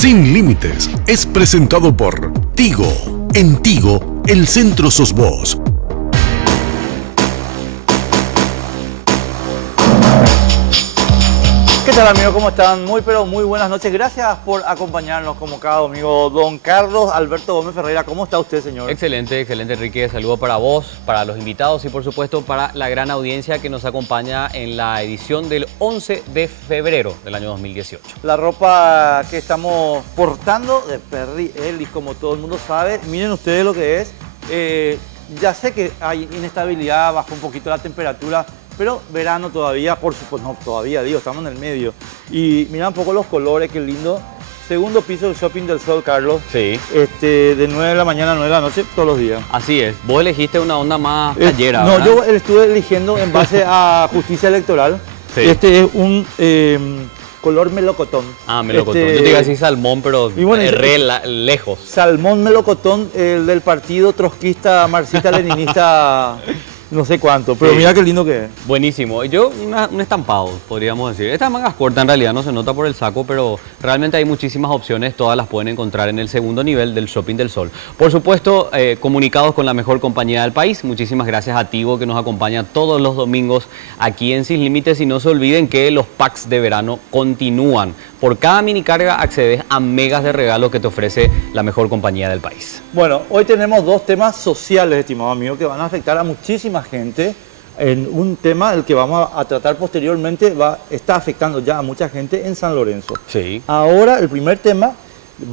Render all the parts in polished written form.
Sin Límites es presentado por Tigo. En Tigo, el centro sos vos. ¿Qué tal, amigos? ¿Cómo están? Muy buenas noches. Gracias por acompañarnos como cada domingo. Don Carlos Alberto Gómez Ferreira, ¿cómo está usted, señor? Excelente, Enrique. Saludo para vos, para los invitados y por supuesto para la gran audiencia que nos acompaña en la edición del 11 de febrero del año 2018. La ropa que estamos portando de Perry Ellis, como todo el mundo sabe. Miren ustedes lo que es. Ya sé que hay inestabilidad, bajó un poquito la temperatura, pero verano todavía, por supuesto, no, todavía digo, estamos en el medio. Y mira un poco los colores, qué lindo. Segundo piso del Shopping del Sol, Carlos. Sí. De 9 de la mañana a 9 de la noche, todos los días. Así es. Vos elegiste una onda más callera, no, ¿verdad? yo estuve eligiendo en base a justicia electoral. Sí. Este es un color melocotón. Ah, melocotón. Yo te iba a decir salmón, pero bueno, lejos. Salmón melocotón, el del partido trotskista, marxista, leninista... No sé cuánto, pero sí. Mira qué lindo que es. Buenísimo. Yo, un estampado, podríamos decir. Estas mangas cortas en realidad no se nota por el saco, pero realmente hay muchísimas opciones. Todas las pueden encontrar en el segundo nivel del Shopping del Sol. Por supuesto, comunicados con la mejor compañía del país. Muchísimas gracias a Tigo, que nos acompaña todos los domingos aquí en Sin Límites. Y no se olviden que los packs de verano continúan. Por cada mini carga accedes a megas de regalo que te ofrece la mejor compañía del país. Bueno, hoy tenemos dos temas sociales, estimado amigo, que van a afectar a muchísima gente. En un tema, el que vamos a tratar posteriormente, está afectando ya a mucha gente en San Lorenzo. Sí. Ahora, el primer tema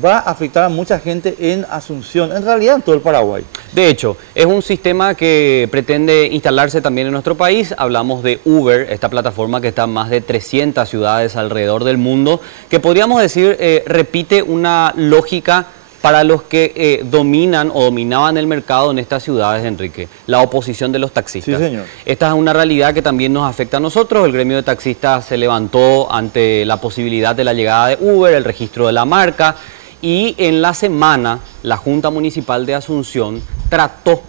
va a afectar a mucha gente en Asunción, en realidad en todo el Paraguay. De hecho, es un sistema que pretende instalarse también en nuestro país. Hablamos de Uber, esta plataforma que está en más de 300 ciudades alrededor del mundo, que podríamos decir repite una lógica para los que dominan o dominaban el mercado en estas ciudades, Enrique, la oposición de los taxistas. Sí, señor. Esta es una realidad que también nos afecta a nosotros. El gremio de taxistas se levantó ante la posibilidad de la llegada de Uber, el registro de la marca, y en la semana la Junta Municipal de Asunción trató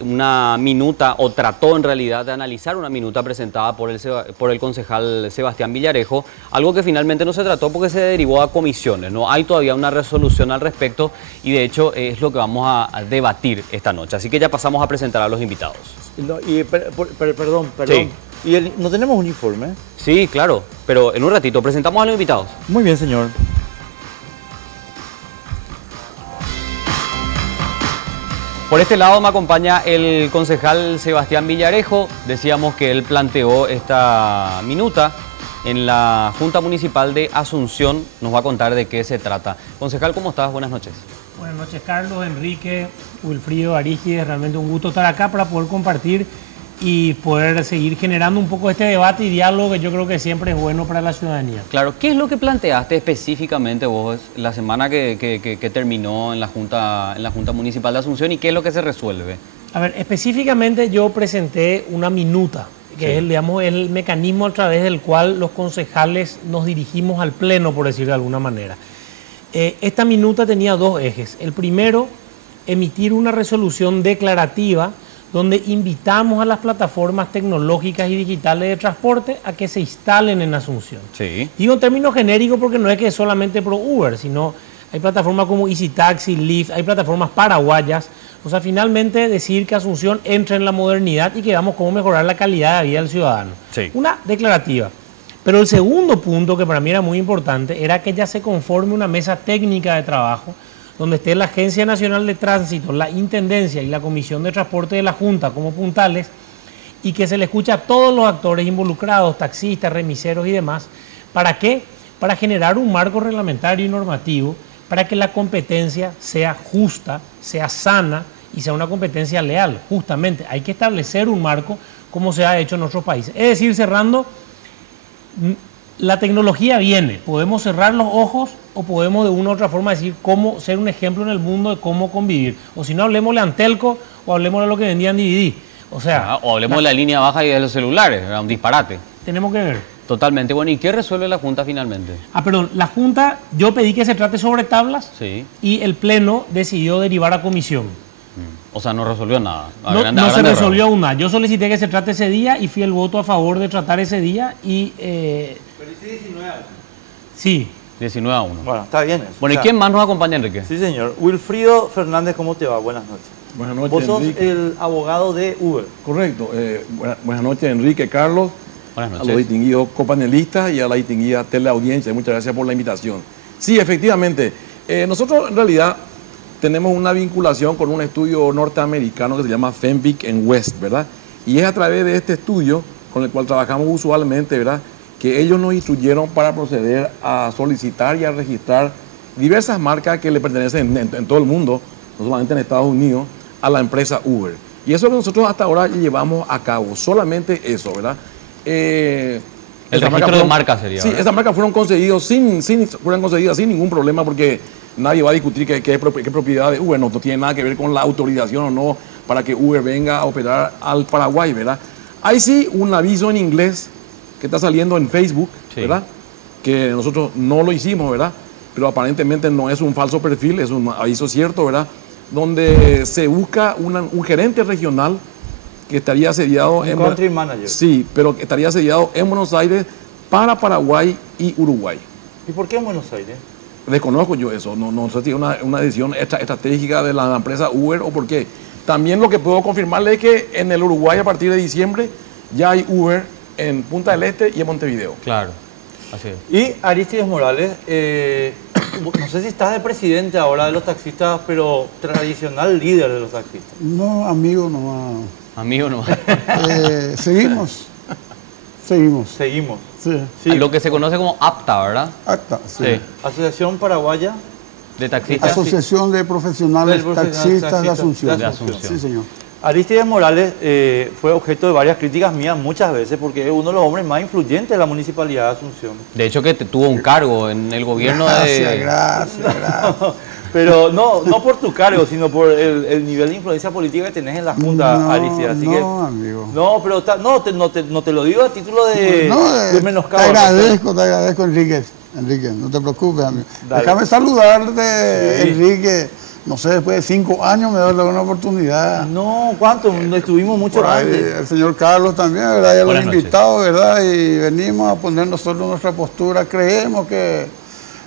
una minuta, o trató en realidad de analizar una minuta presentada por el concejal Sebastián Villarejo, algo que finalmente no se trató porque se derivó a comisiones. No hay todavía una resolución al respecto y de hecho es lo que vamos a debatir esta noche. Así que ya pasamos a presentar a los invitados. No, perdón. Sí. ¿Y no tenemos un informe? Sí, claro, pero en un ratito presentamos a los invitados. Muy bien, señor. Por este lado me acompaña el concejal Sebastián Villarejo. Decíamos que él planteó esta minuta en la Junta Municipal de Asunción. Nos va a contar de qué se trata. Concejal, ¿cómo estás? Buenas noches. Buenas noches, Carlos, Enrique, Wilfrido, Aristides. Realmente un gusto estar acá para poder compartir y poder seguir generando un poco este debate y diálogo que yo creo que siempre es bueno para la ciudadanía. Claro, ¿qué es lo que planteaste específicamente vos la semana que terminó en la Junta Municipal de Asunción y qué es lo que se resuelve? A ver, específicamente yo presenté una minuta, que sí, es el mecanismo a través del cual los concejales nos dirigimos al pleno, por decir de alguna manera. Esta minuta tenía dos ejes. El primero, emitir una resolución declarativa donde invitamos a las plataformas tecnológicas y digitales de transporte a que se instalen en Asunción. Sí. Digo en términos genéricos porque no es que es solamente pro Uber, sino hay plataformas como Easy Taxi, Lyft, hay plataformas paraguayas. O sea, finalmente decir que Asunción entra en la modernidad y que veamos cómo mejorar la calidad de vida del ciudadano. Sí. Una declarativa. Pero el segundo punto, que para mí era muy importante, era que ya se conforme una mesa técnica de trabajo donde esté la Agencia Nacional de Tránsito, la Intendencia y la Comisión de Transporte de la Junta como puntales, y que se le escuche a todos los actores involucrados, taxistas, remiseros y demás. ¿Para qué? Para generar un marco reglamentario y normativo para que la competencia sea justa, sea sana y sea una competencia leal. Justamente, hay que establecer un marco como se ha hecho en otros países. Es decir, cerrando, la tecnología viene, podemos cerrar los ojos o podemos de una u otra forma decir cómo ser un ejemplo en el mundo de cómo convivir. O si no, hablemosle a Antelco o hablemos de lo que vendían DVD. O sea... o hablemos de la línea baja y de los celulares, era un disparate. Tenemos que ver. Totalmente. Bueno, ¿y qué resuelve la Junta finalmente? Perdón, la Junta, yo pedí que se trate sobre tablas, sí, y el Pleno decidió derivar a comisión. O sea, no resolvió nada. No se resolvió aún nada. Yo solicité que se trate ese día y fui el voto a favor de tratar ese día y... Pero hice 19 años. Sí. 19-1. Bueno, está bien eso. Bueno, ¿y quién más nos acompaña, Enrique? Sí, señor. Wilfrido Fernández, ¿cómo te va? Buenas noches. Buenas noches, Vos sos Enrique. el abogado de Uber. Correcto. Buenas noches, Enrique, Carlos, Buenas a los noches. distinguidos copanelistas y a la distinguida teleaudiencia. Muchas gracias por la invitación. Sí, efectivamente, nosotros en realidad tenemos una vinculación con un estudio norteamericano que se llama Fenwick & West, ¿verdad? Y es a través de este estudio con el cual trabajamos usualmente, ¿verdad?, que ellos nos instruyeron para proceder a solicitar y a registrar diversas marcas que le pertenecen en todo el mundo, no solamente en Estados Unidos, a la empresa Uber. Y eso es lo que nosotros hasta ahora llevamos a cabo, solamente eso, ¿verdad? El registro de marca sería, Sí, ¿verdad? esas marcas fueron concedidas fueron concedidas sin ningún problema porque nadie va a discutir qué propiedad de Uber, no tiene nada que ver con la autorización o no para que Uber venga a operar al Paraguay, ¿verdad? Hay sí un aviso en inglés que está saliendo en Facebook, Sí. ¿verdad? Que nosotros no lo hicimos, ¿verdad? Pero aparentemente no es un falso perfil, es un aviso cierto, ¿verdad? Donde se busca un gerente regional que estaría asediado Un country manager. Sí, pero que estaría asediado en Buenos Aires para Paraguay y Uruguay. ¿Y por qué en Buenos Aires? Desconozco yo eso, no sé si es una decisión estratégica de la empresa Uber o por qué. También lo que puedo confirmarle es que en el Uruguay a partir de diciembre ya hay Uber en Punta del Este y en Montevideo. Claro, así es. Y Aristides Morales, no sé si estás de presidente ahora de los taxistas, pero tradicional líder de los taxistas. No, amigo, no. Amigo, no. Seguimos. Seguimos. Sí. Sí. Lo que se conoce como APTA, ¿verdad? Acta, sí. Sí. Asociación Paraguaya De taxistas. Asociación de Profesionales Del profesional Taxistas de taxista Asunción. de Asunción. Sí, señor. Aristides Morales fue objeto de varias críticas mías muchas veces porque es uno de los hombres más influyentes de la Municipalidad de Asunción. De hecho, que tuvo un cargo en el gobierno Gracias. Pero no por tu cargo, sino por el nivel de influencia política que tenés en la Junta, Aristides. Así que, amigo. no, pero no te lo digo a título de menoscabo. Te agradezco, Enrique. Enrique, no te preocupes, amigo. Dale. Déjame saludarte, Sí. Enrique. No sé, después de 5 años me da una oportunidad. No, ¿cuánto? No estuvimos mucho Por ahí, antes. el señor Carlos también, ¿verdad? Ya lo Buenas he noches. invitado, ¿verdad? Y venimos a poner nosotros nuestra postura. Creemos que,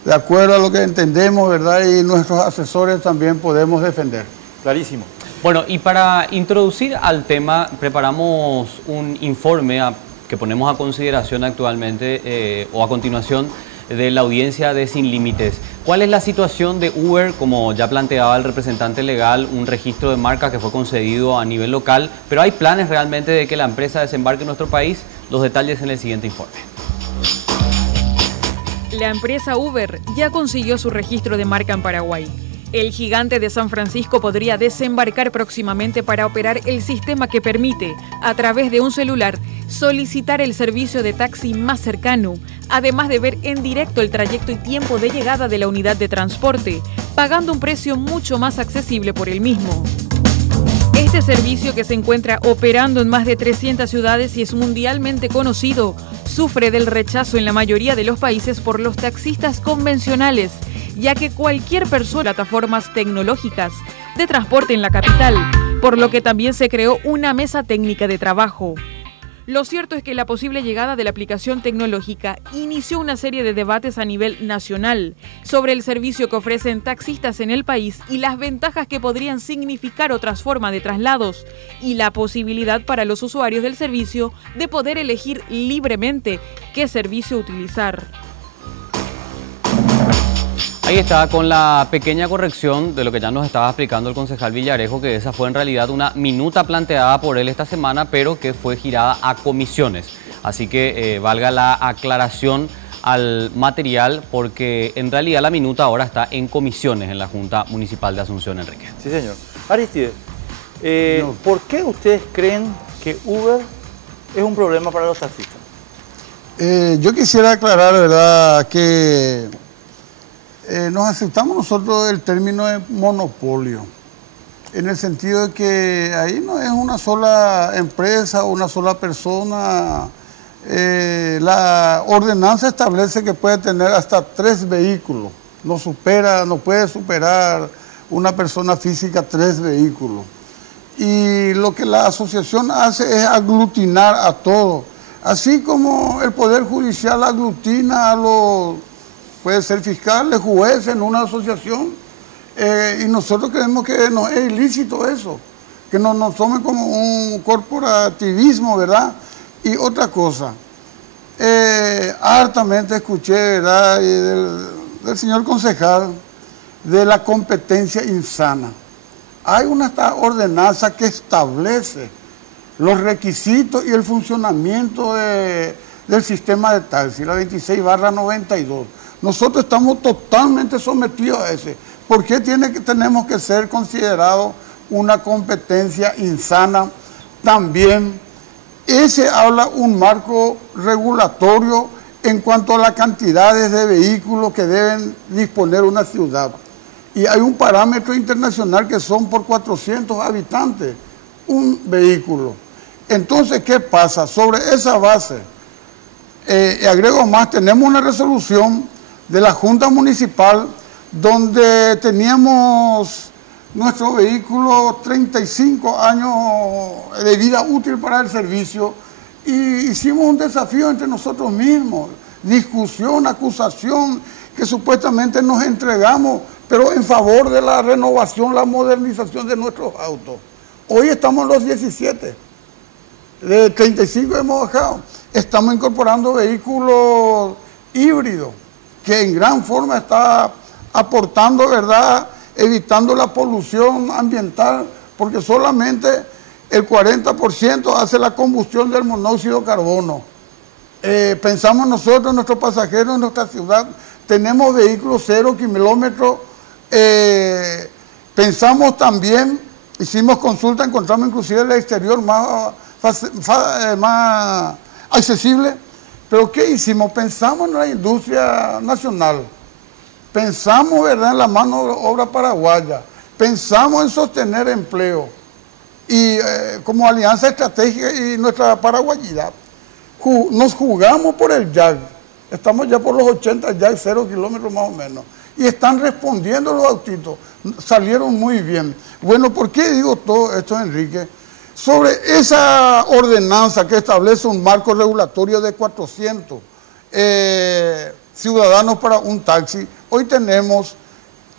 de acuerdo a lo que entendemos, ¿verdad? Y nuestros asesores también podemos defender. Clarísimo. Bueno, y para introducir al tema, preparamos un informe que ponemos a consideración actualmente o a continuación de la audiencia de Sin Límites. ¿Cuál es la situación de Uber? Como ya planteaba el representante legal, un registro de marca que fue concedido a nivel local, pero ¿hay planes realmente de que la empresa desembarque en nuestro país? Los detalles en el siguiente informe. La empresa Uber ya consiguió su registro de marca en Paraguay. El gigante de San Francisco podría desembarcar próximamente para operar el sistema que permite, a través de un celular, solicitar el servicio de taxi más cercano, además de ver en directo el trayecto y tiempo de llegada de la unidad de transporte, pagando un precio mucho más accesible por el mismo. Este servicio, que se encuentra operando en más de 300 ciudades y es mundialmente conocido, sufre del rechazo en la mayoría de los países por los taxistas convencionales, ya que cualquier persona plataformas tecnológicas de transporte en la capital, por lo que también se creó una mesa técnica de trabajo. Lo cierto es que la posible llegada de la aplicación tecnológica inició una serie de debates a nivel nacional sobre el servicio que ofrecen taxistas en el país y las ventajas que podrían significar otras formas de traslados y la posibilidad para los usuarios del servicio de poder elegir libremente qué servicio utilizar. Ahí está, con la pequeña corrección de lo que ya nos estaba explicando el concejal Villarejo, que esa fue en realidad una minuta planteada por él esta semana, pero que fue girada a comisiones. Así que valga la aclaración al material, porque en realidad la minuta ahora está en comisiones en la Junta Municipal de Asunción, Enrique. Sí, señor. Aristides, ¿por qué ustedes creen que Uber es un problema para los taxistas? Yo quisiera aclarar, ¿verdad?, que nos aceptamos nosotros el término de monopolio, en el sentido de que ahí no es una sola empresa o una sola persona. La ordenanza establece que puede tener hasta 3 vehículos, no puede superar una persona física 3 vehículos. Y lo que la asociación hace es aglutinar a todos, así como el Poder Judicial aglutina a los puede ser fiscales, jueces en una asociación, y nosotros creemos que no es ilícito eso, que no nos tomen como un corporativismo, ¿verdad? Y otra cosa, hartamente escuché, ¿verdad?, del señor concejal, de la competencia insana. Hay una ordenanza que establece los requisitos y el funcionamiento del sistema de taxi, la 26/92. Nosotros estamos totalmente sometidos a ese. ¿Por qué tenemos que ser considerados una competencia insana? También ese habla un marco regulatorio en cuanto a las cantidades de vehículos que deben disponer una ciudad. Y hay un parámetro internacional que son por 400 habitantes un vehículo. Entonces, ¿qué pasa? Sobre esa base, y agrego más, tenemos una resolución de la Junta Municipal donde teníamos nuestro vehículo 35 años de vida útil para el servicio y hicimos un desafío entre nosotros mismos, discusión, acusación, que supuestamente nos entregamos, pero en favor de la renovación, la modernización de nuestros autos. Hoy estamos en los 17, de 35 hemos bajado, estamos incorporando vehículos híbridos, que en gran forma está aportando, ¿verdad?, evitando la polución ambiental, porque solamente el 40% hace la combustión del monóxido de carbono. Pensamos nosotros, nuestros pasajeros en nuestra ciudad, tenemos vehículos 0 kilómetros, pensamos también, hicimos consulta, encontramos inclusive el exterior más accesible, pero ¿qué hicimos? Pensamos en la industria nacional, pensamos, ¿verdad?, en la mano de obra paraguaya, pensamos en sostener empleo y como alianza estratégica y nuestra paraguayidad, nos jugamos por el JAG, estamos ya por los 80 JAG, 0 kilómetros más o menos, y están respondiendo los autitos, salieron muy bien. Bueno, ¿por qué digo todo esto, Enrique? Sobre esa ordenanza que establece un marco regulatorio de 400 ciudadanos para un taxi, hoy tenemos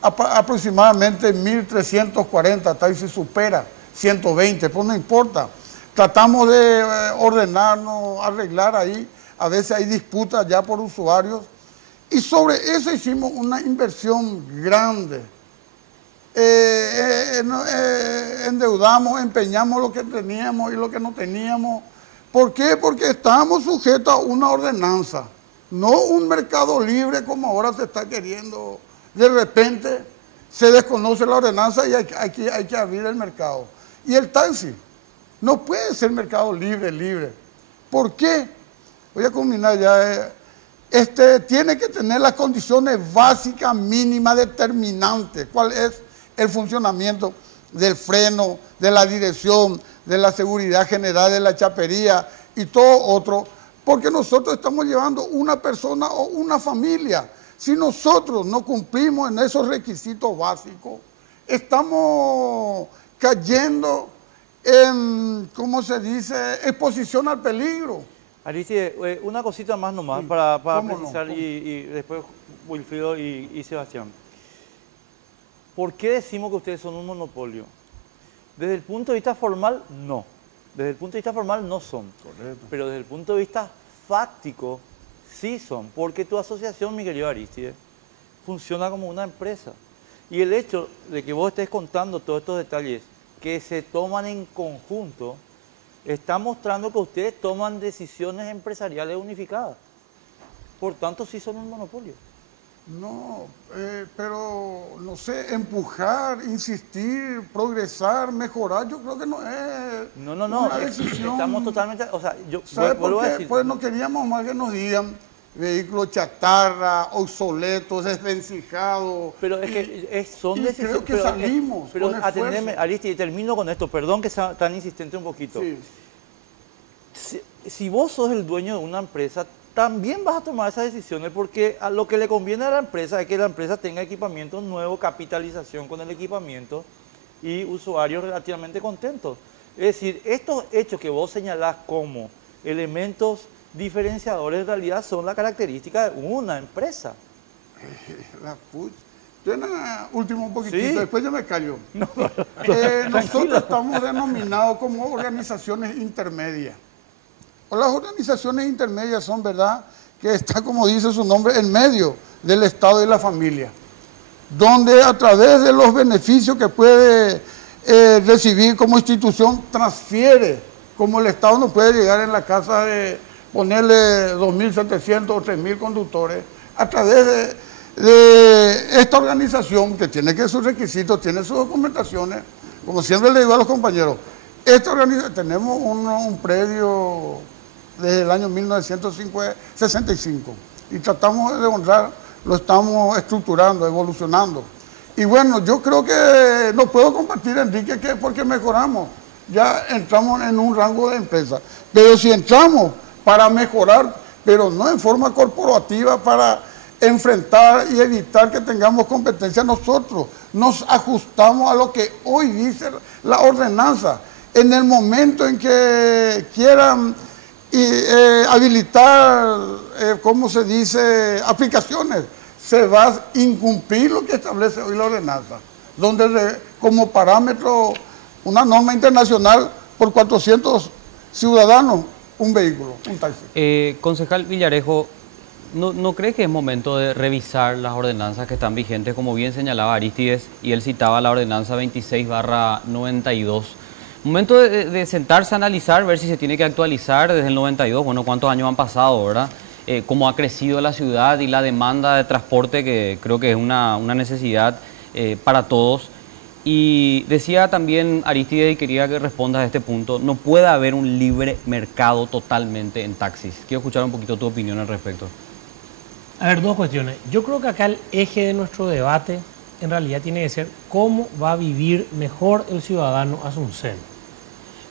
aproximadamente 1.340 taxis, supera 120, pues no importa. Tratamos de ordenarnos, arreglar ahí, a veces hay disputas ya por usuarios, y sobre eso hicimos una inversión grande. Endeudamos, empeñamos lo que teníamos y lo que no teníamos. ¿Por qué? Porque estábamos sujetos a una ordenanza, no un mercado libre como ahora se está queriendo. De repente se desconoce la ordenanza y hay que abrir el mercado. Y el taxi no puede ser mercado libre. ¿Por qué? Voy a culminar ya. Tiene que tener las condiciones básicas, mínimas, determinantes. ¿Cuál es? El funcionamiento del freno, de la dirección, de la seguridad general, de la chapería y todo otro, porque nosotros estamos llevando una persona o una familia. Si nosotros no cumplimos en esos requisitos básicos, estamos cayendo en, ¿cómo se dice?, exposición al peligro. Aristide, una cosita más nomás, sí, para precisar, no? y después Wilfrido y Sebastián. ¿Por qué decimos que ustedes son un monopolio? Desde el punto de vista formal, no. Desde el punto de vista formal, no son. Correcto. Pero desde el punto de vista fáctico, sí son. Porque tu asociación, mi querido Aristide, funciona como una empresa. Y el hecho de que vos estés contando todos estos detalles que se toman en conjunto, está mostrando que ustedes toman decisiones empresariales unificadas. Por tanto, sí son un monopolio. No, pero no sé, empujar, insistir, progresar, mejorar, yo creo que no es una decisión. Estamos totalmente, o sea, yo vuelvo a decir. Pues no queríamos más que nos digan vehículos chatarra, obsoletos, desvencijados. Pero es que son decisiones. Creo que salimos. Pero atendeme, Aristide, y termino con esto, perdón que sea tan insistente un poquito. Sí. Si vos sos el dueño de una empresa, también vas a tomar esas decisiones porque a lo que le conviene a la empresa es que la empresa tenga equipamiento nuevo, capitalización con el equipamiento y usuarios relativamente contentos. Es decir, estos hechos que vos señalás como elementos diferenciadores en realidad son la característica de una empresa. La FUCH. Último un poquitito, Sí. después yo me callo. Nosotros estamos denominados como organizaciones intermedias. Las organizaciones intermedias son, ¿verdad?, que está, como dice su nombre, en medio del Estado y la familia, donde a través de los beneficios que puede recibir como institución, transfiere, como el Estado no puede llegar en la casa de ponerle 2.700 o 3.000 conductores, a través de esta organización que tiene que sus requisitos, tiene sus documentaciones, como siempre le digo a los compañeros, esta organización, tenemos un predio desde el año 1965 y tratamos de honrar, lo estamos estructurando, evolucionando. Y bueno, yo creo que no puedo compartir, Enrique, que porque mejoramos, ya entramos en un rango de empresa, pero si entramos para mejorar, pero no en forma corporativa, para enfrentar y evitar que tengamos competencia, nosotros nos ajustamos a lo que hoy dice la ordenanza. En el momento en que quieran habilitar, ¿cómo se dice?, aplicaciones, se va a incumplir lo que establece hoy la ordenanza, donde como parámetro una norma internacional por 400 ciudadanos, un vehículo, un taxi. Concejal Villarejo, ¿no cree que es momento de revisar las ordenanzas que están vigentes? Como bien señalaba Arístides, y él citaba la ordenanza 26/92. Momento de sentarse a analizar, ver si se tiene que actualizar desde el 92, bueno, cuántos años han pasado, ¿verdad? Cómo ha crecido la ciudad y la demanda de transporte, que creo que es una necesidad para todos. Y decía también Arístides, y quería que respondas a este punto, no puede haber un libre mercado totalmente en taxis. Quiero escuchar un poquito tu opinión al respecto. A ver, dos cuestiones. Yo creo que acá el eje de nuestro debate en realidad tiene que ser cómo va a vivir mejor el ciudadano asunceno.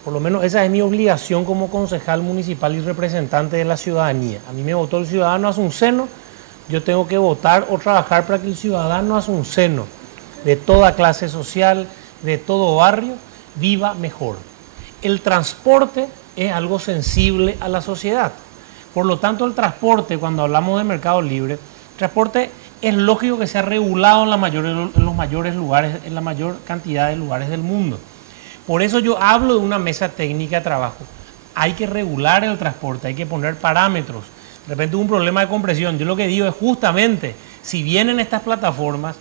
Por lo menos esa es mi obligación como concejal municipal y representante de la ciudadanía. A mí me votó el ciudadano asunceno, yo tengo que votar o trabajar para que el ciudadano asunceno de toda clase social, de todo barrio, viva mejor. El transporte es algo sensible a la sociedad. Por lo tanto, el transporte, cuando hablamos de mercado libre, el transporte es lógico que sea regulado en los mayores lugares, en la mayor cantidad de lugares del mundo. Por eso yo hablo de una mesa técnica de trabajo. Hay que regular el transporte, hay que poner parámetros. De repente un problema de compresión. Yo lo que digo es justamente, si vienen estas plataformas,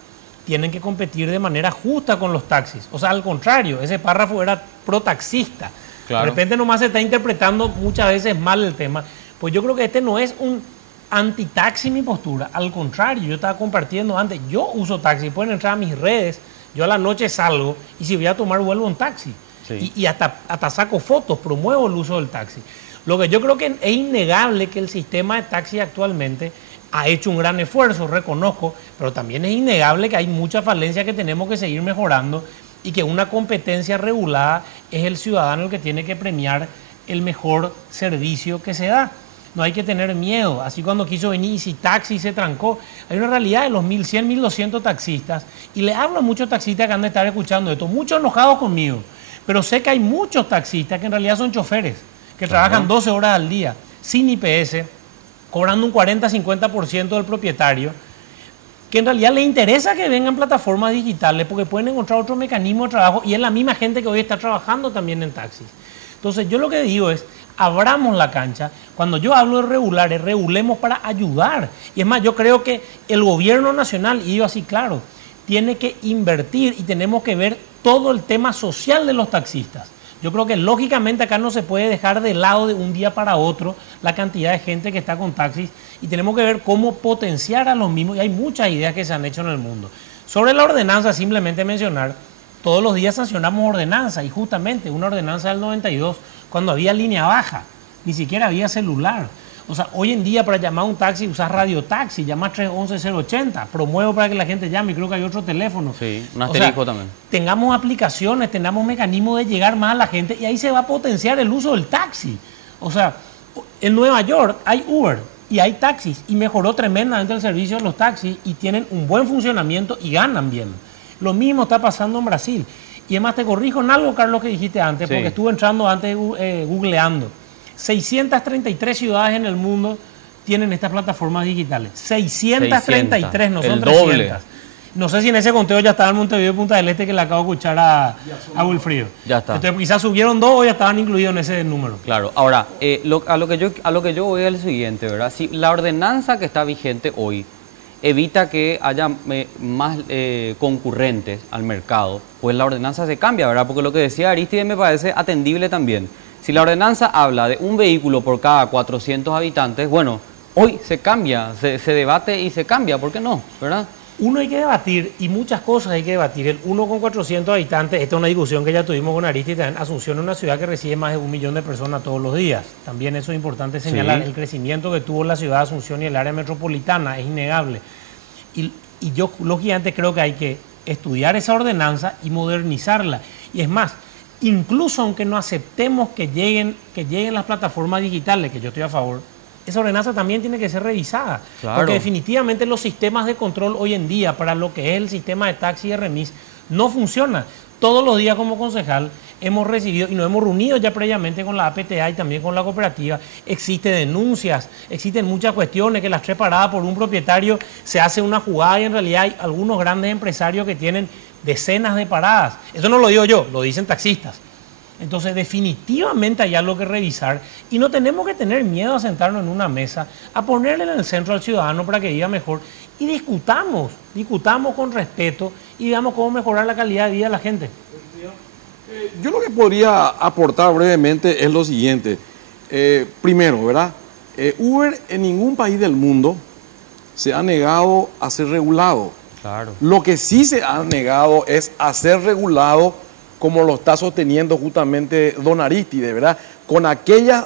tienen que competir de manera justa con los taxis. O sea, al contrario, ese párrafo era pro-taxista. Claro. De repente nomás se está interpretando muchas veces mal el tema. Pues yo creo que este no es un anti-taxi mi postura. Al contrario, yo estaba compartiendo antes, yo uso taxi, pueden entrar a mis redes. Yo a la noche salgo y si voy a tomar vuelvo en taxi. Sí. Y hasta saco fotos, promuevo el uso del taxi. Lo que yo creo que es innegable que el sistema de taxi actualmente ha hecho un gran esfuerzo, reconozco, pero también es innegable que hay muchas falencias que tenemos que seguir mejorando y que una competencia regulada es el ciudadano el que tiene que premiar el mejor servicio que se da. No hay que tener miedo. Así cuando quiso venir y si taxi se trancó, hay una realidad de los 1.100, 1.200 taxistas. Y le hablo a muchos taxistas que han de estar escuchando esto, muchos enojados conmigo. Pero sé que hay muchos taxistas que en realidad son choferes, que trabajan 12 horas al día, sin IPS, cobrando un 40-50% del propietario, que en realidad les interesa que vengan plataformas digitales porque pueden encontrar otro mecanismo de trabajo y es la misma gente que hoy está trabajando también en taxis. Entonces yo lo que digo es, abramos la cancha. Cuando yo hablo de regulares, regulemos para ayudar. Y es más, yo creo que el gobierno nacional, y yo así claro, tiene que invertir y tenemos que ver todo el tema social de los taxistas. Yo creo que lógicamente acá no se puede dejar de lado de un día para otro la cantidad de gente que está con taxis y tenemos que ver cómo potenciar a los mismos. Y hay muchas ideas que se han hecho en el mundo. Sobre la ordenanza, simplemente mencionar, todos los días sancionamos ordenanza y justamente una ordenanza del 92 cuando había línea baja, ni siquiera había celular. O sea, hoy en día para llamar a un taxi usas radiotaxi, llamas 311-080, promuevo para que la gente llame, creo que hay otro teléfono. Sí, un asterisco también. Tengamos aplicaciones, tengamos mecanismos de llegar más a la gente y ahí se va a potenciar el uso del taxi. O sea, en Nueva York hay Uber y hay taxis y mejoró tremendamente el servicio de los taxis y tienen un buen funcionamiento y ganan bien. Lo mismo está pasando en Brasil. Y además te corrijo en algo, Carlos, que dijiste antes, porque estuve entrando antes googleando. 633 ciudades en el mundo tienen estas plataformas digitales. 633, no son el 300. doble. No sé si en ese conteo ya estaba el Montevideo y Punta del Este, que le acabo de escuchar a Wilfrido. Ya está. Entonces quizás subieron 2 o ya estaban incluidos en ese número. Claro, ahora, a lo que yo voy es el siguiente, ¿verdad? Si la ordenanza que está vigente hoy evita que haya más concurrentes al mercado, pues la ordenanza se cambia, ¿verdad? Porque lo que decía Aristide me parece atendible también. Si la ordenanza habla de un vehículo por cada 400 habitantes, bueno, hoy se cambia, se debate y se cambia, ¿por qué no? ¿Verdad? Uno hay que debatir, y muchas cosas hay que debatir. El 1 con 400 habitantes, esta es una discusión que ya tuvimos con Aristide. Asunción es una ciudad que recibe más de 1 millón de personas todos los días. También eso es importante señalar. Sí. El crecimiento que tuvo la ciudad de Asunción y el área metropolitana es innegable. Y yo, lógicamente, creo que hay que estudiar esa ordenanza y modernizarla. Y es más, incluso aunque no aceptemos que lleguen las plataformas digitales, que yo estoy a favor, esa ordenanza también tiene que ser revisada. Claro. Porque definitivamente los sistemas de control hoy en día para lo que es el sistema de taxi y de remis no funciona. Todos los días como concejal hemos recibido y nos hemos reunido ya previamente con la APTA y también con la cooperativa. Existen denuncias, existen muchas cuestiones que las 3 paradas por un propietario se hace una jugada y en realidad hay algunos grandes empresarios que tienen decenas de paradas. Eso no lo digo yo, lo dicen taxistas. Entonces, definitivamente hay algo que revisar y no tenemos que tener miedo a sentarnos en una mesa, a ponerle en el centro al ciudadano para que viva mejor y discutamos con respeto y veamos cómo mejorar la calidad de vida de la gente. Yo lo que podría aportar brevemente es lo siguiente. Primero, ¿verdad? Uber en ningún país del mundo se ha negado a ser regulado. Claro. Lo que sí se ha negado es a ser regulado como lo está sosteniendo justamente don Aristide, ¿verdad? Con aquellas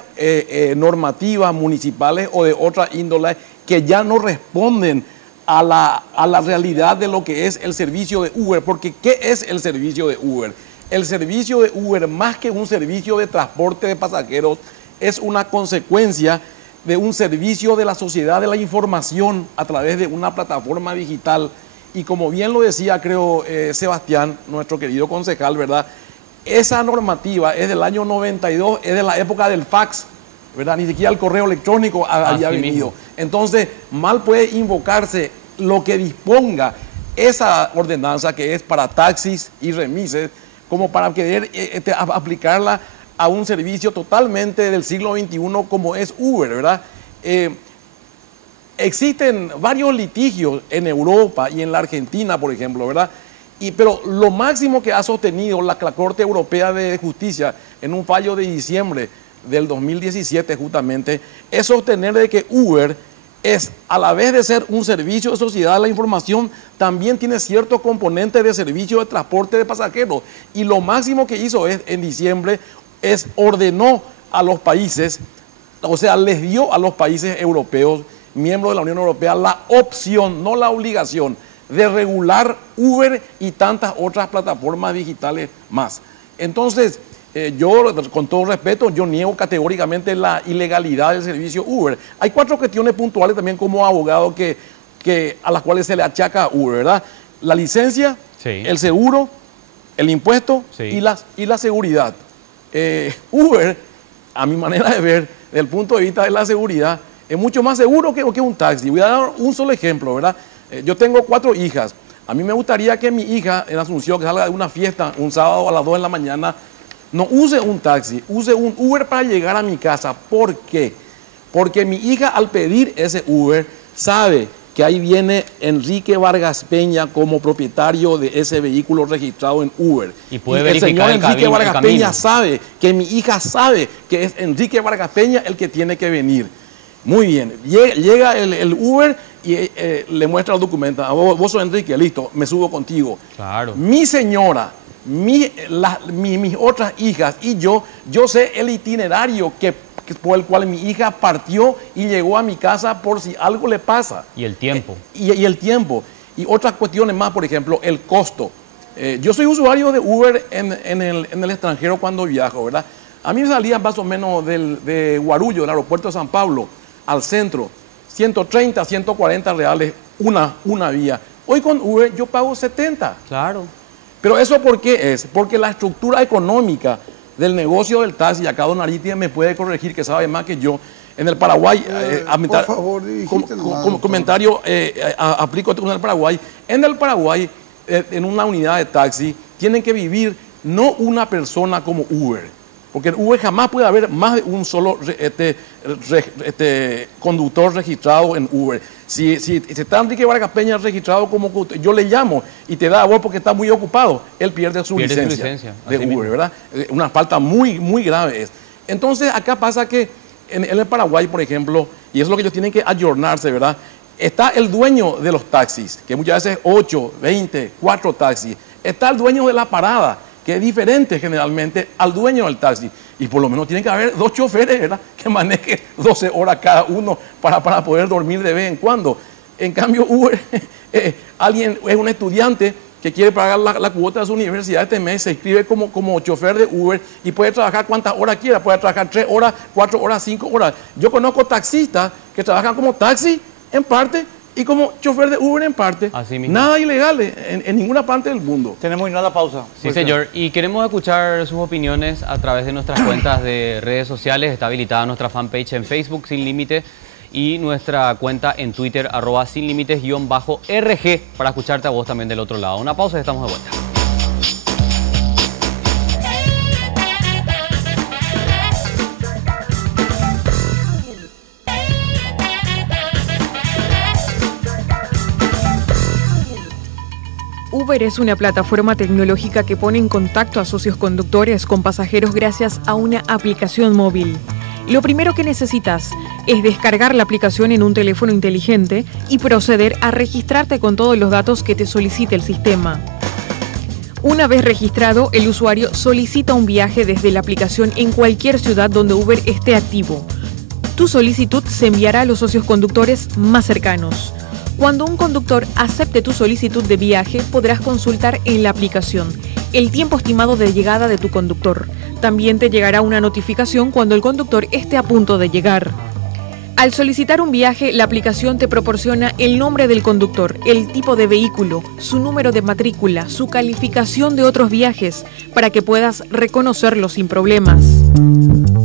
normativas municipales o de otra índole que ya no responden a la realidad de lo que es el servicio de Uber. Porque, ¿qué es el servicio de Uber? El servicio de Uber, más que un servicio de transporte de pasajeros, es una consecuencia de un servicio de la sociedad de la información a través de una plataforma digital. Y como bien lo decía, creo, Sebastián, nuestro querido concejal, ¿verdad? Esa normativa es del año 92, es de la época del fax, ¿verdad? Ni siquiera el correo electrónico había venido. Entonces, mal puede invocarse lo que disponga esa ordenanza que es para taxis y remises, como para querer aplicarla a un servicio totalmente del siglo XXI como es Uber, ¿verdad? Existen varios litigios en Europa y en la Argentina, por ejemplo, ¿verdad? Pero lo máximo que ha sostenido la Corte Europea de Justicia en un fallo de diciembre del 2017 justamente, es sostener de que Uber es, a la vez de ser un servicio de sociedad de la información, también tiene cierto componente de servicio de transporte de pasajeros. Y lo máximo que hizo en diciembre ordenó a los países, o sea, les dio a los países europeos, miembros de la Unión Europea, la opción, no la obligación, de regular Uber y tantas otras plataformas digitales más. Entonces, yo, con todo respeto, yo niego categóricamente la ilegalidad del servicio Uber. Hay 4 cuestiones puntuales también como abogado a las cuales se le achaca a Uber, ¿verdad? La licencia, sí, el seguro, el impuesto, sí, y la seguridad. Uber, a mi manera de ver, desde el punto de vista de la seguridad, es mucho más seguro que un taxi. Voy a dar un solo ejemplo, ¿verdad? Yo tengo 4 hijas. A mí me gustaría que mi hija en Asunción, que salga de una fiesta un sábado a las 2 de la mañana, no use un taxi, use un Uber para llegar a mi casa. ¿Por qué? Porque mi hija, al pedir ese Uber, sabe que ahí viene Enrique Vargas Peña como propietario de ese vehículo registrado en Uber. Y puede verificar el señor Enrique Vargas Peña sabe que mi hija sabe que es Enrique Vargas Peña el que tiene que venir. Muy bien, llega el Uber y le muestra el documento. Vos sos Enrique, listo, me subo contigo. Claro. Mi señora, mis otras hijas y yo sé el itinerario por el cual mi hija partió y llegó a mi casa por si algo le pasa. Y el tiempo. Y el tiempo. Y otras cuestiones más, por ejemplo, el costo. Yo soy usuario de Uber en el extranjero cuando viajo, ¿verdad? A mí me salía más o menos de Guarullo, del aeropuerto de San Pablo, al centro, 130, 140 reales una vía. Hoy con Uber yo pago 70. Claro. Pero ¿eso por qué es? Porque la estructura económica del negocio del taxi, y acá don Aristide me puede corregir, que sabe más que yo, En el Paraguay, por favor, comentario, aplico en el Paraguay. En el Paraguay, en una unidad de taxi, tienen que vivir no una persona como Uber, porque en Uber jamás puede haber más de un solo conductor registrado en Uber. Si está Enrique Vargas Peña registrado como yo le llamo y te da a vos porque está muy ocupado, él pierde su licencia de Uber, mismo. ¿Verdad? Una falta muy, muy grave es. Entonces acá pasa que en el Paraguay, por ejemplo, y eso es lo que ellos tienen que ayornarse, ¿verdad? Está el dueño de los taxis, que muchas veces 8, 20, 4 taxis. Está el dueño de la parada, que es diferente generalmente al dueño del taxi. Y por lo menos tiene que haber 2 choferes, ¿verdad?, que manejen 12 horas cada uno para poder dormir de vez en cuando. En cambio, Uber, alguien es un estudiante que quiere pagar la cuota de su universidad este mes, se inscribe como chofer de Uber y puede trabajar cuantas horas quiera, puede trabajar 3 horas, 4 horas, 5 horas. Yo conozco taxistas que trabajan como taxi en parte y como chofer de Uber en parte. Nada ilegal en ninguna parte del mundo. Tenemos que ir a la pausa. Sí, señor. Y queremos escuchar sus opiniones a través de nuestras cuentas de redes sociales. Está habilitada nuestra fanpage en Facebook, Sin Límites, y nuestra cuenta en Twitter, @sinlimites_RG, para escucharte a vos también del otro lado. Una pausa y estamos de vuelta. Uber es una plataforma tecnológica que pone en contacto a socios conductores con pasajeros gracias a una aplicación móvil. Lo primero que necesitas es descargar la aplicación en un teléfono inteligente y proceder a registrarte con todos los datos que te solicite el sistema. Una vez registrado, el usuario solicita un viaje desde la aplicación en cualquier ciudad donde Uber esté activo. Tu solicitud se enviará a los socios conductores más cercanos. Cuando un conductor acepte tu solicitud de viaje, podrás consultar en la aplicación el tiempo estimado de llegada de tu conductor. También te llegará una notificación cuando el conductor esté a punto de llegar. Al solicitar un viaje, la aplicación te proporciona el nombre del conductor, el tipo de vehículo, su número de matrícula, su calificación de otros viajes, para que puedas reconocerlo sin problemas.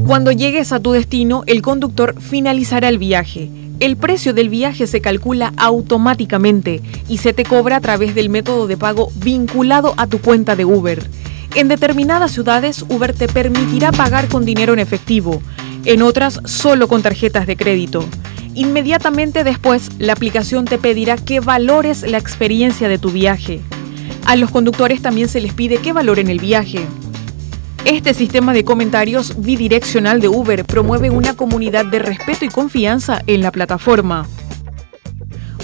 Cuando llegues a tu destino, el conductor finalizará el viaje. El precio del viaje se calcula automáticamente y se te cobra a través del método de pago vinculado a tu cuenta de Uber. En determinadas ciudades, Uber te permitirá pagar con dinero en efectivo, en otras solo con tarjetas de crédito. Inmediatamente después, la aplicación te pedirá que valores la experiencia de tu viaje. A los conductores también se les pide que valoren el viaje. Este sistema de comentarios bidireccional de Uber promueve una comunidad de respeto y confianza en la plataforma.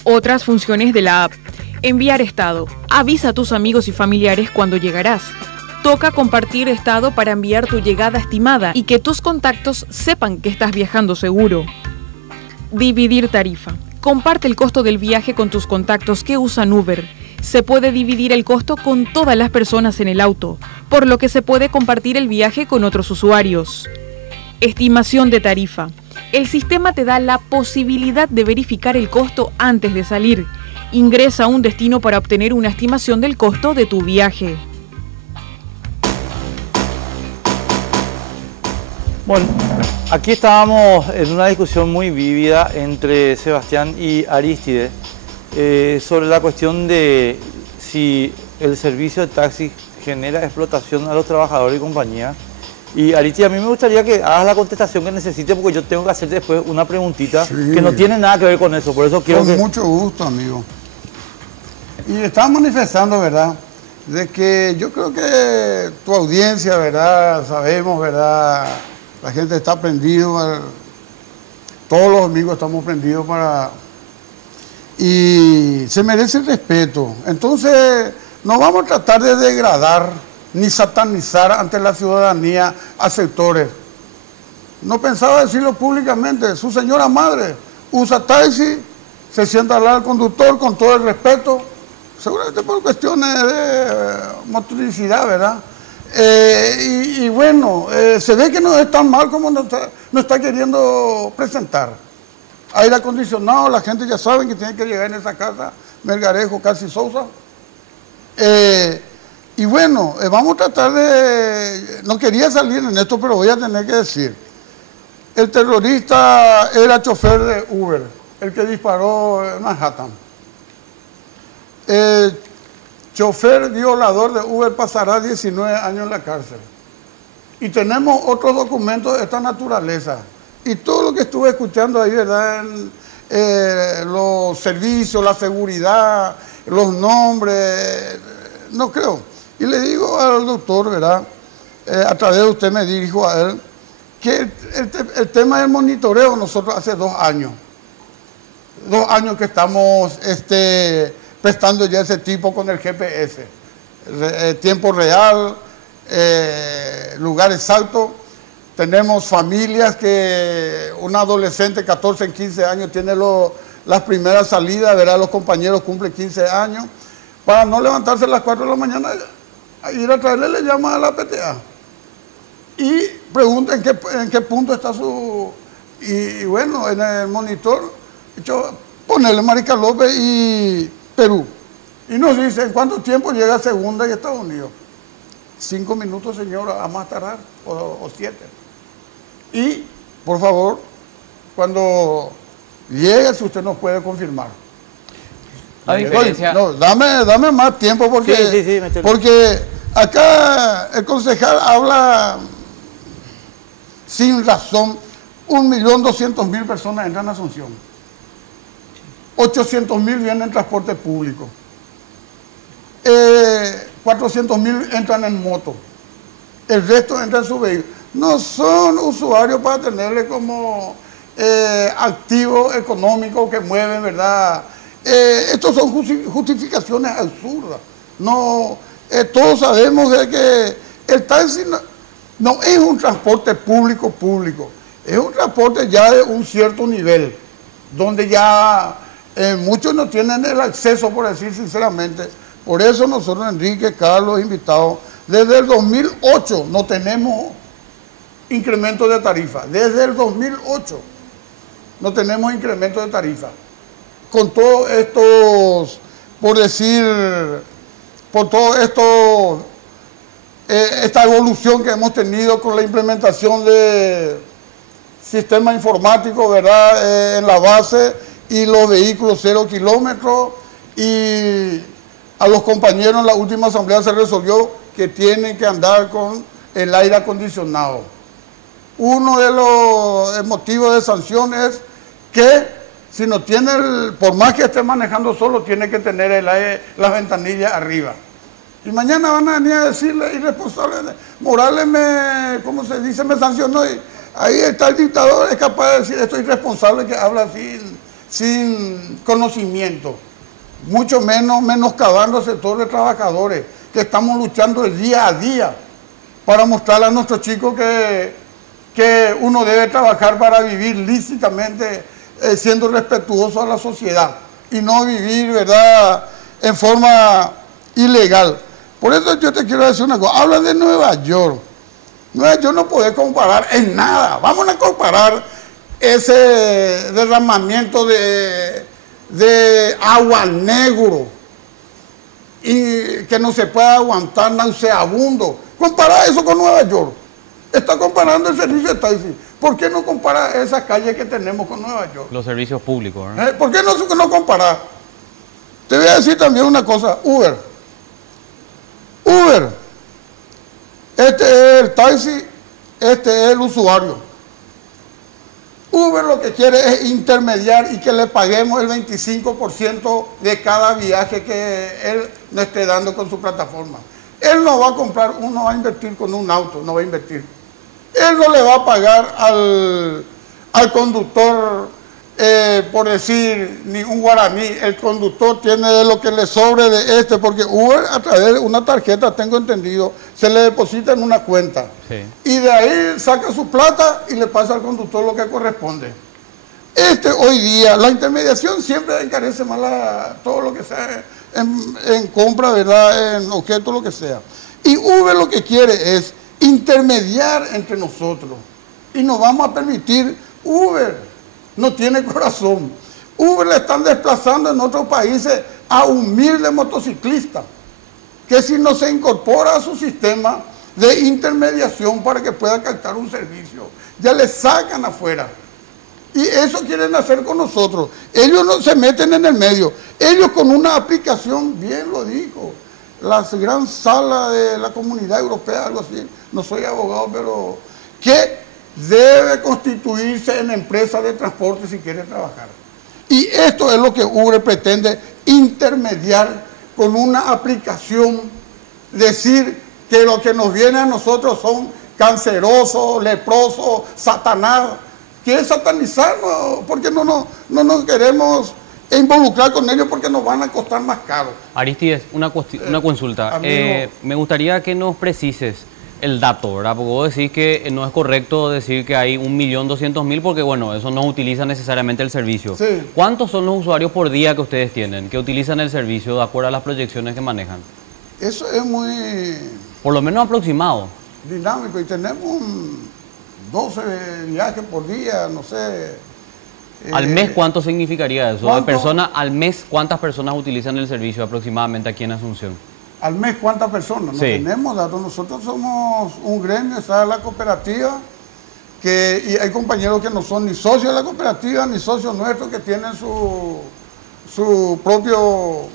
Otras funciones de la app: enviar estado. Avisa a tus amigos y familiares cuando llegarás. Toca compartir estado para enviar tu llegada estimada y que tus contactos sepan que estás viajando seguro. Dividir tarifa. Comparte el costo del viaje con tus contactos que usan Uber. Se puede dividir el costo con todas las personas en el auto, por lo que se puede compartir el viaje con otros usuarios. Estimación de tarifa. El sistema te da la posibilidad de verificar el costo antes de salir. Ingresa a un destino para obtener una estimación del costo de tu viaje. Bueno, aquí estábamos en una discusión muy vívida entre Sebastián y Arístide sobre la cuestión de si el servicio de taxi genera explotación a los trabajadores y compañía. Y Arístide, a mí me gustaría que hagas la contestación que necesites, porque yo tengo que hacer después una preguntita que no tiene nada que ver con eso, por eso quiero Con mucho gusto, amigo. Y estamos manifestando, ¿verdad?, de que yo creo que tu audiencia, ¿verdad?, sabemos, ¿verdad?, la gente está prendido, todos los amigos estamos prendidos para... Y se merece el respeto. Entonces, no vamos a tratar de degradar ni satanizar ante la ciudadanía a sectores. No pensaba decirlo públicamente. Su señora madre usa taxi, se sienta al lado del conductor con todo el respeto, seguramente por cuestiones de motricidad, ¿verdad? Y bueno, se ve que no es tan mal como nos está queriendo presentar. Aire acondicionado, la gente ya sabe que tiene que llegar en esa casa, Melgarejo, Casi Sousa. Y bueno, vamos a tratar de... No quería salir en esto, pero voy a tener que decir. El terrorista era chofer de Uber, el que disparó en Manhattan. El chofer violador de Uber pasará 19 años en la cárcel. Y tenemos otros documentos de esta naturaleza. Y todo lo que estuve escuchando ahí, ¿verdad? Los servicios, la seguridad, los nombres, no creo. Y le digo al doctor, ¿verdad? A través de usted me dirijo a él, que el tema del monitoreo, nosotros hace 2 años. 2 años que estamos prestando ya ese tipo con el GPS. Tiempo real, lugar exacto. Tenemos familias que un adolescente, 14, 15 años, tiene las primeras salidas, ¿verdad? Los compañeros cumplen 15 años. Para no levantarse a las 4 de la mañana, a ir a traerle, le llama a la PTA. Y pregunta en qué punto está su... Y bueno, en el monitor, ponerle Marica López y Perú. Y nos dice, ¿en cuánto tiempo llega a Segunda y Estados Unidos? 5 minutos, señora, a más tardar, o 7. Y, por favor, cuando llegue, si usted nos puede confirmar. A diferencia... No, dame más tiempo porque, porque acá el concejal habla sin razón. 1.200.000 personas entran a Asunción. 800.000 vienen en transporte público. 400.000 entran en moto. El resto entra en su vehículo. No son usuarios para tenerle como activo económico que mueven, ¿verdad? Estos son justificaciones absurdas. No, todos sabemos de que el taxi no es un transporte público, es un transporte ya de un cierto nivel, donde ya muchos no tienen el acceso, por decir sinceramente. Por eso nosotros, Enrique, Carlos, invitados, desde el 2008 no tenemos incremento de tarifa. Desde el 2008 no tenemos incremento de tarifa. Con todos estos, por decir, por todo esto, esta evolución que hemos tenido con la implementación de sistema informático, ¿verdad? En la base y los vehículos 0 kilómetros, y a los compañeros en la última asamblea se resolvió que tienen que andar con el aire acondicionado. Uno de los motivos de sanción es que si no tiene, por más que esté manejando solo, tiene que tener el aire, las ventanillas arriba. Y mañana van a venir a decirle, irresponsable, Morales ¿cómo se dice? Me sancionó. Y ahí está el dictador, es capaz de decir, esto es irresponsable que habla sin conocimiento. Mucho menos menoscabando al sector de trabajadores, que estamos luchando el día a día para mostrarle a nuestros chicos que uno debe trabajar para vivir lícitamente, siendo respetuoso a la sociedad y no vivir, ¿verdad?, en forma ilegal. Por eso yo te quiero decir una cosa. Habla de Nueva York. Nueva York no puede comparar en nada. Vamos a comparar ese derramamiento de agua negro y que no se puede aguantar, nauseabundo. Compara eso con Nueva York. Está comparando el servicio de taxi. ¿Por qué no compara esas calles que tenemos con Nueva York? Los servicios públicos, ¿verdad? ¿Por qué no compara? Te voy a decir también una cosa. Uber, este es el taxi, este es el usuario. Uber lo que quiere es intermediar y que le paguemos el 25% de cada viaje que él nos esté dando con su plataforma. Él no va a comprar, uno va a invertir con un auto, no va a invertir. Él no le va a pagar al conductor, por decir, ni un guaraní. El conductor tiene de lo que le sobre de porque Uber, a través de una tarjeta, tengo entendido, se le deposita en una cuenta. Sí. Y de ahí saca su plata y le pasa al conductor lo que corresponde. Hoy día, la intermediación siempre encarece más todo lo que sea en compra, ¿verdad?, en objeto, lo que sea. Y Uber lo que quiere es intermediar entre nosotros. Y nos vamos a permitir. Uber no tiene corazón. Uber le están desplazando en otros países a humildes motociclistas, que si no se incorpora a su sistema, de intermediación para que pueda captar un servicio. Ya le sacan afuera. Y eso quieren hacer con nosotros. Ellos no se meten en el medio. Ellos con una aplicación, bien lo dijo, la gran sala de la Comunidad Europea, algo así, no soy abogado, pero que debe constituirse en empresa de transporte si quiere trabajar. Y esto es lo que Uber pretende intermediar con una aplicación, decir que lo que nos viene a nosotros son cancerosos, leprosos, Satanás. Quiere satanizarnos porque no nos queremos involucrar con ellos porque nos van a costar más caro. Aristides, una consulta. Me gustaría que nos precises el dato, ¿verdad? Porque vos decís que no es correcto decir que hay 1.200.000 porque, bueno, eso no utiliza necesariamente el servicio. Sí. ¿Cuántos son los usuarios por día que ustedes tienen, que utilizan el servicio de acuerdo a las proyecciones que manejan? Eso es muy Por lo menos aproximado. dinámico y tenemos 12 viajes por día, no sé. ¿Al mes cuánto significaría eso? ¿Cuánto? Al mes, ¿cuántas personas utilizan el servicio aproximadamente aquí en Asunción? Al mes, ¿cuántas personas? No Sí. tenemos datos. Nosotros somos un gremio, está la cooperativa, y hay compañeros que no son ni socios de la cooperativa, ni socios nuestros que tienen su propio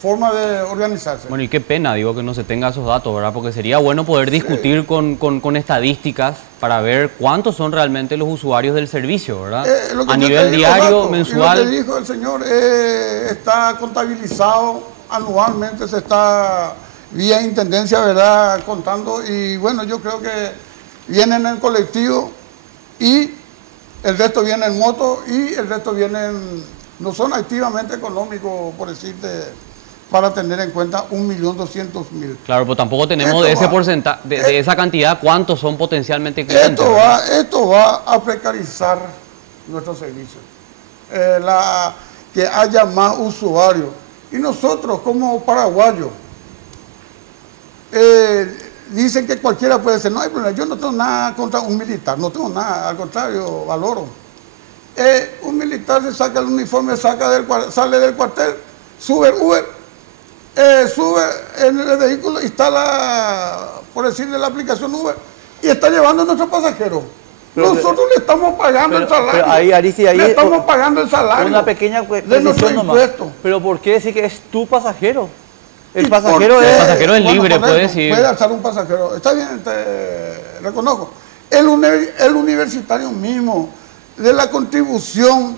forma de organizarse. Bueno, y qué pena, digo, que no se tenga esos datos, ¿verdad? Porque sería bueno poder discutir con estadísticas para ver cuántos son realmente los usuarios del servicio, ¿verdad? Lo que A yo te nivel digo, diario, Marco, mensual. y lo que dijo el señor está contabilizado anualmente, se está vía intendencia, ¿verdad?, contando. Y bueno, yo creo que vienen en colectivo y el resto viene en moto y el resto no son activamente económicos, por decirte, para tener en cuenta 1.200.000. Claro, pero tampoco tenemos Esto de ese va- porcentaje, de esa cantidad, cuántos son potencialmente clientes. ¿verdad? Esto va a precarizar nuestros servicios. Que haya más usuarios. Y nosotros como paraguayos, dicen que cualquiera puede ser, no hay problema, yo no tengo nada contra un militar, no tengo nada, al contrario, valoro. Un militar se saca el uniforme, sale del cuartel, sube Uber, sube en el vehículo, instala, por decirle, la aplicación Uber y está llevando a nuestros pasajeros. Pero Nosotros le estamos pagando el salario. pero ahí, Aristi, ahí le estamos pagando el salario. Una pequeña de nuestro precisión nomás. impuesto. Pero ¿por qué decir que es tu pasajero? El ¿Y pasajero por qué? El pasajero es libre, correcto, puede decir. Puede alzar un pasajero. Está bien, te reconozco. El universitario mismo, de la contribución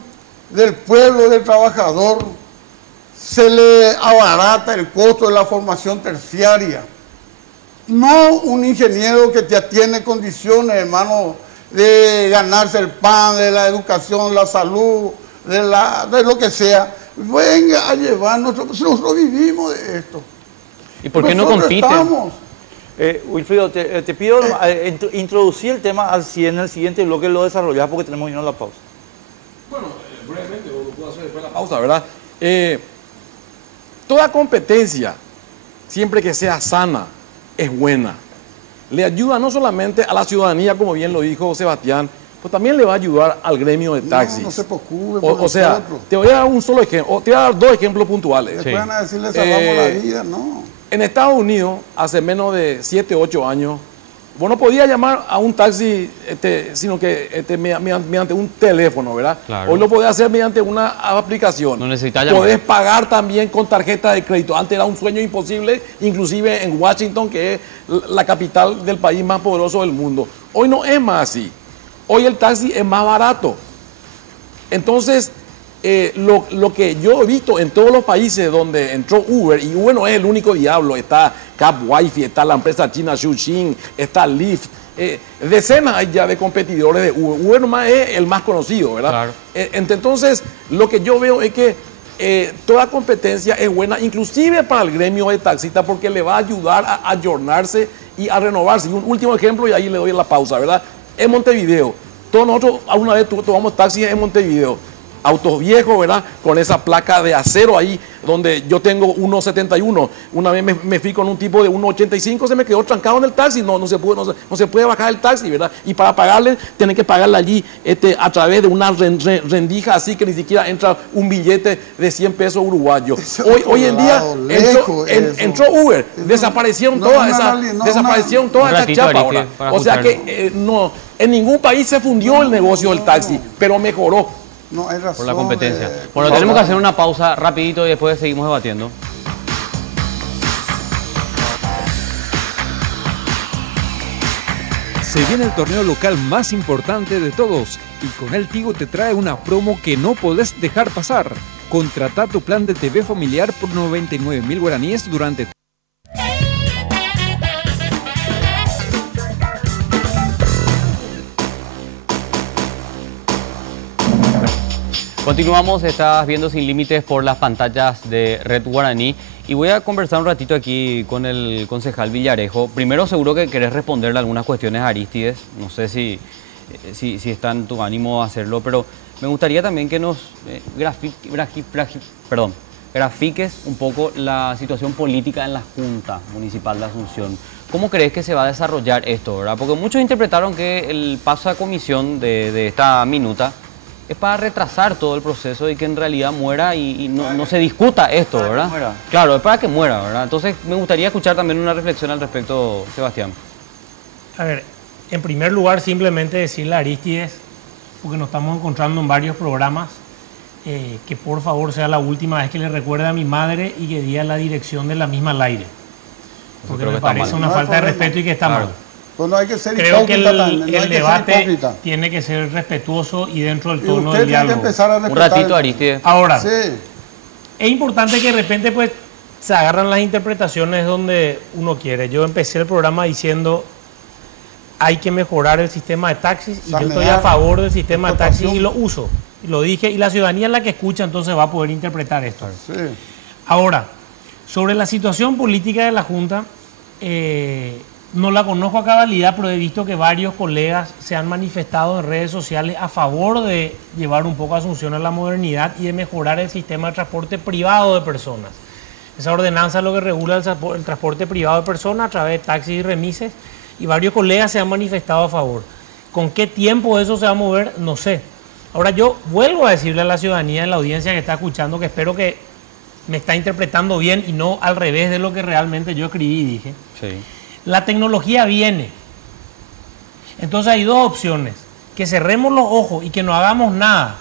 del pueblo, del trabajador, se le abarata el costo de la formación terciaria. No un ingeniero que ya tiene condiciones, hermano, de ganarse el pan, de la educación, la salud, de lo que sea. Venga a llevar nosotros vivimos de esto. ¿Y por qué no Nosotros compiten? estamos. Wilfrido, te pido introducir el tema en el siguiente bloque, lo desarrollás porque tenemos que irnos a la pausa. Bueno, brevemente, lo puedo hacer después de la pausa, ¿verdad? Toda competencia, siempre que sea sana, es buena. Le ayuda no solamente a la ciudadanía, como bien lo dijo Sebastián, pues también le va a ayudar al gremio de taxis. No se preocupe por O sea, nosotros. te voy a dar un solo ejemplo, te voy a dar dos ejemplos puntuales. Después van a decirle salvamos la vida, no. En Estados Unidos, hace menos de 7, 8 años, vos no podías llamar a un taxi, sino que mediante un teléfono, ¿verdad? Claro. Hoy lo podés hacer mediante una aplicación. No necesitas llamar. Podés pagar también con tarjeta de crédito. Antes era un sueño imposible, inclusive en Washington, que es la capital del país más poderoso del mundo. Hoy no es más así. Hoy el taxi es más barato. Entonces, lo que yo he visto en todos los países donde entró Uber, y Uber no es el único diablo, está Cap Wifi, está la empresa china Xuxin, está Lyft, decenas hay ya de competidores de Uber. Uber nomás es el más conocido, ¿verdad? Claro. Entonces, lo que yo veo es que toda competencia es buena, inclusive para el gremio de taxistas, porque le va a ayudar a ayornarse y a renovarse. Y un último ejemplo, y ahí le doy la pausa, ¿verdad? En Montevideo, todos nosotros alguna vez tomamos taxi en Montevideo. autos viejos, ¿verdad? Con esa placa de acero ahí, donde yo tengo 1,71. Una vez me fui con un tipo de 1,85, se me quedó trancado en el taxi, no se puede bajar el taxi, ¿verdad? Y para pagarle, tienen que pagarle allí a través de una rendija, así que ni siquiera entra un billete de 100 pesos uruguayos. Hoy en día entró Uber, desaparecieron todas esas chapas ahora. O sea que no, en ningún país se fundió el negocio del taxi, pero mejoró. No, hay razón, por la competencia. Bueno, tenemos que hacer una pausa rapidito y después seguimos debatiendo. Se viene el torneo local más importante de todos y con él Tigo te trae una promo que no podés dejar pasar. Contrata tu plan de TV familiar por 99.000 guaraníes durante Continuamos, estás viendo Sin Límites por las pantallas de Red Guaraní y voy a conversar un ratito aquí con el concejal Villarejo. Primero seguro que querés responderle algunas cuestiones a Aristides, no sé si está en tu ánimo hacerlo, pero me gustaría también que nos grafiques un poco la situación política en la Junta Municipal de Asunción. ¿Cómo crees que se va a desarrollar esto, verdad? Porque muchos interpretaron que el paso a comisión de esta minuta es para retrasar todo el proceso y que en realidad muera y no se discuta esto, ¿verdad? Claro, es para que muera, ¿verdad? Entonces me gustaría escuchar también una reflexión al respecto, Sebastián. A ver, en primer lugar simplemente decirle a Aristides, porque nos estamos encontrando en varios programas, que por favor sea la última vez que le recuerde a mi madre y que diga la dirección de la misma al aire. Porque me parece una falta de respeto y que está mal. Pues no hay que ser Creo que el debate tiene que ser respetuoso y dentro del tono del diálogo. Un ratito, Aristides. Ahora, sí, es importante que de repente pues se agarran las interpretaciones donde uno quiere. Yo empecé el programa diciendo hay que mejorar el sistema de taxis y yo estoy a favor del sistema de taxis y lo uso. Y lo dije, y la ciudadanía es la que escucha, entonces va a poder interpretar esto. Sí. Ahora, sobre la situación política de la Junta, no la conozco a cabalidad, pero he visto que varios colegas se han manifestado en redes sociales a favor de llevar un poco a Asunción a la modernidad y de mejorar el sistema de transporte privado de personas. Esa ordenanza es lo que regula el transporte privado de personas a través de taxis y remises, y varios colegas se han manifestado a favor. ¿Con qué tiempo eso se va a mover? No sé. Ahora yo vuelvo a decirle a la ciudadanía, en la audiencia que está escuchando, que espero que me está interpretando bien y no al revés de lo que realmente yo escribí y dije. Sí. La tecnología viene. Entonces hay dos opciones. Que cerremos los ojos y que no hagamos nada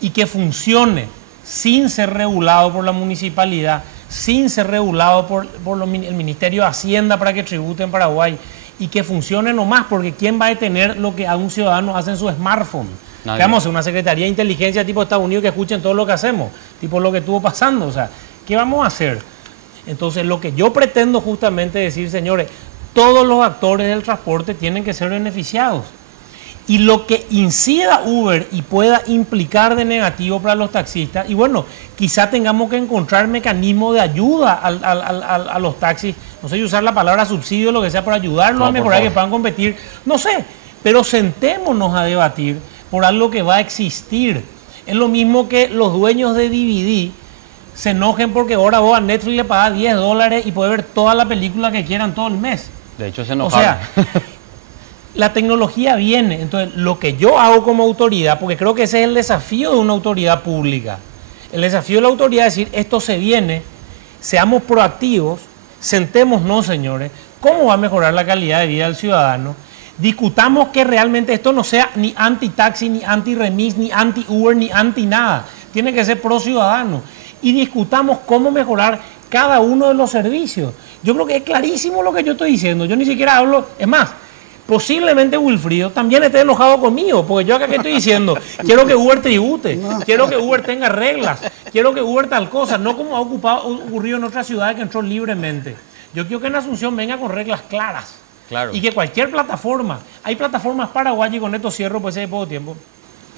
y que funcione sin ser regulado por la municipalidad, sin ser regulado por el Ministerio de Hacienda para que tribute en Paraguay y que funcione nomás, porque ¿quién va a detener lo que a un ciudadano hace en su smartphone? Nadie. ¿Qué vamos a hacer? Una Secretaría de Inteligencia tipo Estados Unidos que escuchen todo lo que hacemos, tipo lo que estuvo pasando. O sea, ¿qué vamos a hacer? Entonces, lo que yo pretendo justamente decir, señores, todos los actores del transporte tienen que ser beneficiados. Y lo que incida Uber y pueda implicar de negativo para los taxistas, y bueno, quizá tengamos que encontrar mecanismos de ayuda a los taxis, no sé, usar la palabra subsidio, lo que sea, para ayudarlos a mejorar, que puedan competir, no sé, pero sentémonos a debatir por algo que va a existir. Es lo mismo que los dueños de DVD se enojen porque ahora vos a Netflix le pagás $10 y puedes ver toda la película que quieran todo el mes. De hecho, se enojaron. O sea, la tecnología viene. Entonces, lo que yo hago como autoridad, porque creo que ese es el desafío de una autoridad pública. El desafío de la autoridad es decir, esto se viene, seamos proactivos, sentémonos, señores, ¿cómo va a mejorar la calidad de vida del ciudadano? Discutamos que realmente esto no sea ni anti-taxi, ni anti-remis, ni anti-Uber, ni anti-nada. Tiene que ser pro-ciudadano. Y discutamos cómo mejorar cada uno de los servicios. Yo creo que es clarísimo lo que yo estoy diciendo. Yo ni siquiera hablo, es más, posiblemente Wilfrido también esté enojado conmigo, porque yo acá que estoy diciendo, quiero que Uber tribute, quiero que Uber tenga reglas, quiero que Uber tal cosa, no como ha ocurrido en otras ciudades que entró libremente. Yo quiero que en Asunción venga con reglas claras. Claro. Y que cualquier plataforma, hay plataformas paraguayas, y con esto cierro pues ese poco tiempo,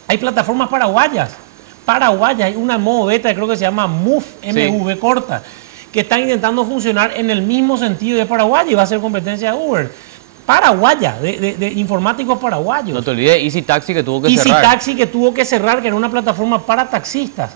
hay plataformas paraguayas, hay una modo beta, creo que se llama MUV, MV corta, que están intentando funcionar en el mismo sentido de Paraguay y va a ser competencia de Uber. paraguaya, de informáticos paraguayos. No te olvides, Easy Taxi que tuvo que cerrar. Easy Taxi que tuvo que cerrar, que era una plataforma para taxistas.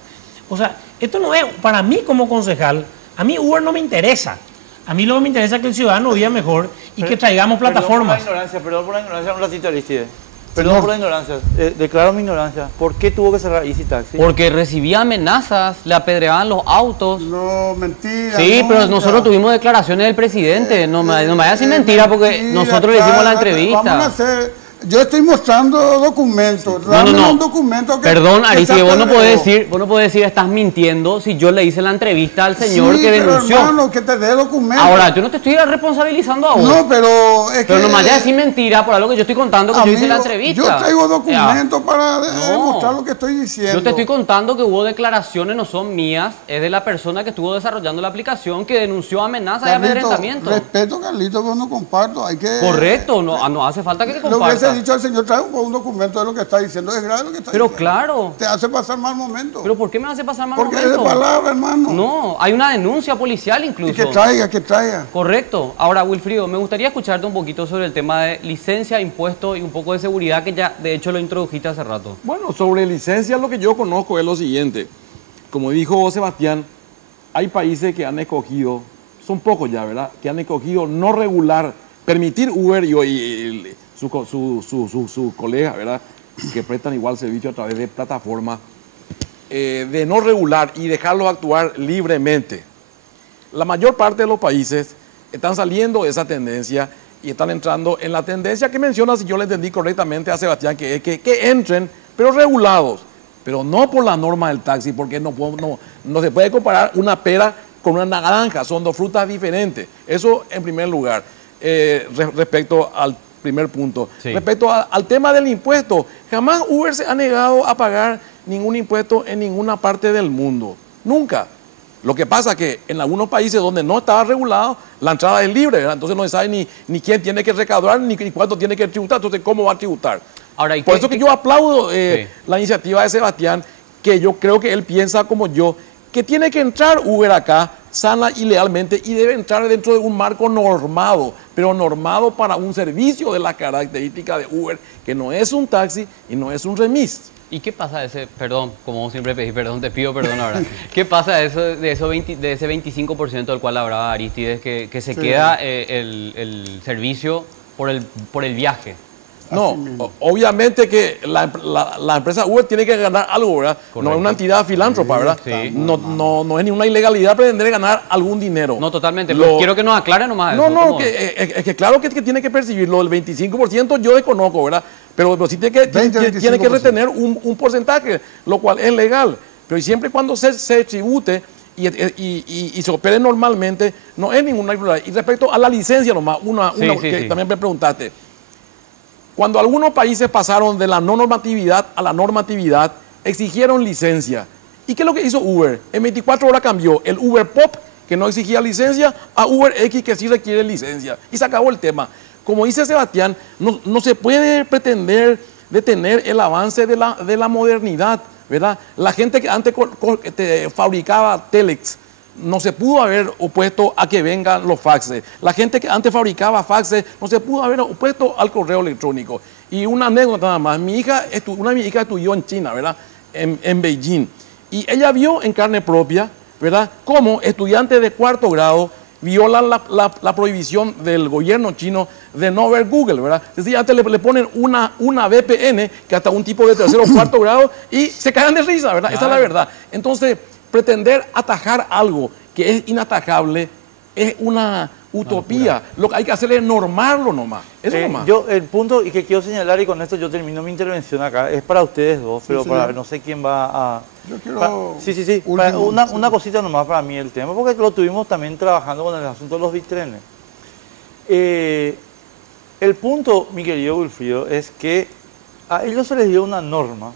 O sea, esto no es, para mí como concejal, a mí Uber no me interesa. A mí lo que me interesa es que el ciudadano viva mejor y que traigamos plataformas. Perdón por la ignorancia, un ratito, Aristide. Perdón por la ignorancia, declaro mi ignorancia. ¿Por qué tuvo que cerrar Easy Taxi? Porque recibía amenazas, le apedreaban los autos. No, mentira. Sí, nunca. pero nosotros tuvimos declaraciones del presidente. No me vayas a decir mentira porque nosotros le hicimos la entrevista. Vamos a hacer. Yo estoy mostrando documentos. No, no, no. Un documento que, perdón, que Aristide, se vos no apedreó. podés decir estás mintiendo si yo le hice la entrevista al señor Sí, que pero denunció. hermano, que te dé documentos. Ahora, yo no te estoy responsabilizando a vos. No, pero es Pero que... no me vayas a decir mentira por algo que yo estoy contando que yo hice la entrevista. Yo traigo documentos para No. demostrar lo que estoy diciendo. Yo te estoy contando que hubo declaraciones, no son mías, es de la persona que estuvo desarrollando la aplicación que denunció amenazas y amedrentamiento. Respeto, Carlito, pero no comparto. Hay que... Correcto, no hace falta que te Lo hubiese compartas. dicho al señor, trae un documento de lo que está diciendo. Es grave lo que está Pero diciendo. claro. Te hace pasar mal momento. ¿Pero por qué me hace pasar mal Porque momento? es de palabra, hermano. No, hay una denuncia policial incluso. Y que traiga. Correcto. Ahora, Wilfrido, me gustaría escucharte un poquito sobre el tema de licencia, impuestos y un poco de seguridad que ya, de hecho, lo introdujiste hace rato. Bueno, sobre licencia lo que yo conozco es lo siguiente. Como dijo Sebastián, hay países que han escogido, son pocos ya, ¿verdad? Que han escogido no regular, permitir Uber y su colega, ¿verdad? Que prestan igual servicio a través de plataformas, de no regular y dejarlos actuar libremente. La mayor parte de los países están saliendo de esa tendencia y están entrando en la tendencia que menciona, si yo le entendí correctamente a Sebastián, que es que entren, pero regulados, pero no por la norma del taxi, porque no se puede comparar una pera con una naranja, son dos frutas diferentes. Eso en primer lugar, respecto al primer punto. Sí. Respecto al tema del impuesto, jamás Uber se ha negado a pagar ningún impuesto en ninguna parte del mundo. Nunca. Lo que pasa es que en algunos países donde no estaba regulado, la entrada es libre, ¿verdad? Entonces no se sabe ni quién tiene que recaudar, ni cuánto tiene que tributar, entonces cómo va a tributar. Ahora, Por eso que yo aplaudo la iniciativa de Sebastián, que yo creo que él piensa como yo, que tiene que entrar Uber acá sana y legalmente y debe entrar dentro de un marco normado, pero normado para un servicio de la característica de Uber, que no es un taxi y no es un remis. ¿Y qué pasa de ese, perdón, como vos siempre pedís perdón, te pido perdón ahora, qué pasa de ese 25% del cual hablaba Aristides, que se queda el servicio por el viaje? No, obviamente que la empresa Uber tiene que ganar algo, ¿verdad? Correcto. No es una entidad filántropa, ¿verdad? Sí. No es ninguna ilegalidad pretender ganar algún dinero. No, totalmente, pero quiero que nos aclare nomás eso. ¿Cómo es? Es que claro que tiene que percibirlo, el 25% yo desconozco, ¿verdad? Pero sí tiene que retener un porcentaje, lo cual es legal. Pero siempre y cuando se tribute y se opere normalmente, no es ninguna irregularidad. Y respecto a la licencia nomás, que también me preguntaste. Cuando algunos países pasaron de la no normatividad a la normatividad, exigieron licencia. ¿Y qué es lo que hizo Uber? En 24 horas cambió el Uber Pop, que no exigía licencia, a Uber X, que sí requiere licencia. Y se acabó el tema. Como dice Sebastián, no se puede pretender detener el avance de la modernidad, ¿verdad? La gente que antes fabricaba Telex, no se pudo haber opuesto a que vengan los faxes. La gente que antes fabricaba faxes no se pudo haber opuesto al correo electrónico. Y una anécdota nada más. Una de mis hijas estudió en China, ¿verdad? En Beijing. Y ella vio en carne propia, ¿verdad? Cómo estudiantes de 4º grado violan la prohibición del gobierno chino de no ver Google, ¿verdad? Es decir, antes le ponen una VPN, que hasta un tipo de 3º o 4º grado, y se cagan de risa, ¿verdad? Esa es la verdad. Entonces, pretender atajar algo que es inatajable es una utopía. Lo que hay que hacer es normarlo nomás. Eso nomás. El punto y que quiero señalar, y con esto yo termino mi intervención acá, es para ustedes dos, pero para no sé quién va a... Yo quiero... Sí. Una cosita nomás para mí el tema, porque lo tuvimos también trabajando con el asunto de los bitrenes. El punto, mi querido Wilfrido, es que a ellos se les dio una norma,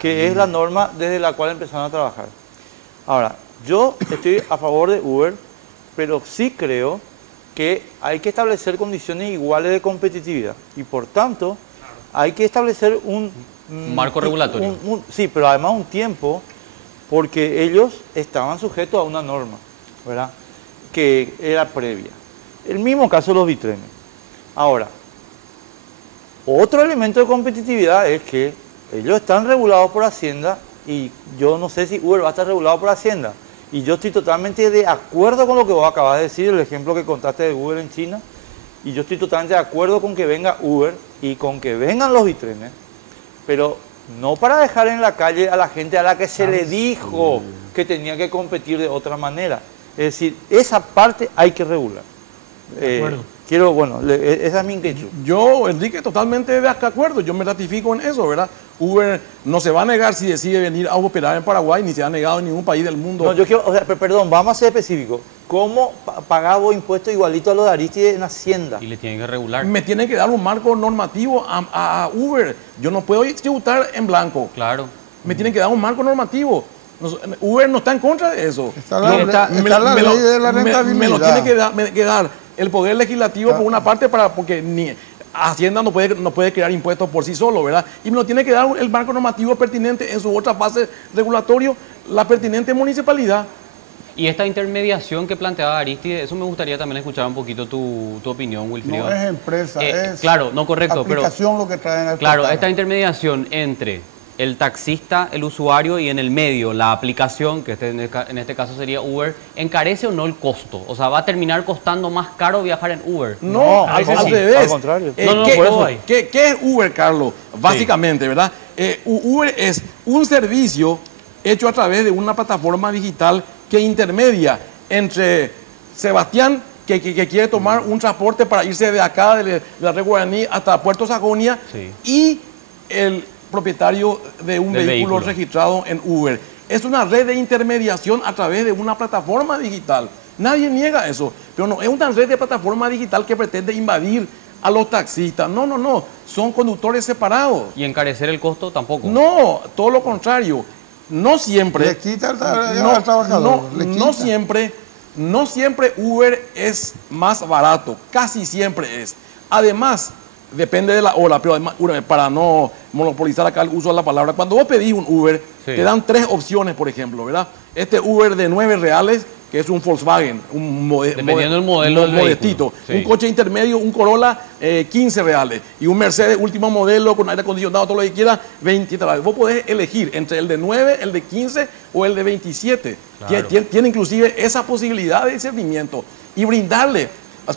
que es la norma desde la cual empezaron a trabajar. Ahora, yo estoy a favor de Uber, pero sí creo que hay que establecer condiciones iguales de competitividad y por tanto hay que establecer un marco regulatorio. Sí, pero además un tiempo, porque ellos estaban sujetos a una norma, ¿verdad? Que era previa. El mismo caso de los bitrenes. Ahora, Otro elemento de competitividad es que ellos están regulados por Hacienda y yo no sé si Uber va a estar regulado por Hacienda. Y yo estoy totalmente de acuerdo con lo que vos acabas de decir, el ejemplo que contaste de Uber en China. Y yo estoy totalmente de acuerdo con que venga Uber y con que vengan los bitrenes, pero no para dejar en la calle a la gente a la que se le dijo que tenía que competir de otra manera. Es decir, esa parte hay que regular. De acuerdo. Esa es mi intención. Yo, Enrique, totalmente de acuerdo, yo me ratifico en eso, ¿verdad? Uber no se va a negar si decide venir a operar en Paraguay, ni se ha negado en ningún país del mundo. No, yo quiero, perdón, vamos a ser específicos. ¿Cómo pagás vos impuestos igualito a los de Aristide en Hacienda? Y le tienen que regular. Me tienen que dar un marco normativo a Uber. Yo no puedo tributar en blanco. Claro. Me tienen que dar un marco normativo. Uber no está en contra de eso. Está la ley de la rentabilidad. Me lo tiene que dar el Poder Legislativo por una parte, porque ni Hacienda no puede crear impuestos por sí solo, ¿verdad? Y me lo tiene que dar el marco normativo pertinente en su otra fase regulatorio, la pertinente municipalidad. Y esta intermediación que planteaba Aristide, eso me gustaría también escuchar un poquito tu opinión, Wilfrido. No es empresa, es claro, no correcto, aplicación pero lo que traen al claro, portal. esta intermediación entre el taxista, el usuario y en el medio la aplicación, que en este caso sería Uber, ¿encarece o no el costo? O sea, ¿va a terminar costando más caro viajar en Uber? No, al revés. Al contrario. Por eso. ¿Qué es Uber, Carlos? Básicamente, ¿verdad? Uber es un servicio hecho a través de una plataforma digital que intermedia entre Sebastián, que quiere tomar un transporte para irse de acá, de la Red Guaraní, hasta Puerto Sajonia, y el propietario de un vehículo registrado en Uber. Es una red de intermediación a través de una plataforma digital. Nadie niega eso, pero no es una red de plataforma digital que pretende invadir a los taxistas. No, son conductores separados. ¿Y encarecer el costo tampoco? No, todo lo contrario. No siempre. Le quita al trabajador. No siempre Uber es más barato, casi siempre es. Además, depende de la hora, pero además, para no monopolizar acá el uso de la palabra, cuando vos pedís un Uber, te dan 3 opciones, por ejemplo, ¿verdad? Este Uber de 9 reales, que es un Volkswagen, dependiendo del modelo del modestito, un coche intermedio, un Corolla, 15 reales, y un Mercedes último modelo con aire acondicionado, todo lo que quieras, 20 reales. Vos podés elegir entre el de 9, el de 15 o el de 27. Claro. Tiene inclusive esa posibilidad de discernimiento y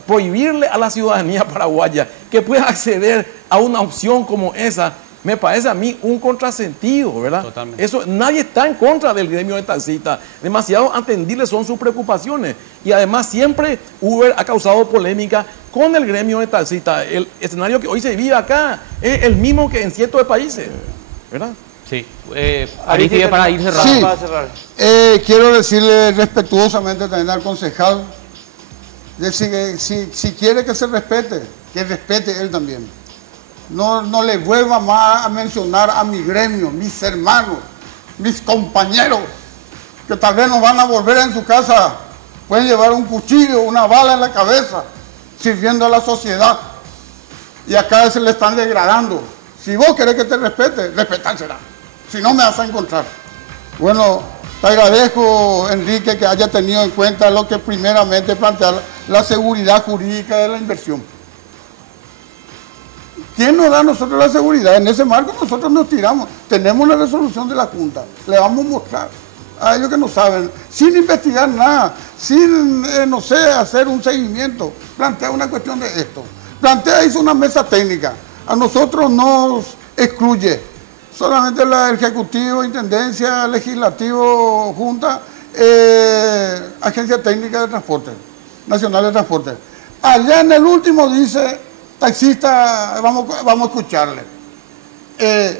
prohibirle a la ciudadanía paraguaya que pueda acceder a una opción como esa, me parece a mí un contrasentido, ¿verdad? Totalmente. Eso, nadie está en contra del gremio de taxistas, demasiado atendibles son sus preocupaciones, y además siempre Uber ha causado polémica con el gremio de taxistas. El escenario que hoy se vive acá es el mismo que en cientos de países, ¿verdad? Sí. Aristide, para ir cerrando. Sí. Para cerrar. Quiero decirle respetuosamente también al concejal, si quiere que se respete, que respete él también. No le vuelva más a mencionar a mi gremio, mis hermanos, mis compañeros, que tal vez nos van a volver en su casa, pueden llevar un cuchillo, una bala en la cabeza, sirviendo a la sociedad. Y acá se le están degradando. Si vos querés que te respete, respetársela. Si no, me vas a encontrar. Bueno, te agradezco, Enrique, que haya tenido en cuenta lo que primeramente plantea la seguridad jurídica de la inversión. ¿Quién nos da a nosotros la seguridad? En ese marco nosotros nos tiramos. Tenemos una resolución de la Junta. Le vamos a mostrar a ellos que no saben, sin investigar nada, sin, no sé, hacer un seguimiento. Plantea una cuestión de esto. Hizo una mesa técnica. A nosotros nos excluye. Solamente el Ejecutivo, Intendencia, Legislativo, Junta, Agencia Técnica de Transporte, Nacional de Transporte. Allá en el último dice, taxista, vamos a escucharle.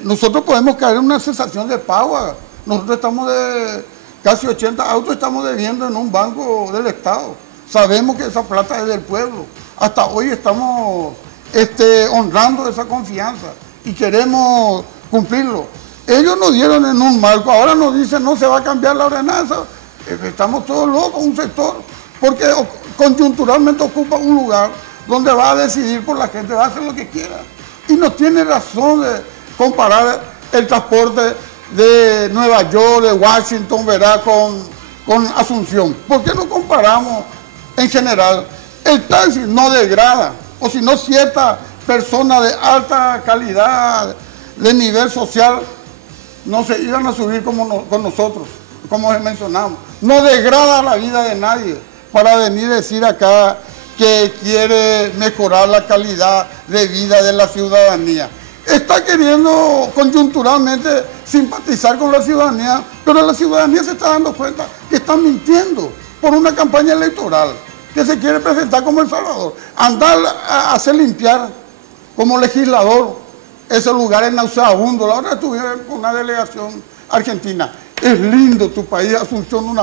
Nosotros podemos caer en una cesación de pago. Nosotros estamos de casi 80 autos, estamos debiendo en un banco del Estado. Sabemos que esa plata es del pueblo. Hasta hoy estamos honrando esa confianza y queremos cumplirlo. Ellos nos dieron en un marco, ahora nos dicen no se va a cambiar la ordenanza. Estamos todos locos, un sector, porque conjunturalmente ocupa un lugar donde va a decidir por la gente, va a hacer lo que quiera. Y no tiene razón de comparar el transporte de Nueva York, de Washington, ¿verdad?, con Asunción. ¿Por qué no comparamos en general? El taxi no degrada, o si no cierta personas de alta calidad, de nivel social, no se iban a subir con nosotros, como mencionamos. No degrada la vida de nadie para venir a decir acá que quiere mejorar la calidad de vida de la ciudadanía. Está queriendo coyunturalmente simpatizar con la ciudadanía, pero la ciudadanía se está dando cuenta que está mintiendo por una campaña electoral, que se quiere presentar como El Salvador. Andar a hacer limpiar como legislador esos lugares nauseabundos. La otra estuve con una delegación argentina. Es lindo tu país, Asunción,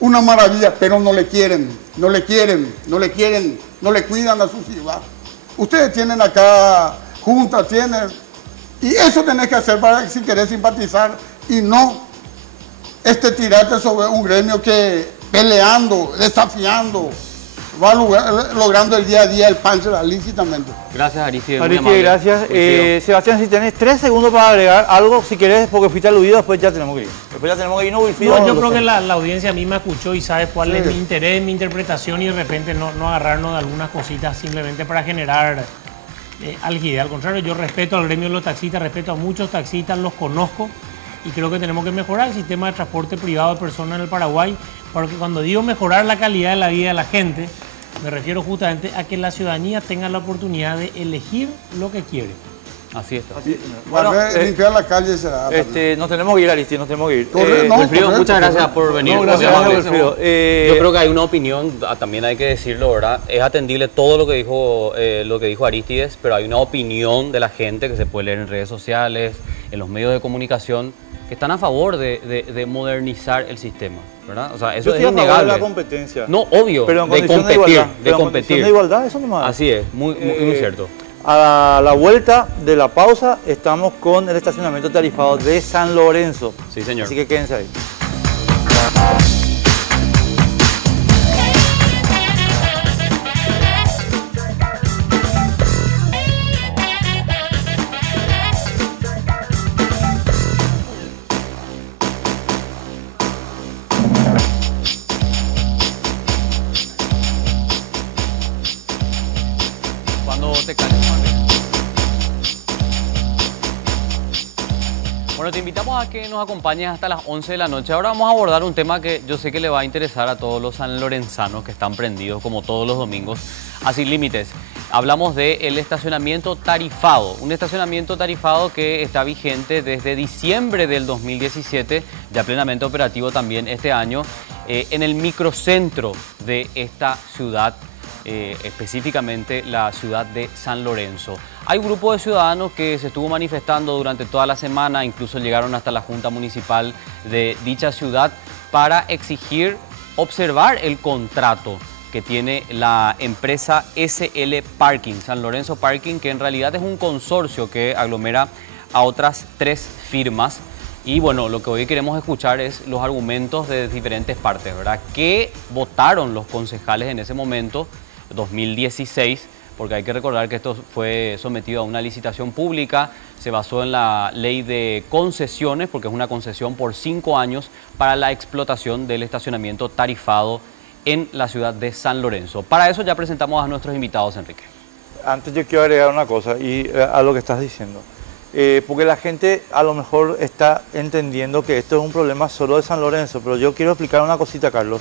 una maravilla, pero no le quieren, no le cuidan a su ciudad. Ustedes tienen acá junta, tienen, y eso tenés que hacer para que si querés simpatizar y no tirarte sobre un gremio que peleando, desafiando, va logrando el día a día el pan lícitamente. Gracias, Aristide. Aristide, gracias. Sebastián, si tenés 3 segundos para agregar algo, si querés, porque fuiste aludido, después ya tenemos que ir. Después ya tenemos que ir, No, yo creo que la audiencia a mí me escuchó y sabe cuál es mi interés, mi interpretación, y de repente no agarrarnos de algunas cositas simplemente para generar algidez. Al contrario, yo respeto al gremio de los taxistas, respeto a muchos taxistas, los conozco y creo que tenemos que mejorar el sistema de transporte privado de personas en el Paraguay, porque cuando digo mejorar la calidad de la vida de la gente, me refiero justamente a que la ciudadanía tenga la oportunidad de elegir lo que quiere. Así está. Bueno, limpiar la calle será. Nos tenemos que ir, Aristide, nos tenemos que ir. Wilfrido, muchas gracias por venir. No, gracias, Wilfrido. Yo creo que hay una opinión, también hay que decirlo, ¿verdad? Es atendible todo lo que dijo Aristides, pero hay una opinión de la gente que se puede leer en redes sociales, en los medios de comunicación, que están a favor de modernizar el sistema, ¿verdad? O sea, eso es innegable. De la competencia. No, obvio, pero en de competir, de competir. De igualdad, eso no más. Así es, muy cierto. A la vuelta de la pausa estamos con el estacionamiento tarifado de San Lorenzo. Sí, señor. Así que quédense ahí. Bueno, te invitamos a que nos acompañes hasta las 11 de la noche. Ahora vamos a abordar un tema que yo sé que le va a interesar a todos los sanlorenzanos que están prendidos, como todos los domingos, a Sin Límites. Hablamos del estacionamiento tarifado, un estacionamiento tarifado que está vigente desde diciembre del 2017, ya plenamente operativo también este año, en el microcentro de esta ciudad, específicamente la ciudad de San Lorenzo. Hay un grupo de ciudadanos que se estuvo manifestando durante toda la semana, incluso llegaron hasta la Junta Municipal de dicha ciudad para exigir observar el contrato que tiene la empresa SL Parking, San Lorenzo Parking, que en realidad es un consorcio que aglomera a otras 3 firmas. Y bueno, lo que hoy queremos escuchar es los argumentos de diferentes partes, ¿verdad? ¿Qué votaron los concejales en ese momento, 2016? Porque hay que recordar que esto fue sometido a una licitación pública, se basó en la ley de concesiones, porque es una concesión por 5 años para la explotación del estacionamiento tarifado en la ciudad de San Lorenzo. Para eso ya presentamos a nuestros invitados, Enrique. Antes yo quiero agregar una cosa y a lo que estás diciendo. Porque la gente a lo mejor está entendiendo que esto es un problema solo de San Lorenzo, pero yo quiero explicar una cosita, Carlos,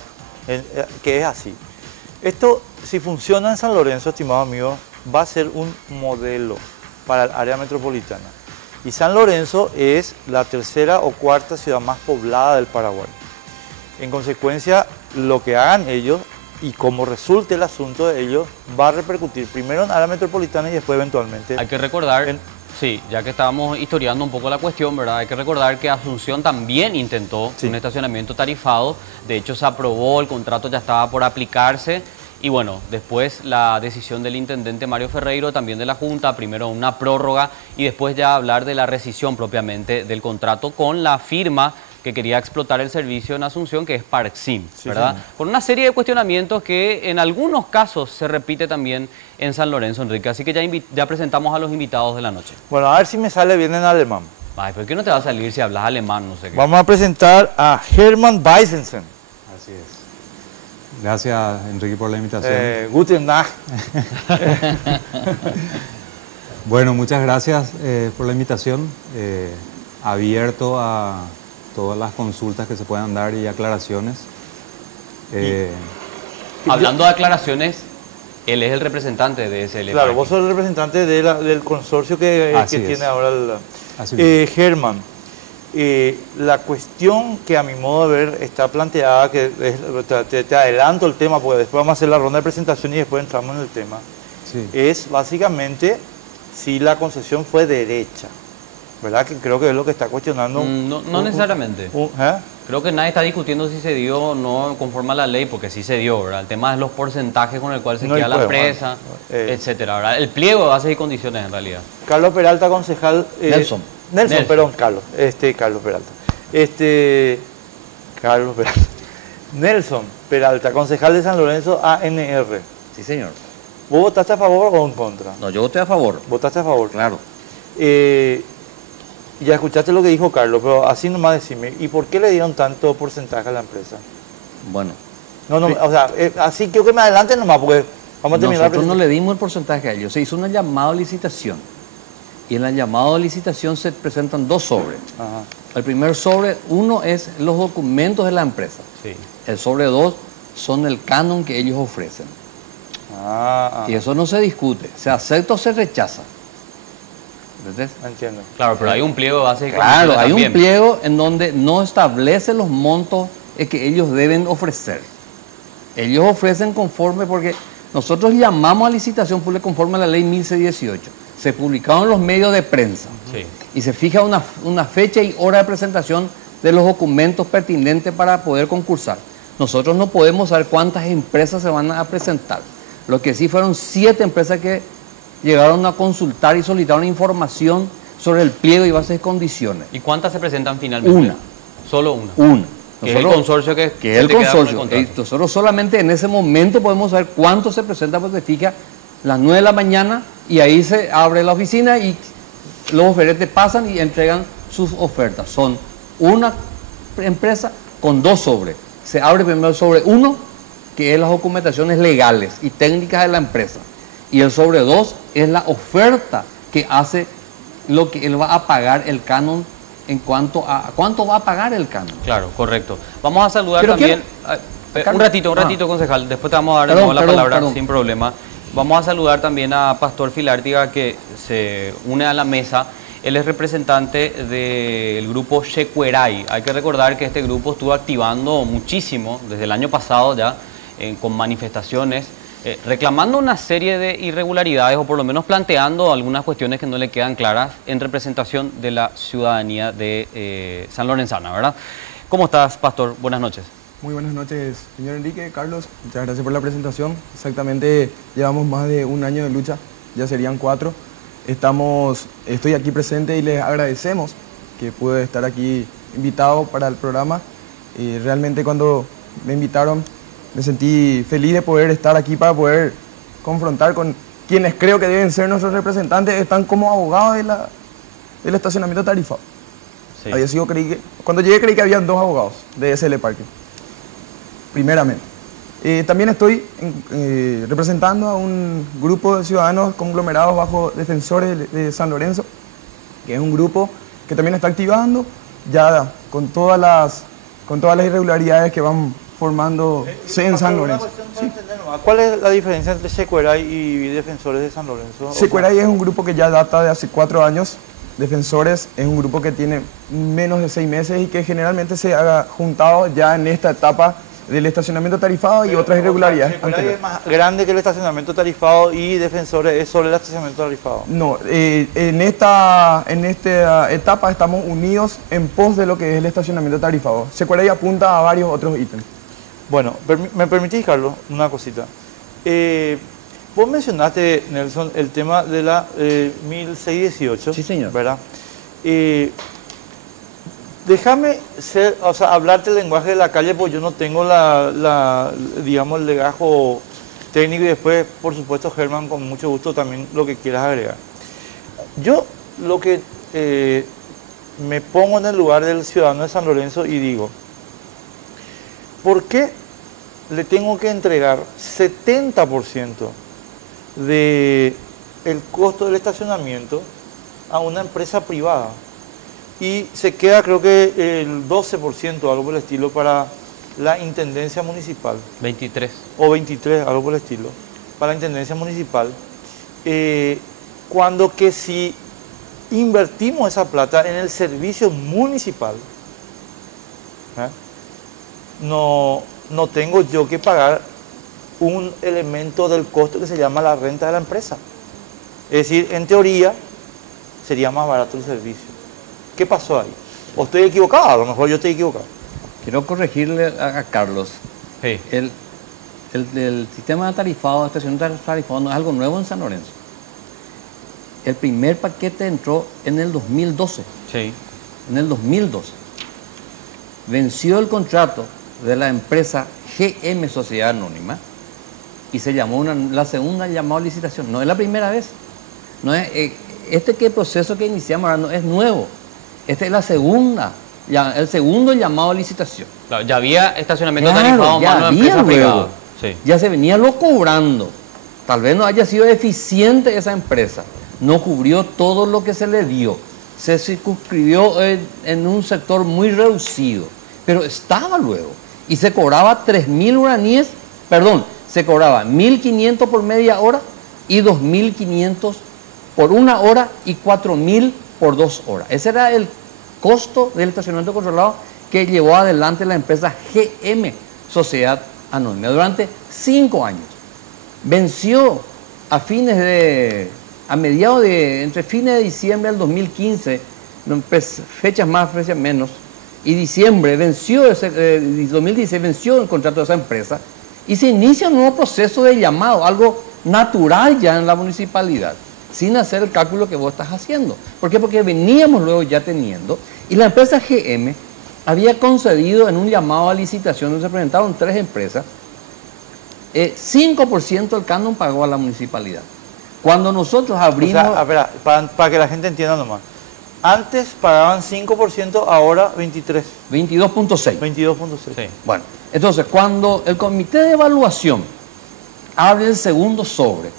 que es así. Esto, si funciona en San Lorenzo, estimado amigo, va a ser un modelo para el área metropolitana. Y San Lorenzo es la 3ª o 4ª ciudad más poblada del Paraguay. En consecuencia, lo que hagan ellos y como resulte el asunto de ellos, va a repercutir primero en área metropolitana y después eventualmente... Hay que recordar... Sí, ya que estábamos historiando un poco la cuestión, ¿verdad? Hay que recordar que Asunción también intentó un estacionamiento tarifado. De hecho, se aprobó, el contrato ya estaba por aplicarse. Y bueno, después la decisión del intendente Mario Ferreiro, también de la Junta, primero una prórroga y después ya hablar de la rescisión propiamente del contrato con la firma que quería explotar el servicio en Asunción, que es Parksim, ¿verdad? Sí. Con una serie de cuestionamientos que en algunos casos se repite también en San Lorenzo, Enrique. Así que ya presentamos a los invitados de la noche. Bueno, a ver si me sale bien en alemán. Ay, ¿por qué no te va a salir si hablas alemán? No sé qué. Vamos a presentar a Hermann Weisensen. Así es. Gracias, Enrique, por la invitación. Guten Nacht. Bueno, muchas gracias por la invitación. Abierto a todas las consultas que se puedan dar y aclaraciones. Hablando de aclaraciones, él es el representante de SL Claro, Parking. vos sos el representante del consorcio que tiene ahora Germán. La cuestión que a mi modo de ver está planteada, que te adelanto el tema, porque después vamos a hacer la ronda de presentación y después entramos en el tema, es básicamente si la concesión fue derecha, ¿verdad? Que creo que es lo que está cuestionando. No necesariamente. Creo que nadie está discutiendo si se dio o no conforme a la ley, porque sí se dio, ¿verdad? El tema es los porcentajes con el cual se queda la empresa, etcétera, ¿verdad? El pliego de bases y condiciones, en realidad. Carlos Peralta, concejal... Nelson, perdón, Carlos Peralta. Carlos Peralta. Nelson Peralta, concejal de San Lorenzo, ANR. Sí, señor. ¿Vos votaste a favor o en contra? No, yo voté a favor. ¿Votaste a favor? Claro. Ya escuchaste lo que dijo Carlos, pero así nomás decime, ¿y por qué le dieron tanto porcentaje a la empresa? Bueno. O sea, así quiero que me adelante nomás, porque vamos a terminar. Nosotros no le dimos el porcentaje a ellos. Se hizo una llamada a licitación. Y en la llamada a licitación se presentan 2 sobres. Ajá. El primer sobre, uno es los documentos de la empresa. Sí. El sobre 2 son el canon que ellos ofrecen. Y eso no se discute. Se acepta o se rechaza. ¿Entendés? Entiendo. Claro, pero hay un pliego de bases y Claro, condiciones hay también. un pliego en donde no establece los montos que ellos deben ofrecer. Ellos ofrecen conforme, porque nosotros llamamos a licitación pública conforme a la ley 1118. Se publicaron en los medios de prensa. Sí. Y se fija una fecha y hora de presentación de los documentos pertinentes para poder concursar. Nosotros no podemos saber cuántas empresas se van a presentar. Lo que sí fueron 7 empresas que llegaron a consultar y solicitaron información sobre el pliego y bases y condiciones. ¿Y cuántas se presentan finalmente? Una. Solo una. Una. Que es el consorcio que es el consorcio. Nosotros solamente en ese momento podemos saber cuánto se presenta, pues se fija las 9 de la mañana y ahí se abre la oficina y los oferentes pasan y entregan sus ofertas. Son una empresa con 2 sobres. Se abre primero el sobre 1, que es las documentaciones legales y técnicas de la empresa. Y el sobre 2 es la oferta que hace lo que él va a pagar el canon en cuanto a cuánto va a pagar el canon. Claro, correcto. Vamos a saludar también... Un ratito, concejal. Después te vamos a dar de nuevo la palabra sin problema. Vamos a saludar también a Pastor Filártiga, que se une a la mesa. Él es representante del grupo Shecueray. Hay que recordar que este grupo estuvo activando muchísimo desde el año pasado ya, con manifestaciones, reclamando una serie de irregularidades o por lo menos planteando algunas cuestiones que no le quedan claras en representación de la ciudadanía de San Lorenzana, ¿verdad? ¿Cómo estás, Pastor? Buenas noches. Muy buenas noches, señor Enrique, Carlos. Muchas gracias por la presentación. Exactamente, llevamos más de un año de lucha, ya serían 4. Estoy aquí presente y les agradecemos que pude estar aquí invitado para el programa. Realmente cuando me invitaron me sentí feliz de poder estar aquí para poder confrontar con quienes creo que deben ser nuestros representantes. Están como abogados del estacionamiento tarifado. Sí. Cuando llegué creí que habían 2 abogados de SL Parking, primeramente. También estoy representando a un grupo de ciudadanos conglomerados bajo Defensores de San Lorenzo, que es un grupo que también está activando ya con todas las irregularidades que van formándose en San Lorenzo. Sí. ¿Cuál es la diferencia entre Shecueray y Defensores de San Lorenzo? Shecueray es un grupo que ya data de hace 4 años. Defensores es un grupo que tiene menos de 6 meses y que generalmente se ha juntado ya en esta etapa del estacionamiento tarifado y otras irregularidades. Shecueray es más grande que el estacionamiento tarifado y Defensores es solo el estacionamiento tarifado. No, en esta etapa estamos unidos en pos de lo que es el estacionamiento tarifado. Shecueray apunta a varios otros ítems. Bueno, ¿me permitís, Carlos, una cosita? Vos mencionaste, Nelson, el tema de la 1618. Sí, señor. ¿Verdad? Déjame hablarte el lenguaje de la calle, porque yo no tengo digamos, el legajo técnico, y después, por supuesto, Germán, con mucho gusto también lo que quieras agregar. Yo lo que me pongo en el lugar del ciudadano de San Lorenzo y digo, ¿por qué le tengo que entregar 70% de el costo del estacionamiento a una empresa privada y se queda creo que el 12%, algo por el estilo, para la Intendencia Municipal. 23. O 23, algo por el estilo, para la Intendencia Municipal. Cuando que si invertimos esa plata en el servicio municipal, no tengo yo que pagar un elemento del costo que se llama la renta de la empresa. Es decir, en teoría sería más barato el servicio. ¿Qué pasó ahí? ¿O estoy equivocado? A lo mejor yo estoy equivocado. Quiero corregirle a Carlos. Sí. El sistema tarifado, de estación tarifado, no es algo nuevo en San Lorenzo. El primer paquete entró en el 2012. Sí. En el 2012. Venció el contrato de la empresa GM Sociedad Anónima y se llamó la segunda llamada a licitación. No es la primera vez. No es, proceso que iniciamos ahora no es nuevo. Esta es la segunda, el segundo llamado a licitación. Claro, ya había estacionamiento tarifado en mano de empresas privadas. Sí. Ya se venía lo cobrando. Tal vez no haya sido eficiente esa empresa. No cubrió todo lo que se le dio. Se circunscribió en un sector muy reducido. Pero estaba luego. Y se cobraba 3.000 guaraníes, se cobraba 1.500 por media hora y 2.500 por una hora y 4.000 por 2 horas. Ese era el costo del estacionamiento controlado que llevó adelante la empresa GM Sociedad Anónima durante 5 años. Venció entre fines de diciembre del 2015, fechas más, fechas menos, y diciembre venció 2016 venció el contrato de esa empresa y se inicia un nuevo proceso de llamado, algo natural ya en la municipalidad, sin hacer el cálculo que vos estás haciendo. ¿Por qué? Porque veníamos luego ya teniendo, y la empresa GM había concedido en un llamado a licitación donde se presentaron 3 empresas, 5% del canon pagó a la municipalidad. Cuando nosotros abrimos... O sea, espera, para que la gente entienda nomás. Antes pagaban 5%, ahora 23. 22.6. 22.6. Sí. Bueno, entonces cuando el comité de evaluación abre el segundo sobre,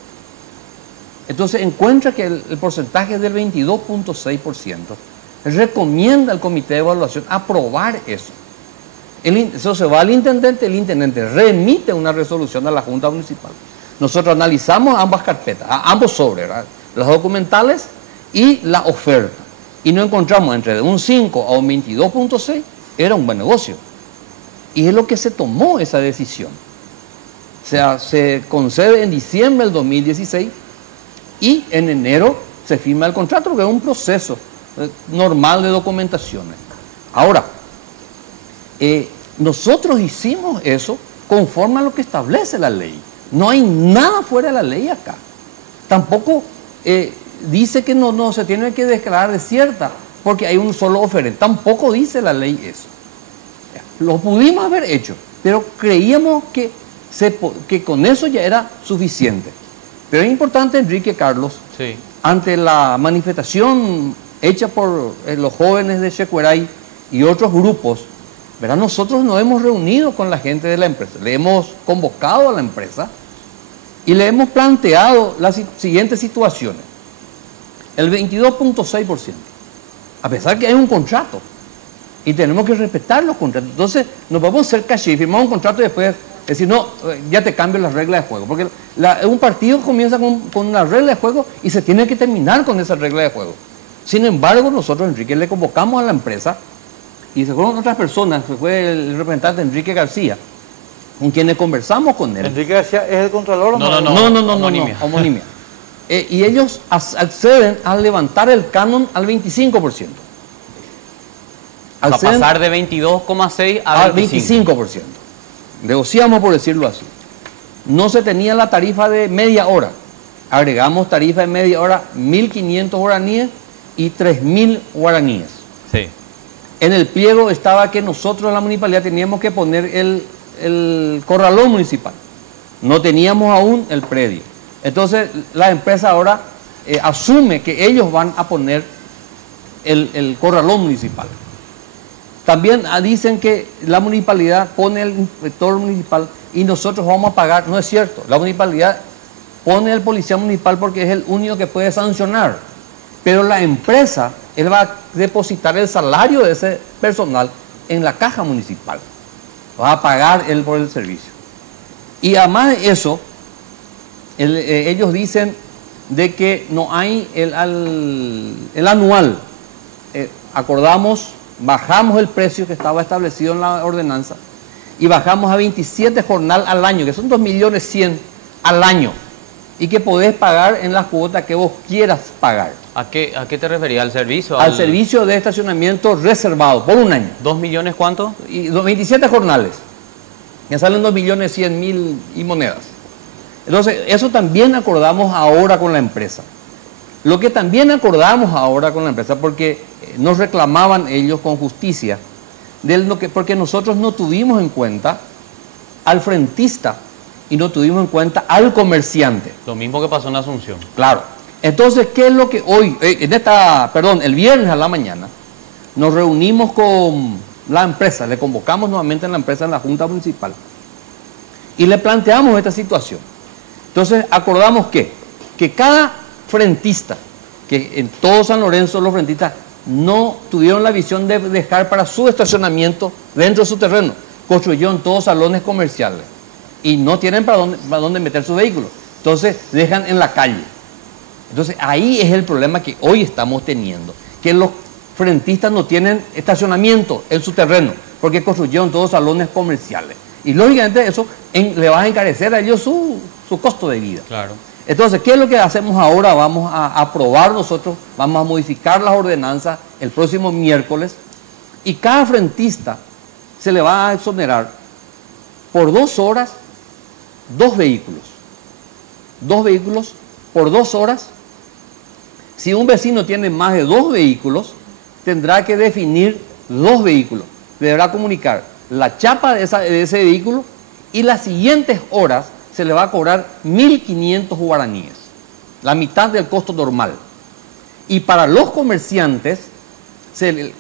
entonces encuentra que el porcentaje es del 22.6%, recomienda al comité de evaluación aprobar eso. Eso se va al intendente, el intendente remite una resolución a la Junta Municipal. Nosotros analizamos ambas carpetas, ambos sobres, ¿verdad? Las documentales y la oferta. Y nos encontramos entre un 5 a un 22.6, era un buen negocio. Y es lo que se tomó esa decisión. O sea, se concede en diciembre del 2016 y en enero se firma el contrato, que es un proceso normal de documentaciones. Ahora, nosotros hicimos eso conforme a lo que establece la ley. No hay nada fuera de la ley acá. Tampoco dice que no se tiene que declarar desierta porque hay un solo oferente. Tampoco dice la ley eso. Lo pudimos haber hecho, pero creíamos que con eso ya era suficiente. Pero es importante, Enrique, Carlos, sí, ante la manifestación hecha por los jóvenes de Checueray y otros grupos, ¿verdad? Nosotros nos hemos reunido con la gente de la empresa, le hemos convocado a la empresa y le hemos planteado las siguientes situaciones. El 22.6%, a pesar que hay un contrato y tenemos que respetar los contratos. Entonces, nos vamos a hacer caché, firmamos un contrato y después decir, no, ya te cambio las reglas de juego. Porque un partido comienza con una regla de juego y se tiene que terminar con esa regla de juego. Sin embargo, nosotros, Enrique, le convocamos a la empresa y se fueron otras personas, fue el representante Enrique García, con quienes conversamos con él. ¿Enrique García es el contralor o no? No, homonimia. Y ellos acceden a levantar el canon al 25%. A pasar de 22,6 a 25%. Negociamos, por decirlo así. No se tenía la tarifa de media hora. Agregamos tarifa de media hora, 1.500 guaraníes y 3.000 guaraníes. Sí. En el pliego estaba que nosotros en la municipalidad teníamos que poner el corralón municipal. No teníamos aún el predio. Entonces la empresa ahora asume que ellos van a poner el corralón municipal. También dicen que la municipalidad pone el inspector municipal y nosotros vamos a pagar. No es cierto. La municipalidad pone el policía municipal porque es el único que puede sancionar. Pero la empresa, él va a depositar el salario de ese personal en la caja municipal. Va a pagar él por el servicio. Y además de eso, ellos dicen de que no hay el anual. Acordamos, bajamos el precio que estaba establecido en la ordenanza y bajamos a 27 jornal al año, que son 2.100.000 al año, y que podés pagar en las cuotas que vos quieras pagar. ¿A qué te referías? ¿Al servicio? Al servicio de estacionamiento reservado por un año. ¿2 millones cuánto? Y 27 jornales. Ya salen 2.100.000 y monedas. Entonces, eso también acordamos ahora con la empresa. Lo que también acordamos ahora con la empresa, porque nos reclamaban ellos con justicia, porque nosotros no tuvimos en cuenta al frentista y no tuvimos en cuenta al comerciante. Lo mismo que pasó en Asunción. Claro. Entonces, ¿qué es lo que hoy, el viernes a la mañana, nos reunimos con la empresa, le convocamos nuevamente a la empresa en la Junta Municipal y le planteamos esta situación? Entonces, acordamos que cada frentista, que en todo San Lorenzo los frentistas no tuvieron la visión de dejar para su estacionamiento dentro de su terreno, construyeron todos salones comerciales y no tienen para dónde meter sus vehículos, entonces dejan en la calle. Entonces ahí es el problema que hoy estamos teniendo, que los frentistas no tienen estacionamiento en su terreno porque construyeron todos salones comerciales y lógicamente eso le va a encarecer a ellos su costo de vida. Claro. Entonces, ¿qué es lo que hacemos ahora? Vamos a aprobar nosotros, vamos a modificar las ordenanzas el próximo miércoles y cada frentista se le va a exonerar por 2 horas 2 vehículos. 2 vehículos por 2 horas. Si un vecino tiene más de 2 vehículos, tendrá que definir 2 vehículos. Deberá comunicar la chapa de ese vehículo y las siguientes horas se le va a cobrar 1.500 guaraníes, la mitad del costo normal. Y para los comerciantes se le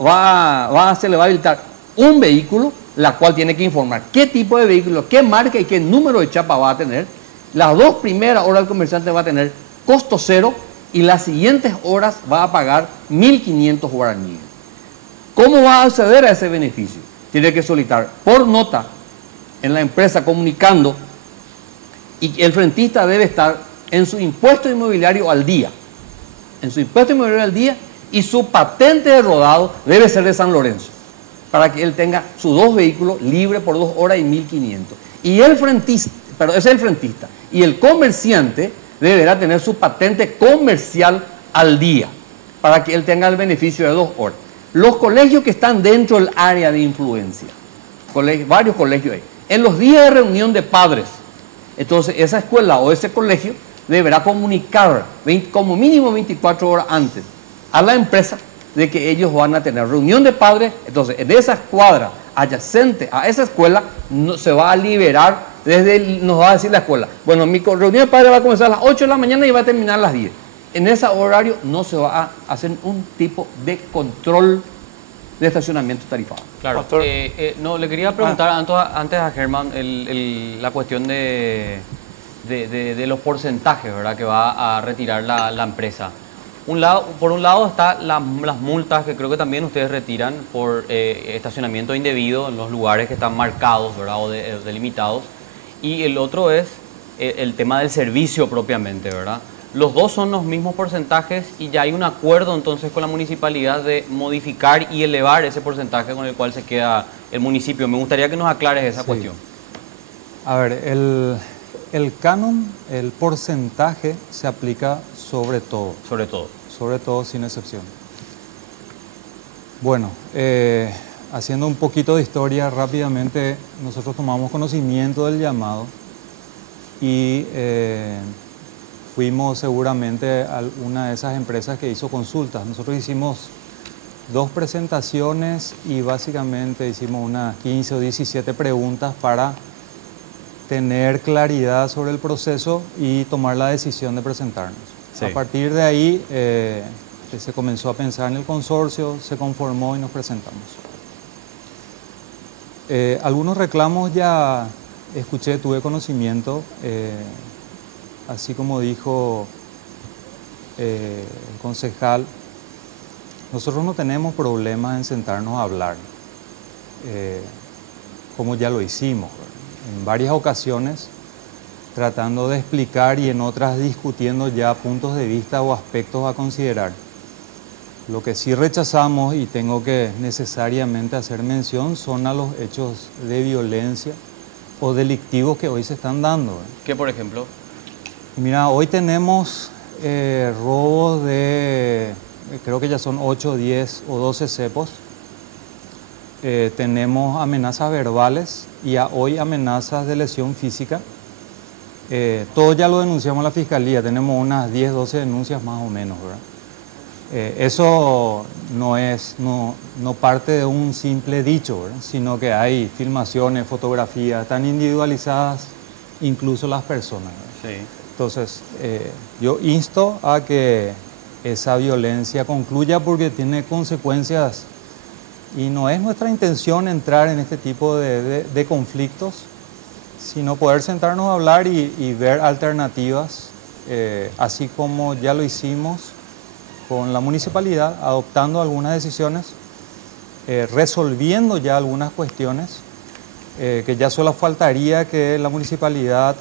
va a habilitar un vehículo, la cual tiene que informar qué tipo de vehículo, qué marca y qué número de chapa va a tener. Las 2 primeras horas el comerciante va a tener costo cero y las siguientes horas va a pagar 1.500 guaraníes. ¿Cómo va a acceder a ese beneficio? Tiene que solicitar por nota en la empresa comunicando, y el frentista debe estar en su impuesto inmobiliario al día. En su impuesto inmobiliario al día y su patente de rodado debe ser de San Lorenzo, para que él tenga sus 2 vehículos libres por 2 horas y 1.500. Y el frentista, ese es el frentista, y el comerciante deberá tener su patente comercial al día, para que él tenga el beneficio de 2 horas. Los colegios que están dentro del área de influencia, varios colegios hay, en los días de reunión de padres, entonces esa escuela o ese colegio deberá comunicar como mínimo 24 horas antes a la empresa de que ellos van a tener reunión de padres. Entonces en esa escuadra adyacente a esa escuela se va a liberar, nos va a decir la escuela, bueno, mi reunión de padres va a comenzar a las 8 de la mañana y va a terminar a las 10. En ese horario no se va a hacer un tipo de control de estacionamiento tarifado. Claro, no, le quería preguntar antes a Germán la cuestión de los porcentajes, ¿verdad?, que va a retirar la empresa. Por un lado están las multas que creo que también ustedes retiran por estacionamiento indebido en los lugares que están marcados, ¿verdad?, o delimitados. Y el otro es el tema del servicio propiamente, ¿verdad? Los dos son los mismos porcentajes y ya hay un acuerdo entonces con la municipalidad de modificar y elevar ese porcentaje con el cual se queda el municipio. Me gustaría que nos aclares esa cuestión. A ver, el canon, el porcentaje se aplica sobre todo. Sobre todo. Sobre todo, sin excepción. Bueno, haciendo un poquito de historia rápidamente, nosotros tomamos conocimiento del llamado y fuimos seguramente a una de esas empresas que hizo consultas. Nosotros hicimos 2 presentaciones y básicamente hicimos unas 15 o 17 preguntas para tener claridad sobre el proceso y tomar la decisión de presentarnos. Sí. A partir de ahí se comenzó a pensar en el consorcio, se conformó y nos presentamos. Algunos reclamos ya escuché, tuve conocimiento. así como dijo el concejal, nosotros no tenemos problemas en sentarnos a hablar, como ya lo hicimos en varias ocasiones, tratando de explicar y en otras discutiendo ya puntos de vista o aspectos a considerar. Lo que sí rechazamos, y tengo que necesariamente hacer mención, son a los hechos de violencia o delictivos que hoy se están dando. ¿Qué, por ejemplo? Mira, hoy tenemos robos de, creo que ya son 8, 10 o 12 cepos. Tenemos amenazas verbales y hoy amenazas de lesión física. Todo ya lo denunciamos a la Fiscalía, tenemos unas 10, 12 denuncias más o menos, ¿verdad? Eso no parte de un simple dicho, ¿verdad? Sino que hay filmaciones, fotografías, están individualizadas incluso las personas, ¿verdad? Sí. Entonces, yo insto a que esa violencia concluya porque tiene consecuencias y no es nuestra intención entrar en este tipo de conflictos, sino poder sentarnos a hablar y ver alternativas, así como ya lo hicimos con la municipalidad, adoptando algunas decisiones, resolviendo ya algunas cuestiones, que ya solo faltaría que la municipalidad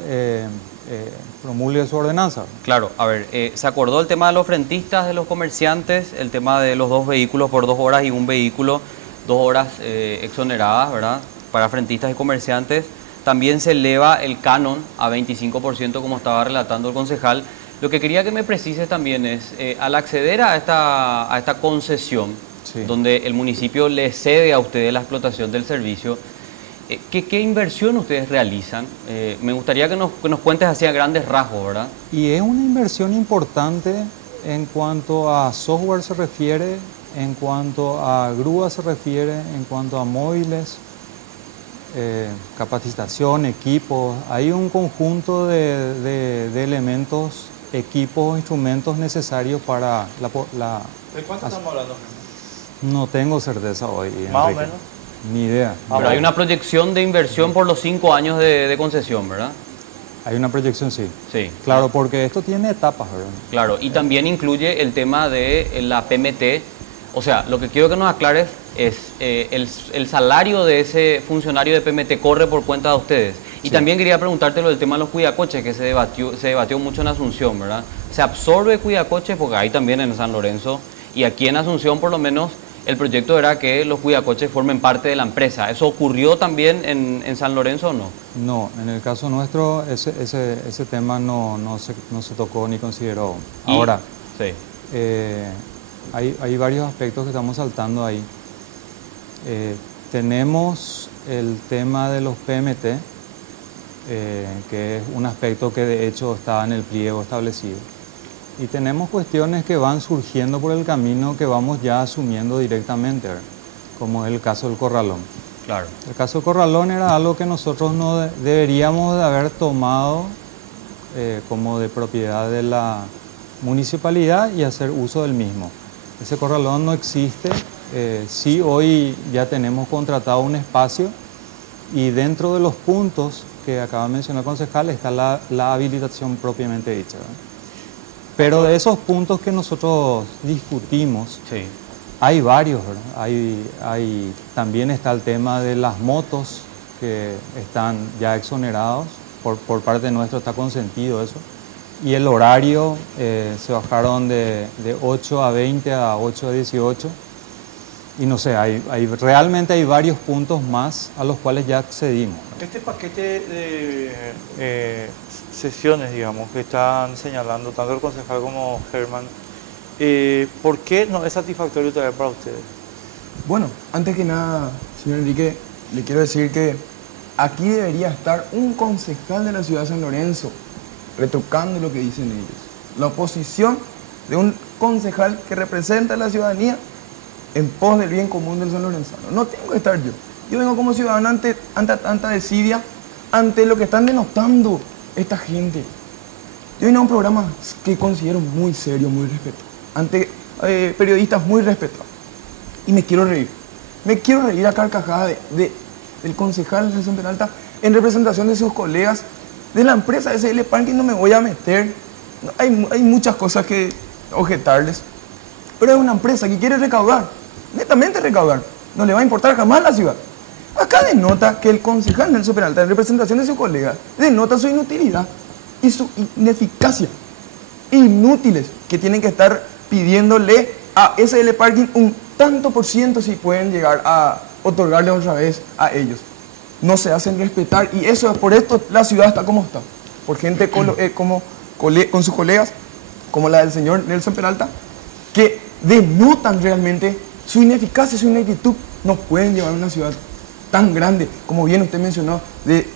promulgue su ordenanza. Claro, a ver, se acordó el tema de los frentistas, de los comerciantes, el tema de los 2 vehículos por 2 horas y un vehículo 2 horas exoneradas, ¿verdad? Para frentistas y comerciantes. También se eleva el canon a 25%, como estaba relatando el concejal. Lo que quería que me precises también es, al acceder a esta concesión, sí, donde el municipio le cede a ustedes la explotación del servicio, ¿qué inversión ustedes realizan? Me gustaría que nos cuentes así a grandes rasgos, ¿verdad? Y es una inversión importante en cuanto a software se refiere, en cuanto a grúa se refiere, en cuanto a móviles, capacitación, equipos. Hay un conjunto de elementos, equipos, instrumentos necesarios para la... ¿De cuánto estamos hablando? No tengo certeza hoy, Enrique. ¿Más o menos? Ni idea. Pero hay una proyección de inversión por los 5 años de concesión, ¿verdad? Hay una proyección, sí. Sí. Claro, porque esto tiene etapas, ¿verdad? Claro, y también incluye el tema de la PMT. O sea, lo que quiero que nos aclares es el salario de ese funcionario de PMT corre por cuenta de ustedes. Y sí, también quería preguntarte lo del tema de los cuidacoches, que se debatió mucho en Asunción, ¿verdad? ¿Se absorbe cuidacoches? Porque hay también en San Lorenzo, y aquí en Asunción por lo menos el proyecto era que los cuidacoches formen parte de la empresa. ¿Eso ocurrió también en San Lorenzo o no? No, en el caso nuestro ese tema no se tocó ni consideró. Ahora, sí, hay varios aspectos que estamos saltando ahí. Tenemos el tema de los PMT, que es un aspecto que de hecho está en el pliego establecido. Y tenemos cuestiones que van surgiendo por el camino que vamos ya asumiendo directamente, ¿verdad? Como es el caso del corralón. Claro. El caso del corralón era algo que nosotros no deberíamos de haber tomado como de propiedad de la municipalidad y hacer uso del mismo. Ese corralón no existe. Sí, hoy ya tenemos contratado un espacio y dentro de los puntos que acaba de mencionar el concejal está la habilitación propiamente dicha, ¿verdad? Pero de esos puntos que nosotros discutimos, sí, hay varios, ¿verdad? También está el tema de las motos que están ya exonerados, por parte nuestra está consentido eso. Y el horario se bajaron de 8 a 20 a 8 a 18. Y no sé, realmente hay varios puntos más a los cuales ya accedimos. Este paquete de sesiones, digamos, que están señalando tanto el concejal como Germán, ¿por qué no es satisfactorio todavía para ustedes? Bueno, antes que nada, señor Enrique, le quiero decir que aquí debería estar un concejal de la ciudad de San Lorenzo, retrucando lo que dicen ellos. La oposición de un concejal que representa a la ciudadanía en pos del bien común del San Lorenzano. No tengo que estar yo. Yo vengo como ciudadano ante tanta desidia, ante lo que están denotando esta gente. Yo vine a un programa que considero muy serio, muy respetado, ante periodistas muy respetados. Y me quiero reír. Me quiero reír a carcajadas del concejal de Nelson Peralta en representación de sus colegas De la empresa SL Parking no me voy a meter. No, hay muchas cosas que objetarles. Pero es una empresa que quiere recaudar, netamente recaudar. No le va a importar jamás la ciudad. Acá denota que el concejal Nelson Peralta, en representación de su colega, denota su inutilidad y su ineficacia. Inútiles que tienen que estar pidiéndole a SL Parking un tanto por ciento si pueden llegar a otorgarle otra vez a ellos. No se hacen respetar y eso es por esto la ciudad está como está. Por gente con sus colegas, como la del señor Nelson Peralta, que denotan realmente su ineficacia, su ineptitud. No pueden llevar una ciudad tan grande, como bien usted mencionó, de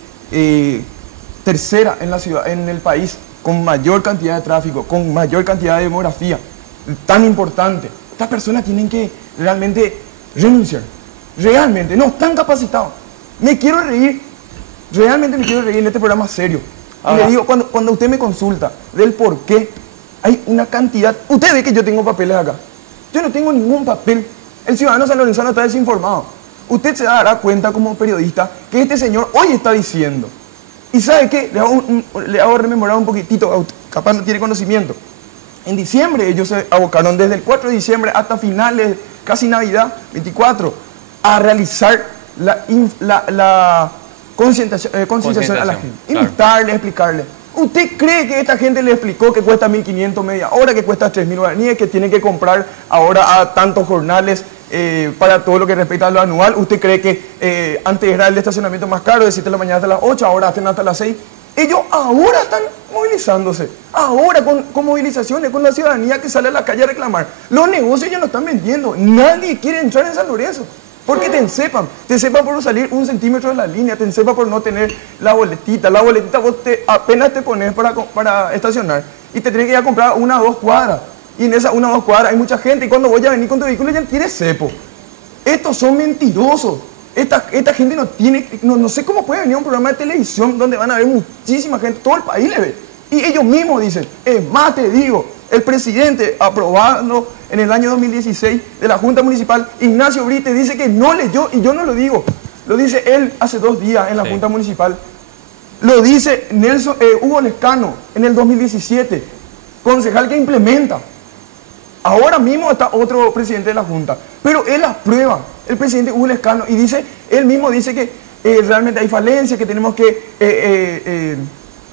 tercera en la ciudad, en el país, con mayor cantidad de tráfico, con mayor cantidad de demografía, tan importante. Estas personas tienen que realmente renunciar. Realmente, no están capacitados. Me quiero reír, realmente me quiero reír en este programa serio. Y le digo, cuando usted me consulta del por qué, hay una cantidad. Usted ve que yo tengo papeles acá. Yo no tengo ningún papel. El ciudadano sanlorenzano está desinformado. Usted se dará cuenta como periodista que este señor hoy está diciendo. ¿Y sabe qué? Le hago rememorar un poquitito, capaz no tiene conocimiento. En diciembre ellos se abocaron desde el 4 de diciembre hasta finales, casi Navidad, 24, a realizar la concientización a la gente. Invitarle, explicarle. ¿Usted cree que esta gente le explicó que cuesta 1.500 media hora, que cuesta 3.000 guaraníes, que tienen que comprar ahora a tantos jornales para todo lo que respecta a lo anual? ¿Usted cree que antes era el estacionamiento más caro, de 7 de la mañana hasta las 8, ahora hasta las 6? Ellos ahora están movilizándose, ahora con movilizaciones, con la ciudadanía que sale a la calle a reclamar. Los negocios ya no están vendiendo, nadie quiere entrar en San Lorenzo. Porque te encepan por salir 1 centímetro de la línea, te encepan por no tener la boletita vos apenas te pones para estacionar y te tienes que ir a comprar 1 o 2 cuadras. Y en esas 1 o 2 cuadras hay mucha gente y cuando voy a venir con tu vehículo ya tienes cepo. Estos son mentirosos. Esta gente no sé cómo puede venir a un programa de televisión donde van a ver muchísima gente, todo el país le ve. Y ellos mismos dicen, es más te digo, el presidente aprobando en el año 2016 de la Junta Municipal, Ignacio Brite, dice que no leyó, y yo no lo digo, lo dice él hace 2 días en la Junta Municipal. Lo dice Hugo Lescano en el 2017, concejal que implementa. Ahora mismo está otro presidente de la Junta, pero él aprueba, el presidente Hugo Lescano, y él mismo dice que realmente hay falencias, que tenemos que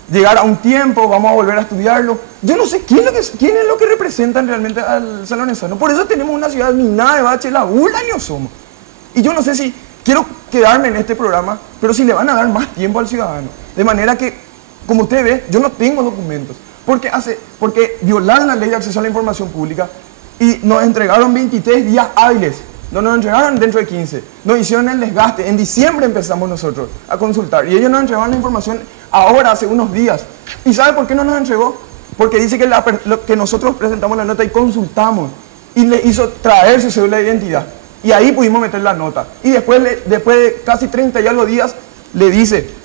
llegar a un tiempo, vamos a volver a estudiarlo. Yo no sé quién es lo que representan realmente al sanlorenzano. Por eso tenemos una ciudad minada de bache, la burla ni somos. Y yo no sé si quiero quedarme en este programa, pero si le van a dar más tiempo al ciudadano. De manera que, como usted ve, yo no tengo documentos. Porque violaron la ley de acceso a la información pública y nos entregaron 23 días hábiles. No nos entregaron dentro de 15. Nos hicieron el desgaste. En diciembre empezamos nosotros a consultar. Y ellos nos entregaron la información ahora, hace unos días. ¿Y sabe por qué no nos entregó? Porque dice que nosotros presentamos la nota y consultamos. Y le hizo traer su cédula de identidad. Y ahí pudimos meter la nota. Y después de casi 30 y algo días, le dice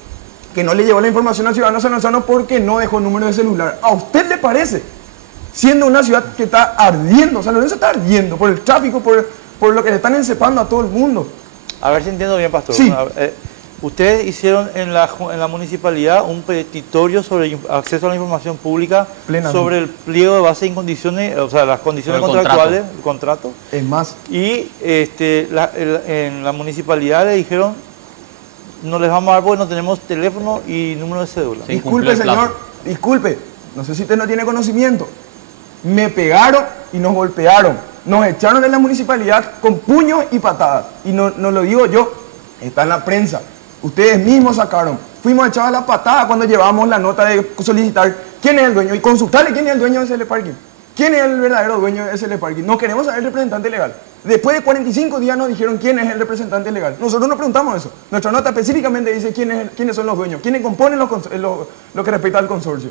que no le llevó la información al ciudadano sanlorenzano porque no dejó número de celular. ¿A usted le parece? Siendo una ciudad que está ardiendo, San Lorenzo está ardiendo por el tráfico, por lo que le están encepando a todo el mundo. A ver si entiendo bien, pastor. Sí. Ustedes hicieron en la municipalidad un petitorio sobre acceso a la información pública, sobre el pliego de base y condiciones, o sea, las condiciones contractuales, el contrato. Es más. Y en la municipalidad le dijeron, no les vamos a dar porque no tenemos teléfono y número de cédula. Disculpe, señor, disculpe, no sé si usted no tiene conocimiento. Me pegaron y nos golpearon. Nos echaron de la municipalidad con puños y patadas. Y no lo digo yo, está en la prensa. Ustedes mismos sacaron. Fuimos echados a la patada cuando llevamos la nota de solicitar quién es el dueño y consultarle quién es el dueño de SL Parking. ¿Quién es el verdadero dueño de SL Parking? No queremos saber el representante legal. Después de 45 días nos dijeron quién es el representante legal. Nosotros no preguntamos eso. Nuestra nota específicamente dice quiénes son los dueños, quiénes componen lo que respecta al consorcio.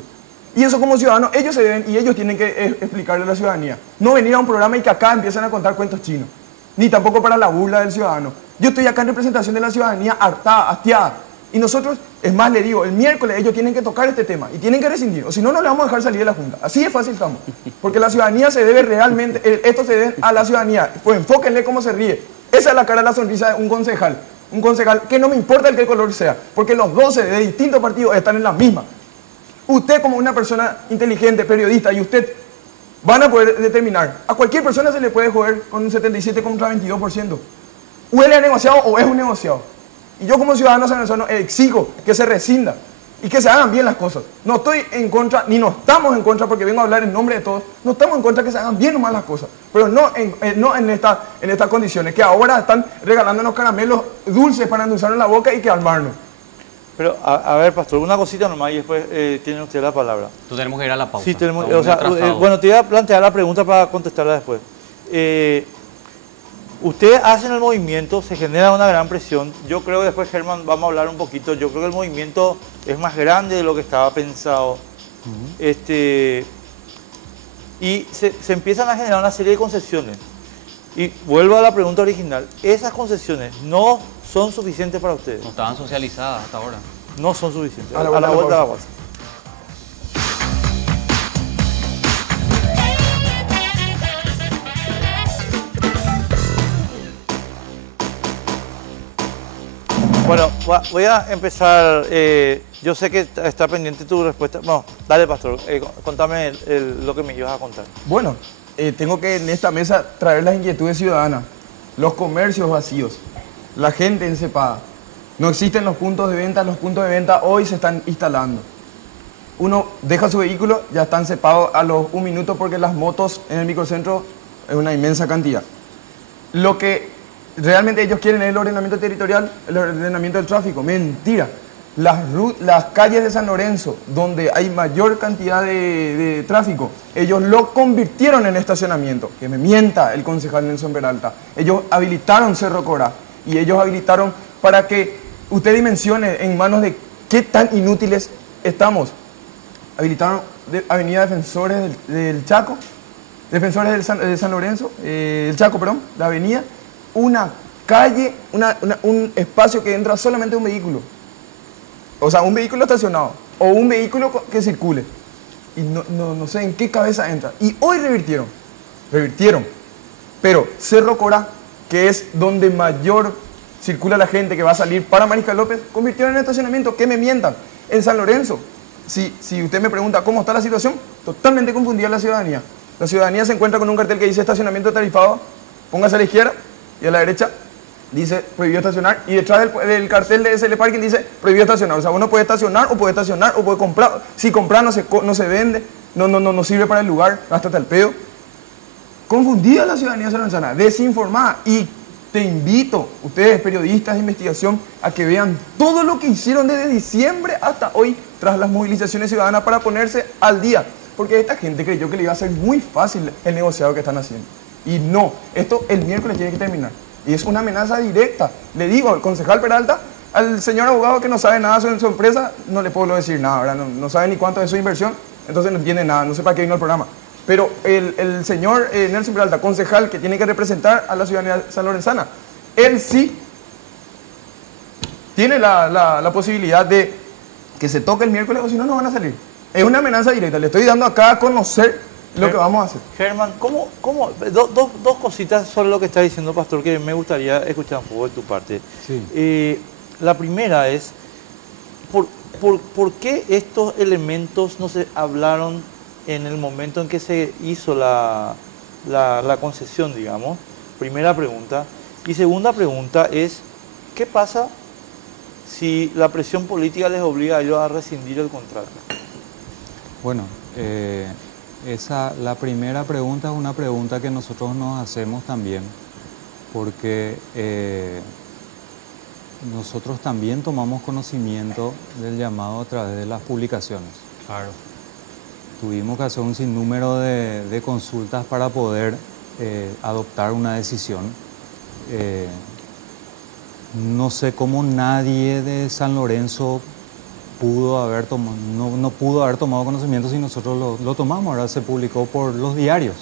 Y eso como ciudadanos, ellos se deben y ellos tienen que explicarle a la ciudadanía. No venir a un programa y que acá empiezan a contar cuentos chinos. Ni tampoco para la burla del ciudadano. Yo estoy acá en representación de la ciudadanía hartada, hastiada. Y nosotros, es más, le digo, el miércoles ellos tienen que tocar este tema y tienen que rescindir. O si no, no le vamos a dejar salir de la Junta. Así de fácil estamos. Porque la ciudadanía se debe realmente, esto se debe a la ciudadanía. Pues enfóquenle cómo se ríe. Esa es la cara de la sonrisa de un concejal. un concejal, que no me importa el qué color sea, porque los 12 de distintos partidos están en la misma. Usted como una persona inteligente, periodista, y usted van a poder determinar, a cualquier persona se le puede joder con un 77 contra 22%. ¿Huele a negociado o es un negociado? Y yo como ciudadano sanluisanos exijo que se rescinda y que se hagan bien las cosas. No estoy en contra, ni no estamos en contra, porque vengo a hablar en nombre de todos, no estamos en contra de que se hagan bien o mal las cosas, pero no en estas condiciones, que ahora están regalándonos caramelos dulces para endulzarnos la boca y que calmarnos. Pero, a ver, pastor, una cosita nomás y después tiene usted la palabra. Tú tenemos que ir a la pausa. Sí, tenemos, o sea, bueno, te iba a plantear la pregunta para contestarla después. Ustedes hacen el movimiento, se genera una gran presión. Yo creo que después, Germán, vamos a hablar un poquito. Yo creo que el movimiento es más grande de lo que estaba pensado. Y se empiezan a generar una serie de concesiones. Y vuelvo a la pregunta original. ¿Esas concesiones no son suficientes para ustedes? No estaban socializadas hasta ahora. No son suficientes. A la vuelta de la pausa. Bueno, voy a empezar. Yo sé que está pendiente tu respuesta. No, dale, pastor. Contame lo que me ibas a contar. Bueno, tengo que en esta mesa traer las inquietudes ciudadanas, los comercios vacíos, la gente encepada. No existen los puntos de venta hoy se están instalando. Uno deja su vehículo, ya están cepados a los 1 minuto porque las motos en el microcentro es una inmensa cantidad. Lo que realmente ellos quieren es el ordenamiento territorial, el ordenamiento del tráfico. Mentira. Las calles de San Lorenzo, donde hay mayor cantidad de tráfico, ellos lo convirtieron en estacionamiento. Que me mienta el concejal Nelson Peralta. Ellos habilitaron Cerro Corá y ellos habilitaron para que usted dimensione en manos de qué tan inútiles estamos. Habilitaron Avenida Defensores del Chaco, Defensores de San Lorenzo, el Chaco, perdón, la avenida, una calle, un espacio que entra solamente un vehículo. O sea, un vehículo estacionado o un vehículo que circule. Y no sé en qué cabeza entra. Y hoy revirtieron. Pero Cerro Corá, que es donde mayor circula la gente que va a salir para Mariscal López, convirtieron en estacionamiento. Que me mientan. En San Lorenzo, si usted me pregunta cómo está la situación, totalmente confundida la ciudadanía. La ciudadanía se encuentra con un cartel que dice estacionamiento tarifado, póngase a la izquierda y a la derecha dice prohibido estacionar, y detrás del cartel de SL Parking dice prohibido estacionar. O sea, uno puede estacionar o puede comprar. Si comprar no se vende, no sirve para el lugar, hasta el pedo. Confundida la ciudadanía sanluisana, desinformada. Y te invito, ustedes periodistas de investigación, a que vean todo lo que hicieron desde diciembre hasta hoy tras las movilizaciones ciudadanas para ponerse al día. Porque esta gente creyó que le iba a ser muy fácil el negociado que están haciendo. Y no, esto el miércoles tiene que terminar. Y es una amenaza directa. Le digo al concejal Peralta, al señor abogado que no sabe nada sobre su empresa, no le puedo decir nada, ¿verdad? No sabe ni cuánto es su inversión, entonces no entiende nada, no sé para qué vino el programa. Pero el señor Nelson Peralta, concejal que tiene que representar a la ciudadanía sanlorenzana, él sí tiene la posibilidad de que se toque el miércoles, o si no, no van a salir. Es una amenaza directa. Le estoy dando acá a conocer lo que vamos a hacer. Germán, dos cositas sobre lo que está diciendo, pastor, que me gustaría escuchar un poco de tu parte. Sí. La primera es, ¿por qué estos elementos no se hablaron en el momento en que se hizo la concesión, digamos? Primera pregunta. Y segunda pregunta es, ¿qué pasa si la presión política les obliga a ellos a rescindir el contrato? Bueno, la primera pregunta es una pregunta que nosotros nos hacemos también, porque nosotros también tomamos conocimiento del llamado a través de las publicaciones. Claro. Tuvimos que hacer un sinnúmero de consultas para poder adoptar una decisión. No sé cómo nadie de San Lorenzo no pudo haber tomado conocimiento si nosotros lo tomamos. Ahora se publicó por los diarios.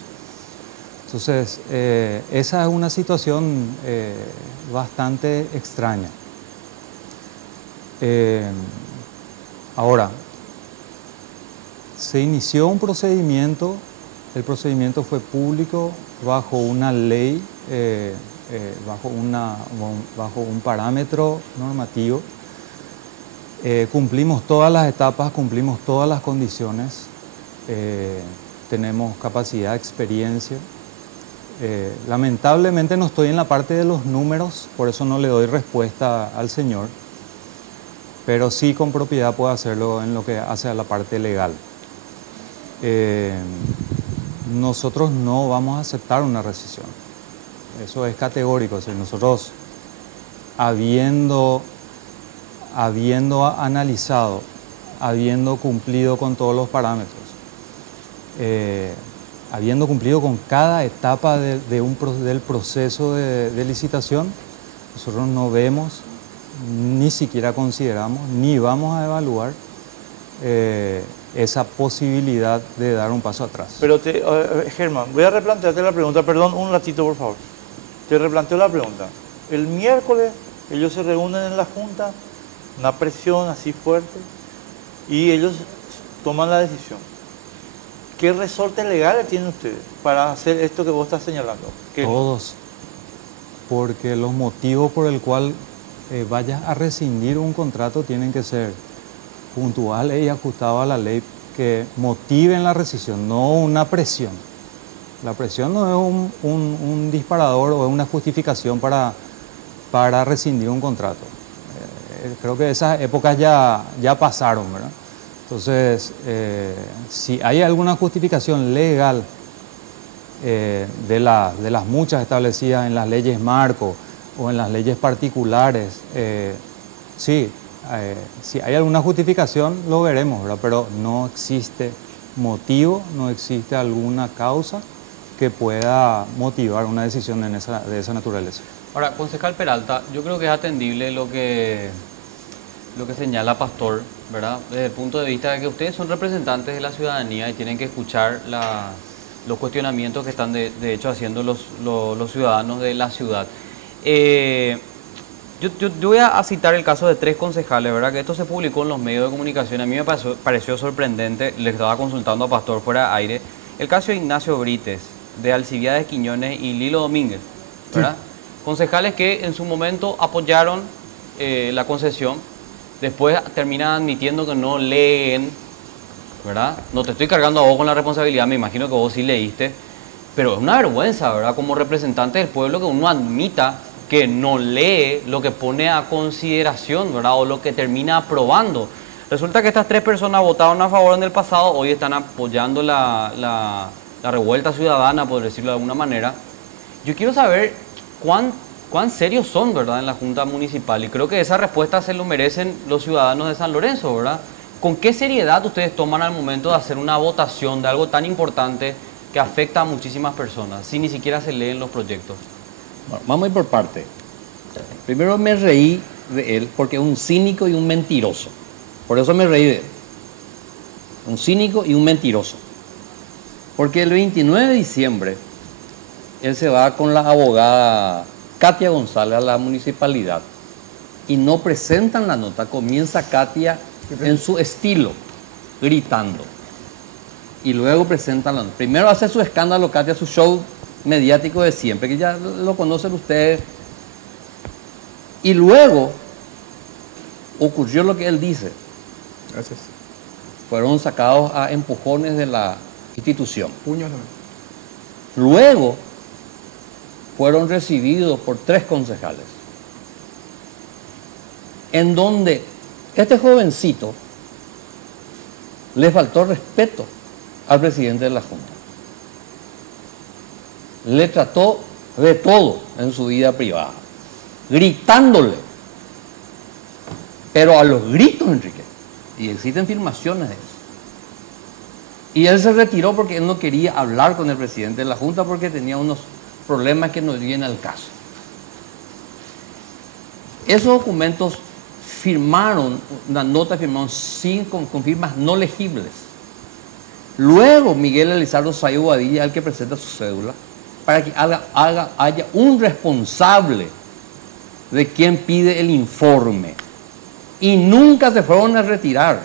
Entonces, esa es una situación bastante extraña. Ahora, se inició un procedimiento, el procedimiento fue público bajo una ley bajo un parámetro normativo. Cumplimos todas las etapas, cumplimos todas las condiciones, tenemos capacidad, experiencia. Lamentablemente no estoy en la parte de los números, por eso no le doy respuesta al señor, pero sí con propiedad puedo hacerlo en lo que hace a la parte legal. Nosotros no vamos a aceptar una rescisión, eso es categórico. Es decir, nosotros habiendo analizado, habiendo cumplido con todos los parámetros, habiendo cumplido con cada etapa del proceso de licitación, nosotros no vemos, ni siquiera consideramos, ni vamos a evaluar esa posibilidad de dar un paso atrás. Pero, Germán, voy a replantearte la pregunta, perdón, un ratito por favor. Te replanteo la pregunta. El miércoles ellos se reúnen en la Junta, una presión así fuerte, y ellos toman la decisión. ¿Qué resortes legales tienen ustedes para hacer esto que vos estás señalando? Todos. Porque los motivos por el cual vayas a rescindir un contrato tienen que ser puntuales y ajustados a la ley que motiven la rescisión, no una presión. La presión no es un disparador o es una justificación para rescindir un contrato. Creo que esas épocas ya pasaron, ¿verdad? Entonces, si hay alguna justificación legal de las muchas establecidas en las leyes marco o en las leyes particulares, sí, si hay alguna justificación lo veremos, ¿verdad? Pero no existe motivo, no existe alguna causa que pueda motivar una decisión de esa naturaleza. Ahora, concejal Peralta, yo creo que es atendible lo que señala Pastor, ¿verdad? Desde el punto de vista de que ustedes son representantes de la ciudadanía y tienen que escuchar los cuestionamientos que están de hecho haciendo los ciudadanos de la ciudad. Yo voy a citar el caso de 3 concejales, ¿verdad? Que esto se publicó en los medios de comunicación. A mí me pareció sorprendente, le estaba consultando a Pastor fuera de aire, el caso de Ignacio Brites, de Alcibiades Quiñones y Lilo Domínguez, ¿verdad? Sí. Concejales que en su momento apoyaron la concesión, después terminan admitiendo que no leen, ¿verdad? No te estoy cargando a vos con la responsabilidad, me imagino que vos sí leíste, pero es una vergüenza, ¿verdad? Como representante del pueblo que uno admita que no lee lo que pone a consideración, ¿verdad? O lo que termina aprobando. Resulta que estas 3 personas votaron a favor en el pasado, hoy están apoyando la revuelta ciudadana, por decirlo de alguna manera. Yo quiero saber cuán serios son, ¿verdad?, en la Junta Municipal, y creo que esa respuesta se lo merecen los ciudadanos de San Lorenzo, ¿verdad? ¿Con qué seriedad ustedes toman al momento de hacer una votación de algo tan importante que afecta a muchísimas personas, si ni siquiera se leen los proyectos? Bueno, vamos a ir por parte. Primero me reí de él porque es un cínico y un mentiroso. Por eso me reí de él. Un cínico y un mentiroso. Porque el 29 de diciembre él se va con la abogada Katia González a la municipalidad y no presentan la nota. Comienza Katia en su estilo, gritando. Y luego presentan la nota. Primero hace su escándalo Katia, su show mediático de siempre, que ya lo conocen ustedes. Y luego ocurrió lo que él dice. Gracias. Fueron sacados a empujones de la institución. Puños. Luego fueron recibidos por 3 concejales, en donde este jovencito le faltó respeto al presidente de la Junta. Le trató de todo en su vida privada, gritándole, pero a los gritos, Enrique, y existen filmaciones de eso. Y él se retiró porque él no quería hablar con el presidente de la Junta porque tenía unos problemas que no vienen al caso. Esos documentos firmaron, una nota firmaron con firmas no legibles. Luego Miguel Elizardo Sayo Bobadilla es el que presenta su cédula para que haya un responsable de quien pide el informe. Y nunca se fueron a retirar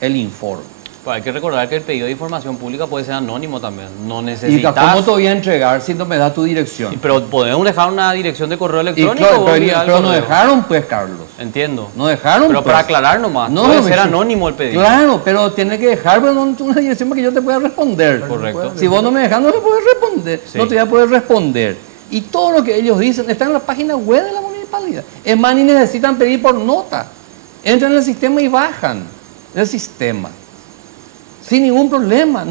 el informe. Pues hay que recordar que el pedido de información pública puede ser anónimo también. No ¿Y necesitas... cómo te voy a entregar si no me das tu dirección? Sí, pero podemos dejar una dirección de correo Y electrónico. claro, o enviar al pero no correo. dejaron, pues, Carlos. Entiendo. No dejaron, Pero pues. para aclarar nomás, No, puede pues, ser sí. anónimo el pedido. Claro, pero tiene que dejar pero no, una dirección para que yo te pueda responder. Correcto. Si vos no me dejas, no me puedes responder. Sí. No te voy a poder responder. Y todo lo que ellos dicen está en la página web de la municipalidad. Es más, ni necesitan pedir por nota. Entran en el sistema y bajan del sistema. Sin ningún problema.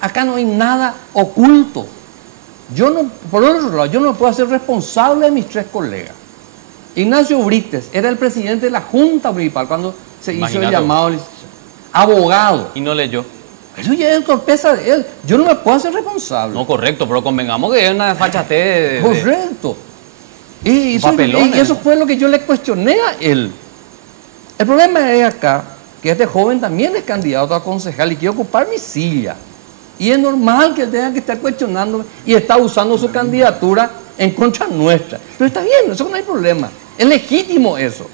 Acá no hay nada oculto. Por otro lado, yo no me puedo hacer responsable de mis 3 colegas. Ignacio Brites era el presidente de la Junta Municipal cuando se hizo el Imagínate. llamado a licitación. Abogado. Y no leyó. Eso ya es torpeza de él. Yo no me puedo hacer responsable. No, correcto, pero convengamos que es una fachatez de... Correcto. Y eso fue lo que yo le cuestioné a él. El problema es acá que este joven también es candidato a concejal y quiere ocupar mi silla. Y es normal que él tenga que estar cuestionando y está usando su candidatura en contra nuestra. Pero está bien, eso no hay problema. Es legítimo eso.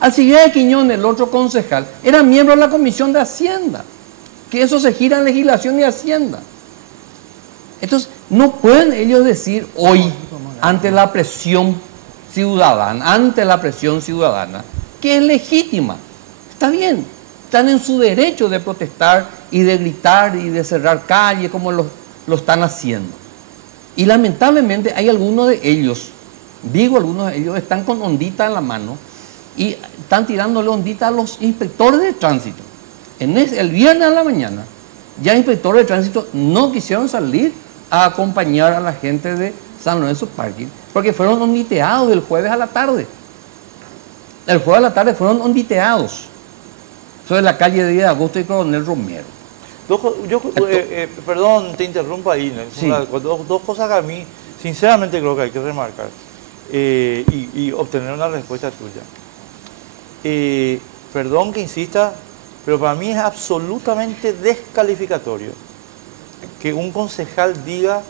Alcibiades de Quiñones, el otro concejal, era miembro de la Comisión de Hacienda. Que eso se gira en legislación y Hacienda. Entonces, no pueden ellos decir hoy, ante la presión ciudadana, que es legítima. Está bien, están en su derecho de protestar y de gritar y de cerrar calles como lo están haciendo. Y lamentablemente hay algunos de ellos, algunos de ellos están con ondita en la mano y están tirándole ondita a los inspectores de tránsito. El viernes a la mañana, ya inspectores de tránsito no quisieron salir a acompañar a la gente de San Lorenzo Parking porque fueron onditeados el jueves a la tarde. El jueves a la tarde fueron onditeados sobre la calle 10 de Agosto y Coronel Romero. Perdón, te interrumpo ahí. Sí. Dos cosas que a mí, sinceramente, creo que hay que remarcar y obtener una respuesta tuya. Perdón que insista, pero para mí es absolutamente descalificatorio que un concejal diga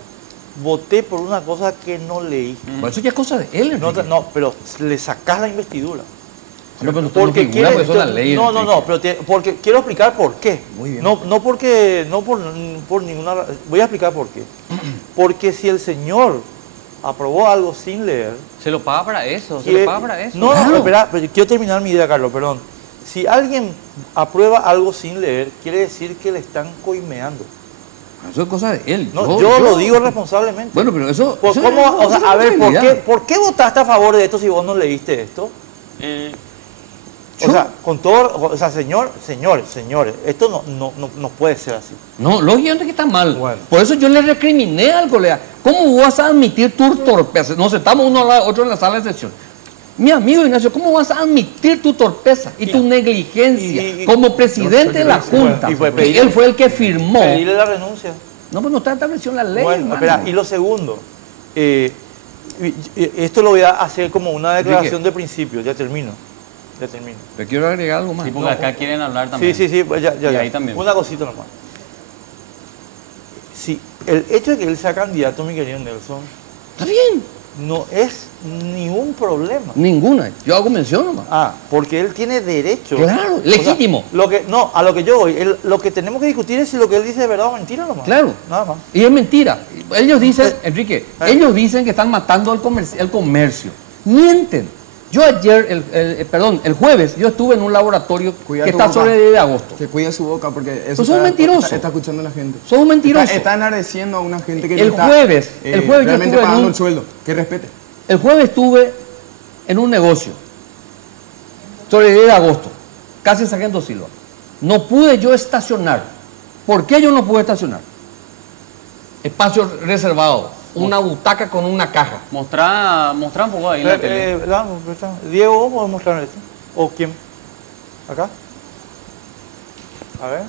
voté por una cosa que no leí. Bueno, eso ya es cosa de él. No, pero le sacás la investidura. No, pero porque quiere, eso es la ley. Porque quiero explicar por qué. Muy bien. No por ninguna. Voy a explicar por qué. Porque si el señor aprobó algo sin leer. Se lo paga para eso, se lo paga para eso. No, espera, pero quiero terminar mi idea, Carlos, perdón. Si alguien aprueba algo sin leer, quiere decir que le están coimeando. Eso es cosa de él. No, yo lo digo responsablemente. Bueno, pero eso... ¿Cómo? O sea, a ver, ¿por qué votaste a favor de esto si vos no leíste esto? O sea, con todo, o sea, señores, esto no puede ser así. No, lógicamente que está mal. Bueno. Por eso yo le recriminé al colega. ¿Cómo vas a admitir tu torpeza? Nos sentamos uno al lado, otro en la sala de sesión. Mi amigo Ignacio, ¿cómo vas a admitir tu torpeza y tu negligencia como presidente de la Junta? Porque él fue el que firmó. Pedirle la renuncia. No, pues no está establecido en la ley. Bueno, espera, y lo segundo, esto lo voy a hacer como una declaración de principio, ya termino. Pero quiero agregar algo más. Sí, porque acá quieren hablar también. Sí, pues ya. Ahí también. Una cosita nomás. Sí, el hecho de que él sea candidato, mi querido Nelson, Está bien. no es ningún problema. Ninguna. Yo hago mención nomás. Porque él tiene derecho. Claro, legítimo. O sea, a lo que yo voy, lo que tenemos que discutir es si lo que él dice es verdad o mentira nomás. Claro. Nada más. Y es mentira. Ellos dicen, Enrique, ellos dicen que están matando el comercio. Mienten. Yo ayer, el jueves, yo estuve en un laboratorio que está sobre el 10 de agosto. Que cuide su boca porque eso Pues son mentirosos. está escuchando la gente. Son mentirosos. Está enardeciendo a una gente que El jueves yo realmente estuve pagando el sueldo. Que respete. El jueves estuve en un negocio sobre el 10 de agosto, casi en Sargento Silva. No pude yo estacionar. ¿Por qué yo no pude estacionar? Espacio reservado. Una butaca con una caja. Mostrá un poco ahí la tele. Diego, ¿vos podés mostrar esto? ¿O quién? ¿Acá? A ver.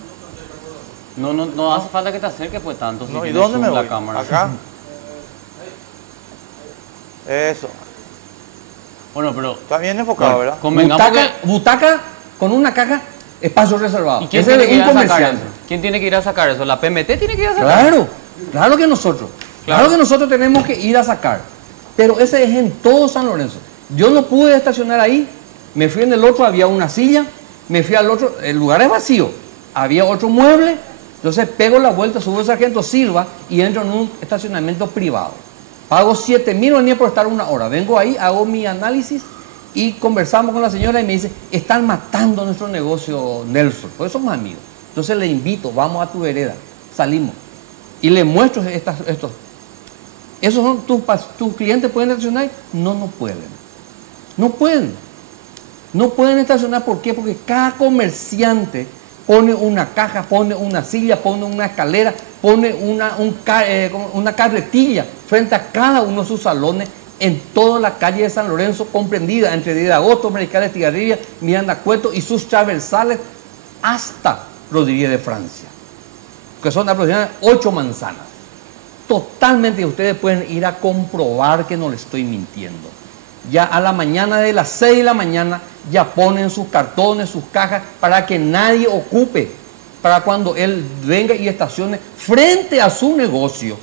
No hace falta que te acerques pues tanto. Si ¿Y tienes dónde zoom me voy? la cámara. Acá. Eso. Bueno, pero... Está bien enfocado, ¿verdad? Butaca con una caja, espacio reservado. ¿Y quién Ese tiene es que ir un a sacar comercial. eso? ¿Quién tiene que ir a sacar eso? ¿La PMT tiene que ir a sacar? Claro que nosotros. Claro que nosotros tenemos que ir a sacar. Pero ese es en todo San Lorenzo. Yo no pude estacionar ahí. Me fui en el otro, había una silla. Me fui al otro, el lugar es vacío. había otro mueble, entonces pego la vuelta, subo el sargento Silva y entro en un estacionamiento privado. Pago 7.000 guaraníes por estar 1 hora. Vengo ahí, hago mi análisis y conversamos con la señora y me dice, están matando nuestro negocio, Nelson, por eso somos amigos. Entonces le invito, vamos a tu vereda, salimos y le muestro estos. ¿Esos son tus clientes pueden estacionar? No, no pueden. No pueden. No pueden estacionar, ¿por qué? Porque cada comerciante pone una caja, pone una silla, pone una escalera, pone una carretilla frente a cada uno de sus salones en toda la calle de San Lorenzo, comprendida entre 10 de agosto, Mariscal Estigarribia, Miranda Cueto y sus transversales hasta Rodríguez de Francia, que son aproximadamente 8 manzanas. Totalmente, ustedes pueden ir a comprobar que no les estoy mintiendo. Ya a la mañana de las 6 de la mañana ya ponen sus cartones, sus cajas para que nadie ocupe, para cuando él venga y estacione frente a su negocio.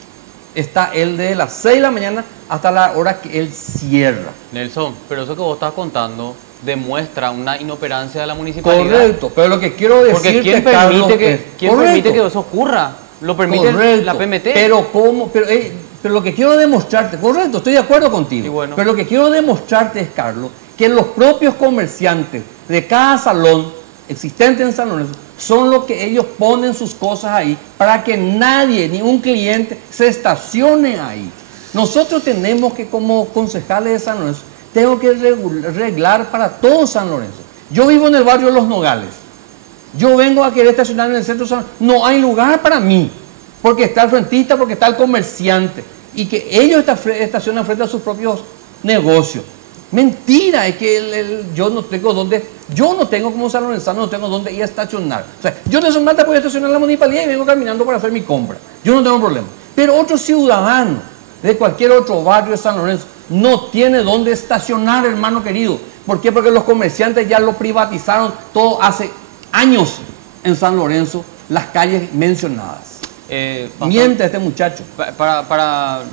Está él desde las 6 de la mañana hasta la hora que él cierra. Nelson, pero eso que vos estás contando demuestra una inoperancia de la municipalidad. Correcto, pero lo que quiero decir, porque ¿quién permite que eso ocurra? Lo permite la PMT. Pero ¿cómo? Pero lo que quiero demostrarte, correcto, estoy de acuerdo contigo. Bueno. Pero lo que quiero demostrarte es, Carlos, que los propios comerciantes de cada salón existente en San Lorenzo son los que ellos ponen sus cosas ahí para que nadie, ni un cliente, se estacione ahí. Nosotros tenemos que, como concejales de San Lorenzo, tengo que arreglar para todo San Lorenzo. Yo vivo en el barrio Los Nogales. Yo vengo a querer estacionar en el centro de San Lorenzo. No hay lugar para mí, porque está el frentista, porque está el comerciante, y que ellos estacionan frente a sus propios negocios. Mentira, es que yo no tengo como San Lorenzano, no tengo dónde ir a estacionar. O sea, yo de San Marta voy a estacionar en la municipalidad y vengo caminando para hacer mi compra. Yo no tengo problema. Pero otro ciudadano de cualquier otro barrio de San Lorenzo no tiene dónde estacionar, hermano querido. ¿Por qué? Porque los comerciantes ya lo privatizaron todo hace años en San Lorenzo, las calles mencionadas. Miente este muchacho.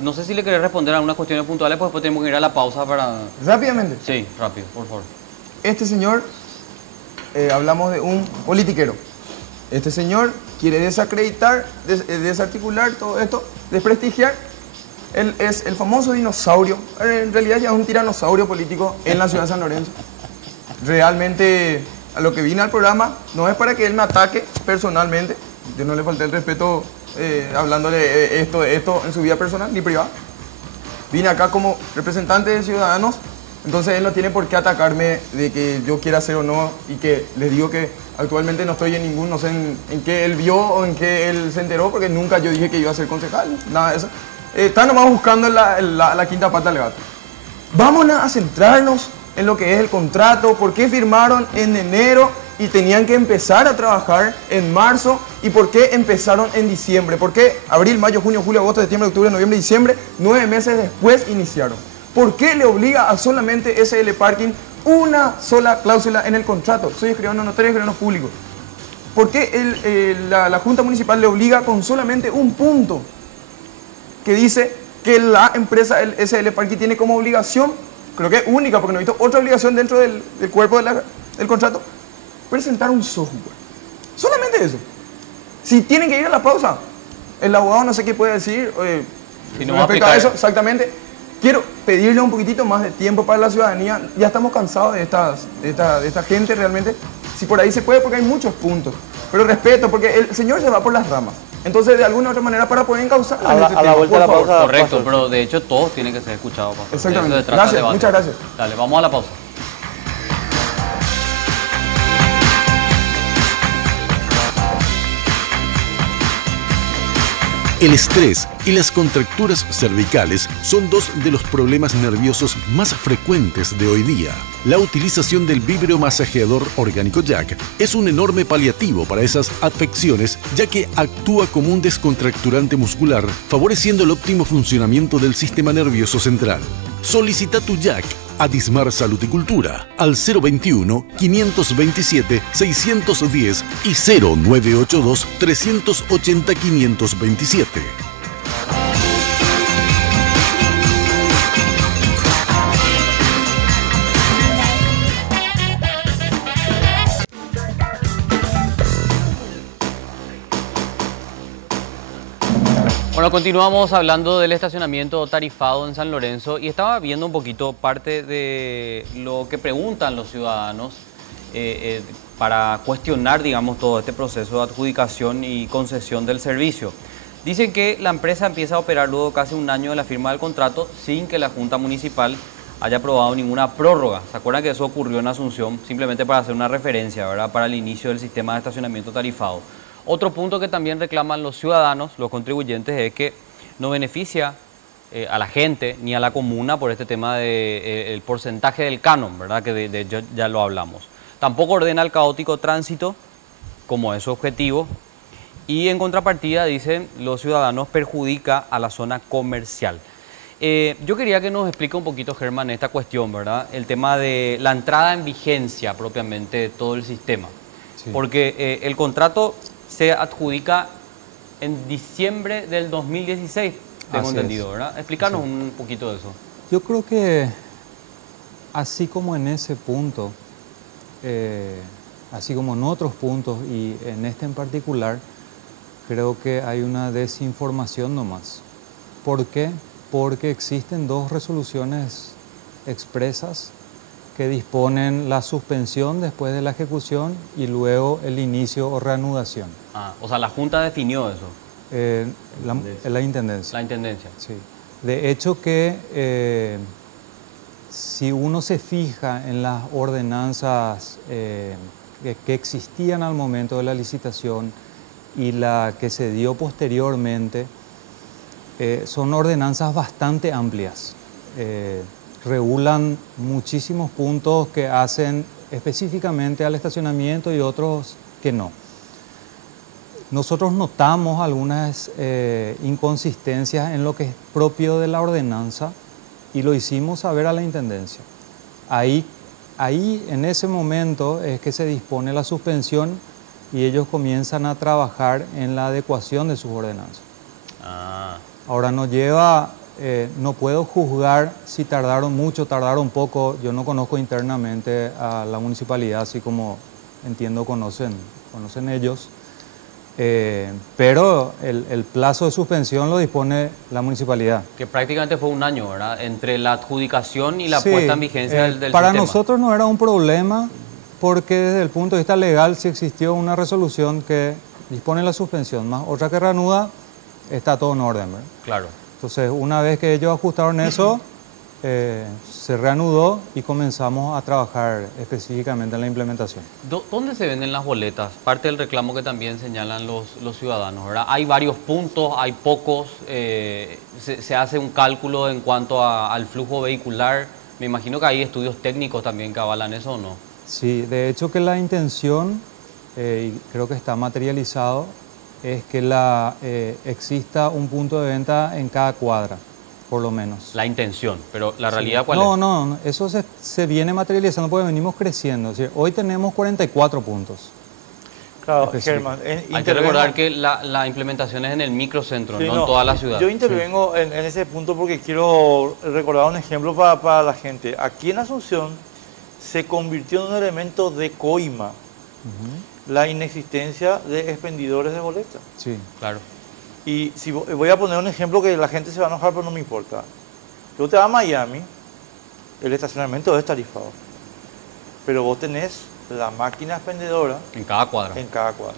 No sé si le querés responder a algunas cuestiones puntuales, pues después tenemos que ir a la pausa para... Rápidamente. Sí, rápido, por favor. Este señor, hablamos de un politiquero. Este señor quiere desacreditar, desarticular todo esto, desprestigiar. Él es el famoso dinosaurio, en realidad ya es un tiranosaurio político en la ciudad de San Lorenzo. Realmente, a lo que vine al programa, no es para que él me ataque personalmente. Yo no le falté el respeto hablándole esto en su vida personal ni privada. Vine acá como representante de ciudadanos, entonces él no tiene por qué atacarme de que yo quiera hacer o no, y que les digo que actualmente no estoy en ningún, no sé en qué él vio o en qué él se enteró, porque nunca yo dije que iba a ser concejal, nada de eso. Está nomás buscando la quinta pata al gato. Vamos a centrarnos en lo que es el contrato, por qué firmaron en enero y tenían que empezar a trabajar en marzo, y por qué empezaron en diciembre, por qué abril, mayo, junio, julio, agosto, septiembre, octubre, noviembre, diciembre, 9 meses después iniciaron. ¿Por qué le obliga a solamente SL Parking una sola cláusula en el contrato? Soy escribano notario y escribano público. ¿Por qué la Junta Municipal le obliga con solamente un punto que dice que la empresa, el SL Parking, tiene como obligación, creo que es única, porque no he visto otra obligación dentro del cuerpo del contrato, presentar un software? Solamente eso. Si tienen que ir a la pausa, el abogado no sé qué puede decir si no respecto a eso, exactamente. Quiero pedirle un poquitito más de tiempo para la ciudadanía. Ya estamos cansados de esta gente realmente. Si por ahí se puede, porque hay muchos puntos. Pero respeto, porque el señor se va por las ramas. Entonces, de alguna u otra manera, para poder encauzar a la vuelta de la pausa. Correcto, pero de hecho todos tienen que ser escuchados, pastor. Exactamente. Gracias, muchas gracias. Dale, vamos a la pausa. El estrés y las contracturas cervicales son 2 de los problemas nerviosos más frecuentes de hoy día. La utilización del vibromasajeador orgánico Jack es un enorme paliativo para esas afecciones, ya que actúa como un descontracturante muscular, favoreciendo el óptimo funcionamiento del sistema nervioso central. Solicita tu Jack a Dismar Salud y Cultura al 021-527-610 y 0982-380-527. Bueno, continuamos hablando del estacionamiento tarifado en San Lorenzo y estaba viendo un poquito parte de lo que preguntan los ciudadanos para cuestionar, digamos, todo este proceso de adjudicación y concesión del servicio. Dicen que la empresa empieza a operar luego casi un año de la firma del contrato sin que la Junta Municipal haya aprobado ninguna prórroga. ¿Se acuerdan que eso ocurrió en Asunción? Simplemente para hacer una referencia, ¿verdad?, para el inicio del sistema de estacionamiento tarifado. Otro punto que también reclaman los ciudadanos, los contribuyentes, es que no beneficia a la gente ni a la comuna por este tema del porcentaje del canon, ¿verdad?, que ya lo hablamos. Tampoco ordena el caótico tránsito, como es su objetivo, y en contrapartida, dicen los ciudadanos, perjudica a la zona comercial. Yo quería que nos explique un poquito, Germán, esta cuestión, ¿verdad?, el tema de la entrada en vigencia propiamente de todo el sistema. Sí. Porque el contrato se adjudica en diciembre del 2016, tengo entendido, ¿verdad? Explícanos un poquito de eso. Yo creo que así como en ese punto, así como en otros puntos y en este en particular, creo que hay una desinformación nomás. ¿Por qué? Porque existen dos resoluciones expresas que disponen la suspensión después de la ejecución y luego el inicio o reanudación. O sea, la Junta definió eso. La Intendencia. La Intendencia. Sí. De hecho que si uno se fija en las ordenanzas que existían al momento de la licitación y la que se dio posteriormente, son ordenanzas bastante amplias. Regulan muchísimos puntos que hacen específicamente al estacionamiento y otros que no. Nosotros notamos algunas inconsistencias en lo que es propio de la ordenanza y lo hicimos saber a la Intendencia. Ahí en ese momento es que se dispone la suspensión y ellos comienzan a trabajar en la adecuación de sus ordenanzas. Ahora nos lleva... no puedo juzgar si tardaron mucho, tardaron poco. Yo no conozco internamente a la municipalidad, así como entiendo conocen ellos. Pero el plazo de suspensión lo dispone la municipalidad. Que prácticamente fue un año, ¿verdad?, entre la adjudicación y la puesta en vigencia del sistema. Para nosotros no era un problema porque desde el punto de vista legal sí existió una resolución que dispone la suspensión, más otra que reanuda, está todo en orden, ¿verdad? Claro. Entonces, una vez que ellos ajustaron eso, se reanudó y comenzamos a trabajar específicamente en la implementación. ¿Dónde se venden las boletas? Parte del reclamo que también señalan los ciudadanos, ¿verdad? Hay varios puntos, hay pocos, se hace un cálculo en cuanto al flujo vehicular. Me imagino que hay estudios técnicos también que avalan eso, ¿o no? Sí, de hecho que la intención, y creo que está materializado, es que exista un punto de venta en cada cuadra, por lo menos. La intención, pero ¿la realidad cuál es? No, eso se viene materializando porque venimos creciendo. Es decir, hoy tenemos 44 puntos. Claro, Germán. Hay que recordar que la implementación es en el microcentro, no en toda la ciudad. Yo intervengo en ese punto porque quiero recordar un ejemplo para la gente. Aquí en Asunción se convirtió en un elemento de coima. La inexistencia de expendidores de boletas. Sí, claro. Y si voy a poner un ejemplo que la gente se va a enojar, pero no me importa. Yo te vas a Miami, el estacionamiento es tarifado, pero vos tenés la máquina expendedora en cada cuadra. En cada cuadra.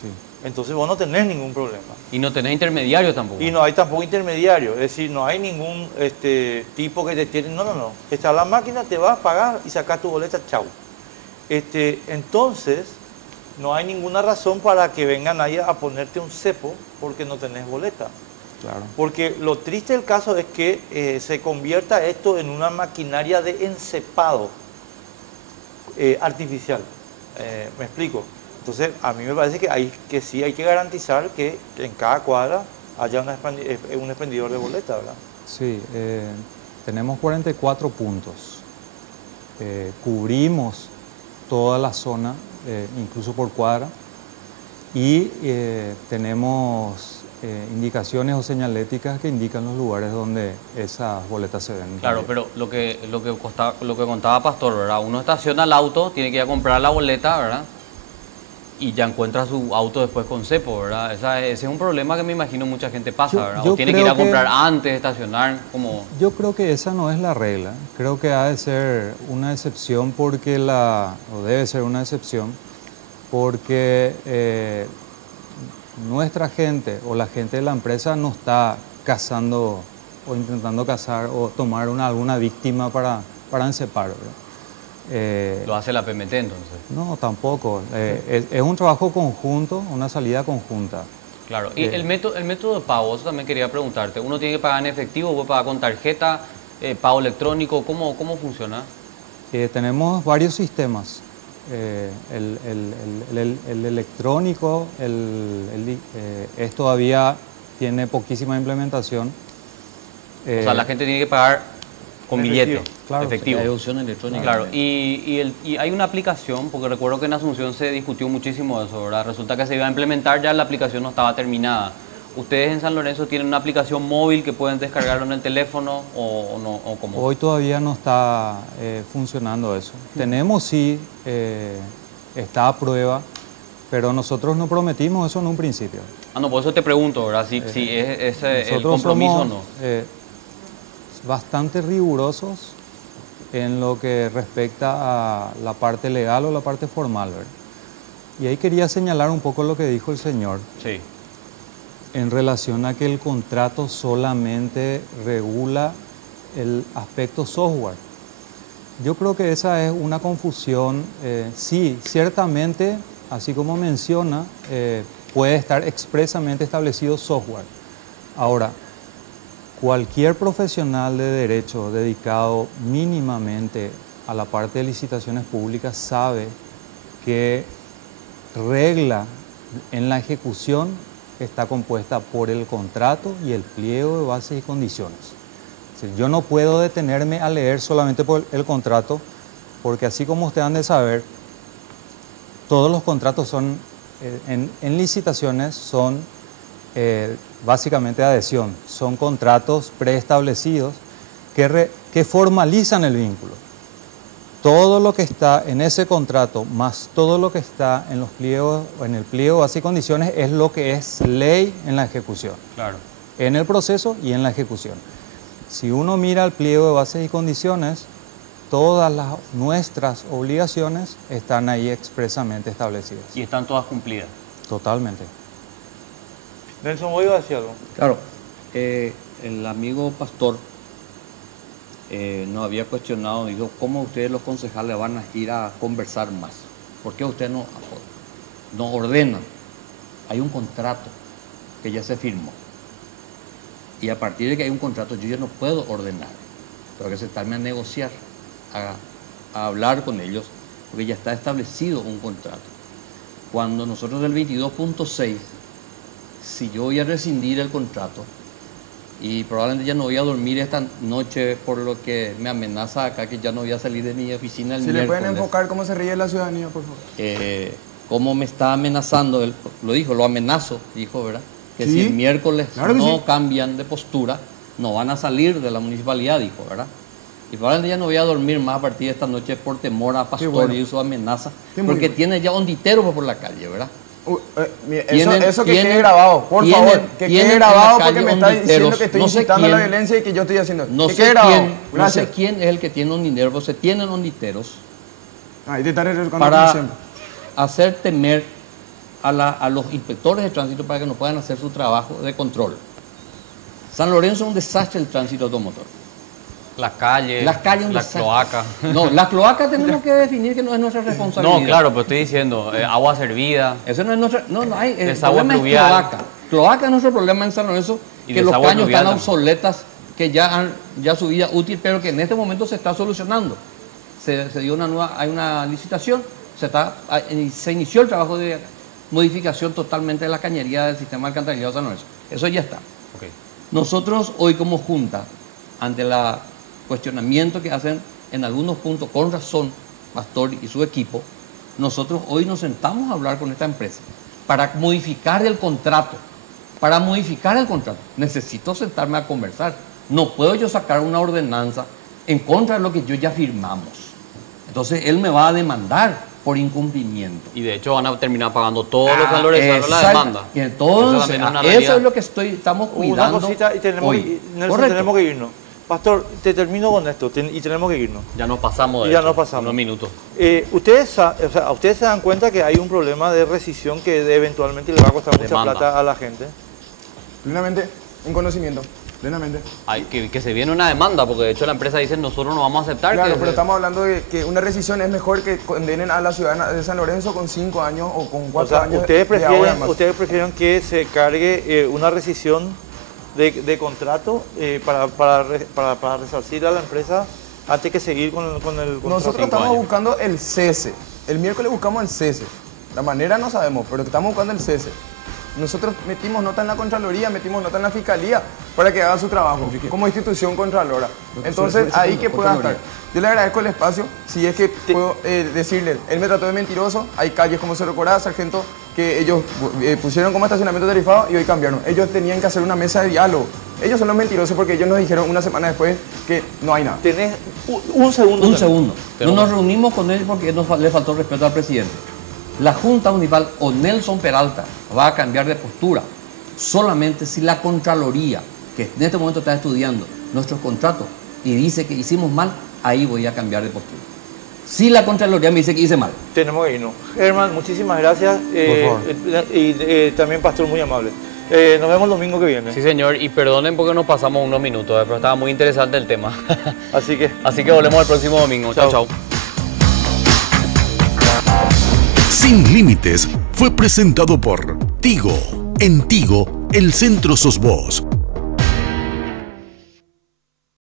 Sí. Entonces vos no tenés ningún problema. Y no tenés intermediario tampoco. Y no hay tampoco intermediario, es decir, no hay ningún tipo que te tiene. No. Está la máquina, te vas a pagar y sacás tu boleta, chau. Entonces, no hay ninguna razón para que venga nadie a ponerte un cepo porque no tenés boleta. Claro. Porque lo triste del caso es que se convierta esto en una maquinaria de encepado artificial. ¿Me explico? Entonces, a mí me parece que sí hay que garantizar que en cada cuadra haya un expendidor de boleta, ¿verdad? Sí, tenemos 44 puntos. Cubrimos toda la zona, incluso por cuadra, y tenemos indicaciones o señaléticas que indican los lugares donde esas boletas se venden. Claro, pero lo que contaba Pastor, ¿verdad? Uno estaciona el auto, tiene que ir a comprar la boleta, ¿verdad? y ya encuentra su auto después con cepo, ¿verdad? Ese es un problema que me imagino mucha gente pasa, ¿verdad? yo O tiene que ir a creo que- comprar antes, estacionar, como... Yo creo que esa no es la regla. Creo que ha de ser una excepción porque o debe ser una excepción porque nuestra gente o la gente de la empresa no está cazando o intentando cazar o tomar alguna víctima para encepar, ¿verdad? Lo hace la PMT entonces. No, tampoco. Es un trabajo conjunto, una salida conjunta. Claro. Y el método de pago, eso también quería preguntarte. ¿Uno tiene que pagar en efectivo, puede pagar con tarjeta, pago electrónico? ¿Cómo funciona? Tenemos varios sistemas. El electrónico todavía tiene poquísima implementación. O sea, la gente tiene que pagar con billete, claro, efectivo. Hay opción electrónica. Claro, y hay una aplicación, porque recuerdo que en Asunción se discutió muchísimo eso, ¿verdad? Resulta que se iba a implementar, ya la aplicación no estaba terminada. ¿Ustedes en San Lorenzo tienen una aplicación móvil que pueden descargarlo en el teléfono o no? ¿O cómo? Hoy todavía no está funcionando eso. Tenemos sí, está a prueba, pero nosotros no prometimos eso en un principio. Ah, no, por eso te pregunto, ¿verdad? Si es el compromiso o no. Bastante rigurosos en lo que respecta a la parte legal o la parte formal, ¿verdad? Y ahí quería señalar un poco lo que dijo el señor. Sí. En relación a que el contrato solamente regula el aspecto software. Yo creo que esa es una confusión. Sí, ciertamente, así como menciona, puede estar expresamente establecido software. Ahora, cualquier profesional de derecho dedicado mínimamente a la parte de licitaciones públicas sabe que regla en la ejecución está compuesta por el contrato y el pliego de bases y condiciones. Es decir, yo no puedo detenerme a leer solamente por el contrato, porque así como ustedes han de saber, todos los contratos son, en licitaciones son básicamente de adhesión, son contratos preestablecidos que formalizan el vínculo. Todo lo que está en ese contrato, más todo lo que está en los pliegos, en el pliego de bases y condiciones, es lo que es ley en la ejecución. Claro. En el proceso y en la ejecución. Si uno mira el pliego de bases y condiciones, todas nuestras obligaciones están ahí expresamente establecidas. Y están todas cumplidas. Totalmente. Nelson, ¿vos ibas a decir algo? Claro, el amigo pastor nos había cuestionado, dijo, ¿cómo ustedes los concejales van a ir a conversar más? ¿Por qué ustedes no ordenan? Hay un contrato que ya se firmó. Y a partir de que hay un contrato, yo ya no puedo ordenar. Tengo que sentarme a negociar, a hablar con ellos, porque ya está establecido un contrato. Cuando nosotros del 22.6, si yo voy a rescindir el contrato, y probablemente ya no voy a dormir esta noche por lo que me amenaza acá, que ya no voy a salir de mi oficina el Si miércoles. le pueden enfocar cómo se ríe la ciudadanía, por favor. Cómo me está amenazando, él lo dijo, lo amenazo, dijo, ¿verdad? Que Sí, si el miércoles claro que no sí. cambian de postura, no van a salir de la municipalidad, dijo, ¿verdad? Y probablemente ya no voy a dormir más a partir de esta noche por temor a Pastor bueno. y su amenaza, Qué muy porque bueno. tiene ya onditeros por la calle, ¿verdad? Mira, Tienen- eso que tienen- quede grabado, por tienen- favor, que tienen quede en la grabado calle porque me está diciendo onditeros. que estoy No sé incitando a la quién- violencia y que yo estoy haciendo. No que sé, quede grabado. quién, no Gracias. sé quién es el que tiene onditeros, pero se tienen onditeros Ahí te estaré educando como para siempre. hacer temer a los inspectores de tránsito para que no puedan hacer su trabajo de control. San Lorenzo es un desastre el tránsito automotor. Las calles, Las calles un la desastre. cloaca. No, la cloaca tenemos que definir que no es nuestra responsabilidad. No, claro, pero estoy diciendo, agua servida. Eso no es nuestra. No hay. El Desagüe problema es pluvial. cloaca. Cloaca es nuestro problema en San Lorenzo, Y que los desagüe caños pluvial están también. obsoletas, que ya su vida útil, pero que en este momento se está solucionando. Se dio hay una licitación, se inició el trabajo de modificación totalmente de la cañería del sistema de alcantarillado de San Lorenzo. Eso ya está. Ok. Nosotros hoy como Junta, ante el cuestionamiento que hacen en algunos puntos, con razón, Pastor y su equipo, nosotros hoy nos sentamos a hablar con esta empresa para modificar el contrato. Para modificar el contrato necesito sentarme a conversar. No puedo yo sacar una ordenanza en contra de lo que yo ya firmamos. Entonces él me va a demandar por incumplimiento. Y de hecho van a terminar pagando todos los valores de la demanda. Y entonces, eso es lo que estamos cuidando. Una cosita y tenemos, Nelson, tenemos que irnos. Pastor, te termino con esto y tenemos que irnos. Ya nos pasamos de ya nos pasamos. unos minutos. Ustedes se dan cuenta que hay un problema de rescisión que eventualmente le va a costar mucha plata a la gente. Plenamente, en conocimiento. Plenamente. Hay que se viene una demanda, porque de hecho la empresa dice nosotros no vamos a aceptar. Claro, pero estamos hablando de que una rescisión es mejor que condenen a la ciudadana de San Lorenzo con 5 años o con 4 años. Ustedes prefieren que se cargue una rescisión de contrato para resarcir a la empresa antes que seguir con el contrato. Nosotros estamos buscando el cese. El miércoles buscamos el cese. La manera no sabemos, pero estamos buscando el cese. Nosotros metimos nota en la Contraloría, metimos nota en la Fiscalía para que haga su trabajo como institución contralora. Entonces, ahí que pueda estar. Yo le agradezco el espacio. Si es que puedo decirle, él me trató de mentiroso. Hay calles como Cerro Corá, Sargento, que ellos pusieron como estacionamiento tarifado y hoy cambiaron. Ellos tenían que hacer una mesa de diálogo. Ellos son los mentirosos porque ellos nos dijeron una semana después que no hay nada. Tenés un segundo. Un segundo. No nos reunimos con él porque le faltó respeto al presidente. La Junta Municipal o Nelson Peralta va a cambiar de postura solamente si la Contraloría, que en este momento está estudiando nuestros contratos y dice que hicimos mal, ahí voy a cambiar de postura. Si la Contraloría me dice que hice mal. Tenemos que irnos. Germán, muchísimas gracias. Y también, Pastor, muy amable. Nos vemos el domingo que viene. Sí, señor, y perdonen porque nos pasamos unos minutos, pero estaba muy interesante el tema. Así que volvemos el próximo domingo. Chao, chao. Sin Límites fue presentado por Tigo. En Tigo, el centro sos vos.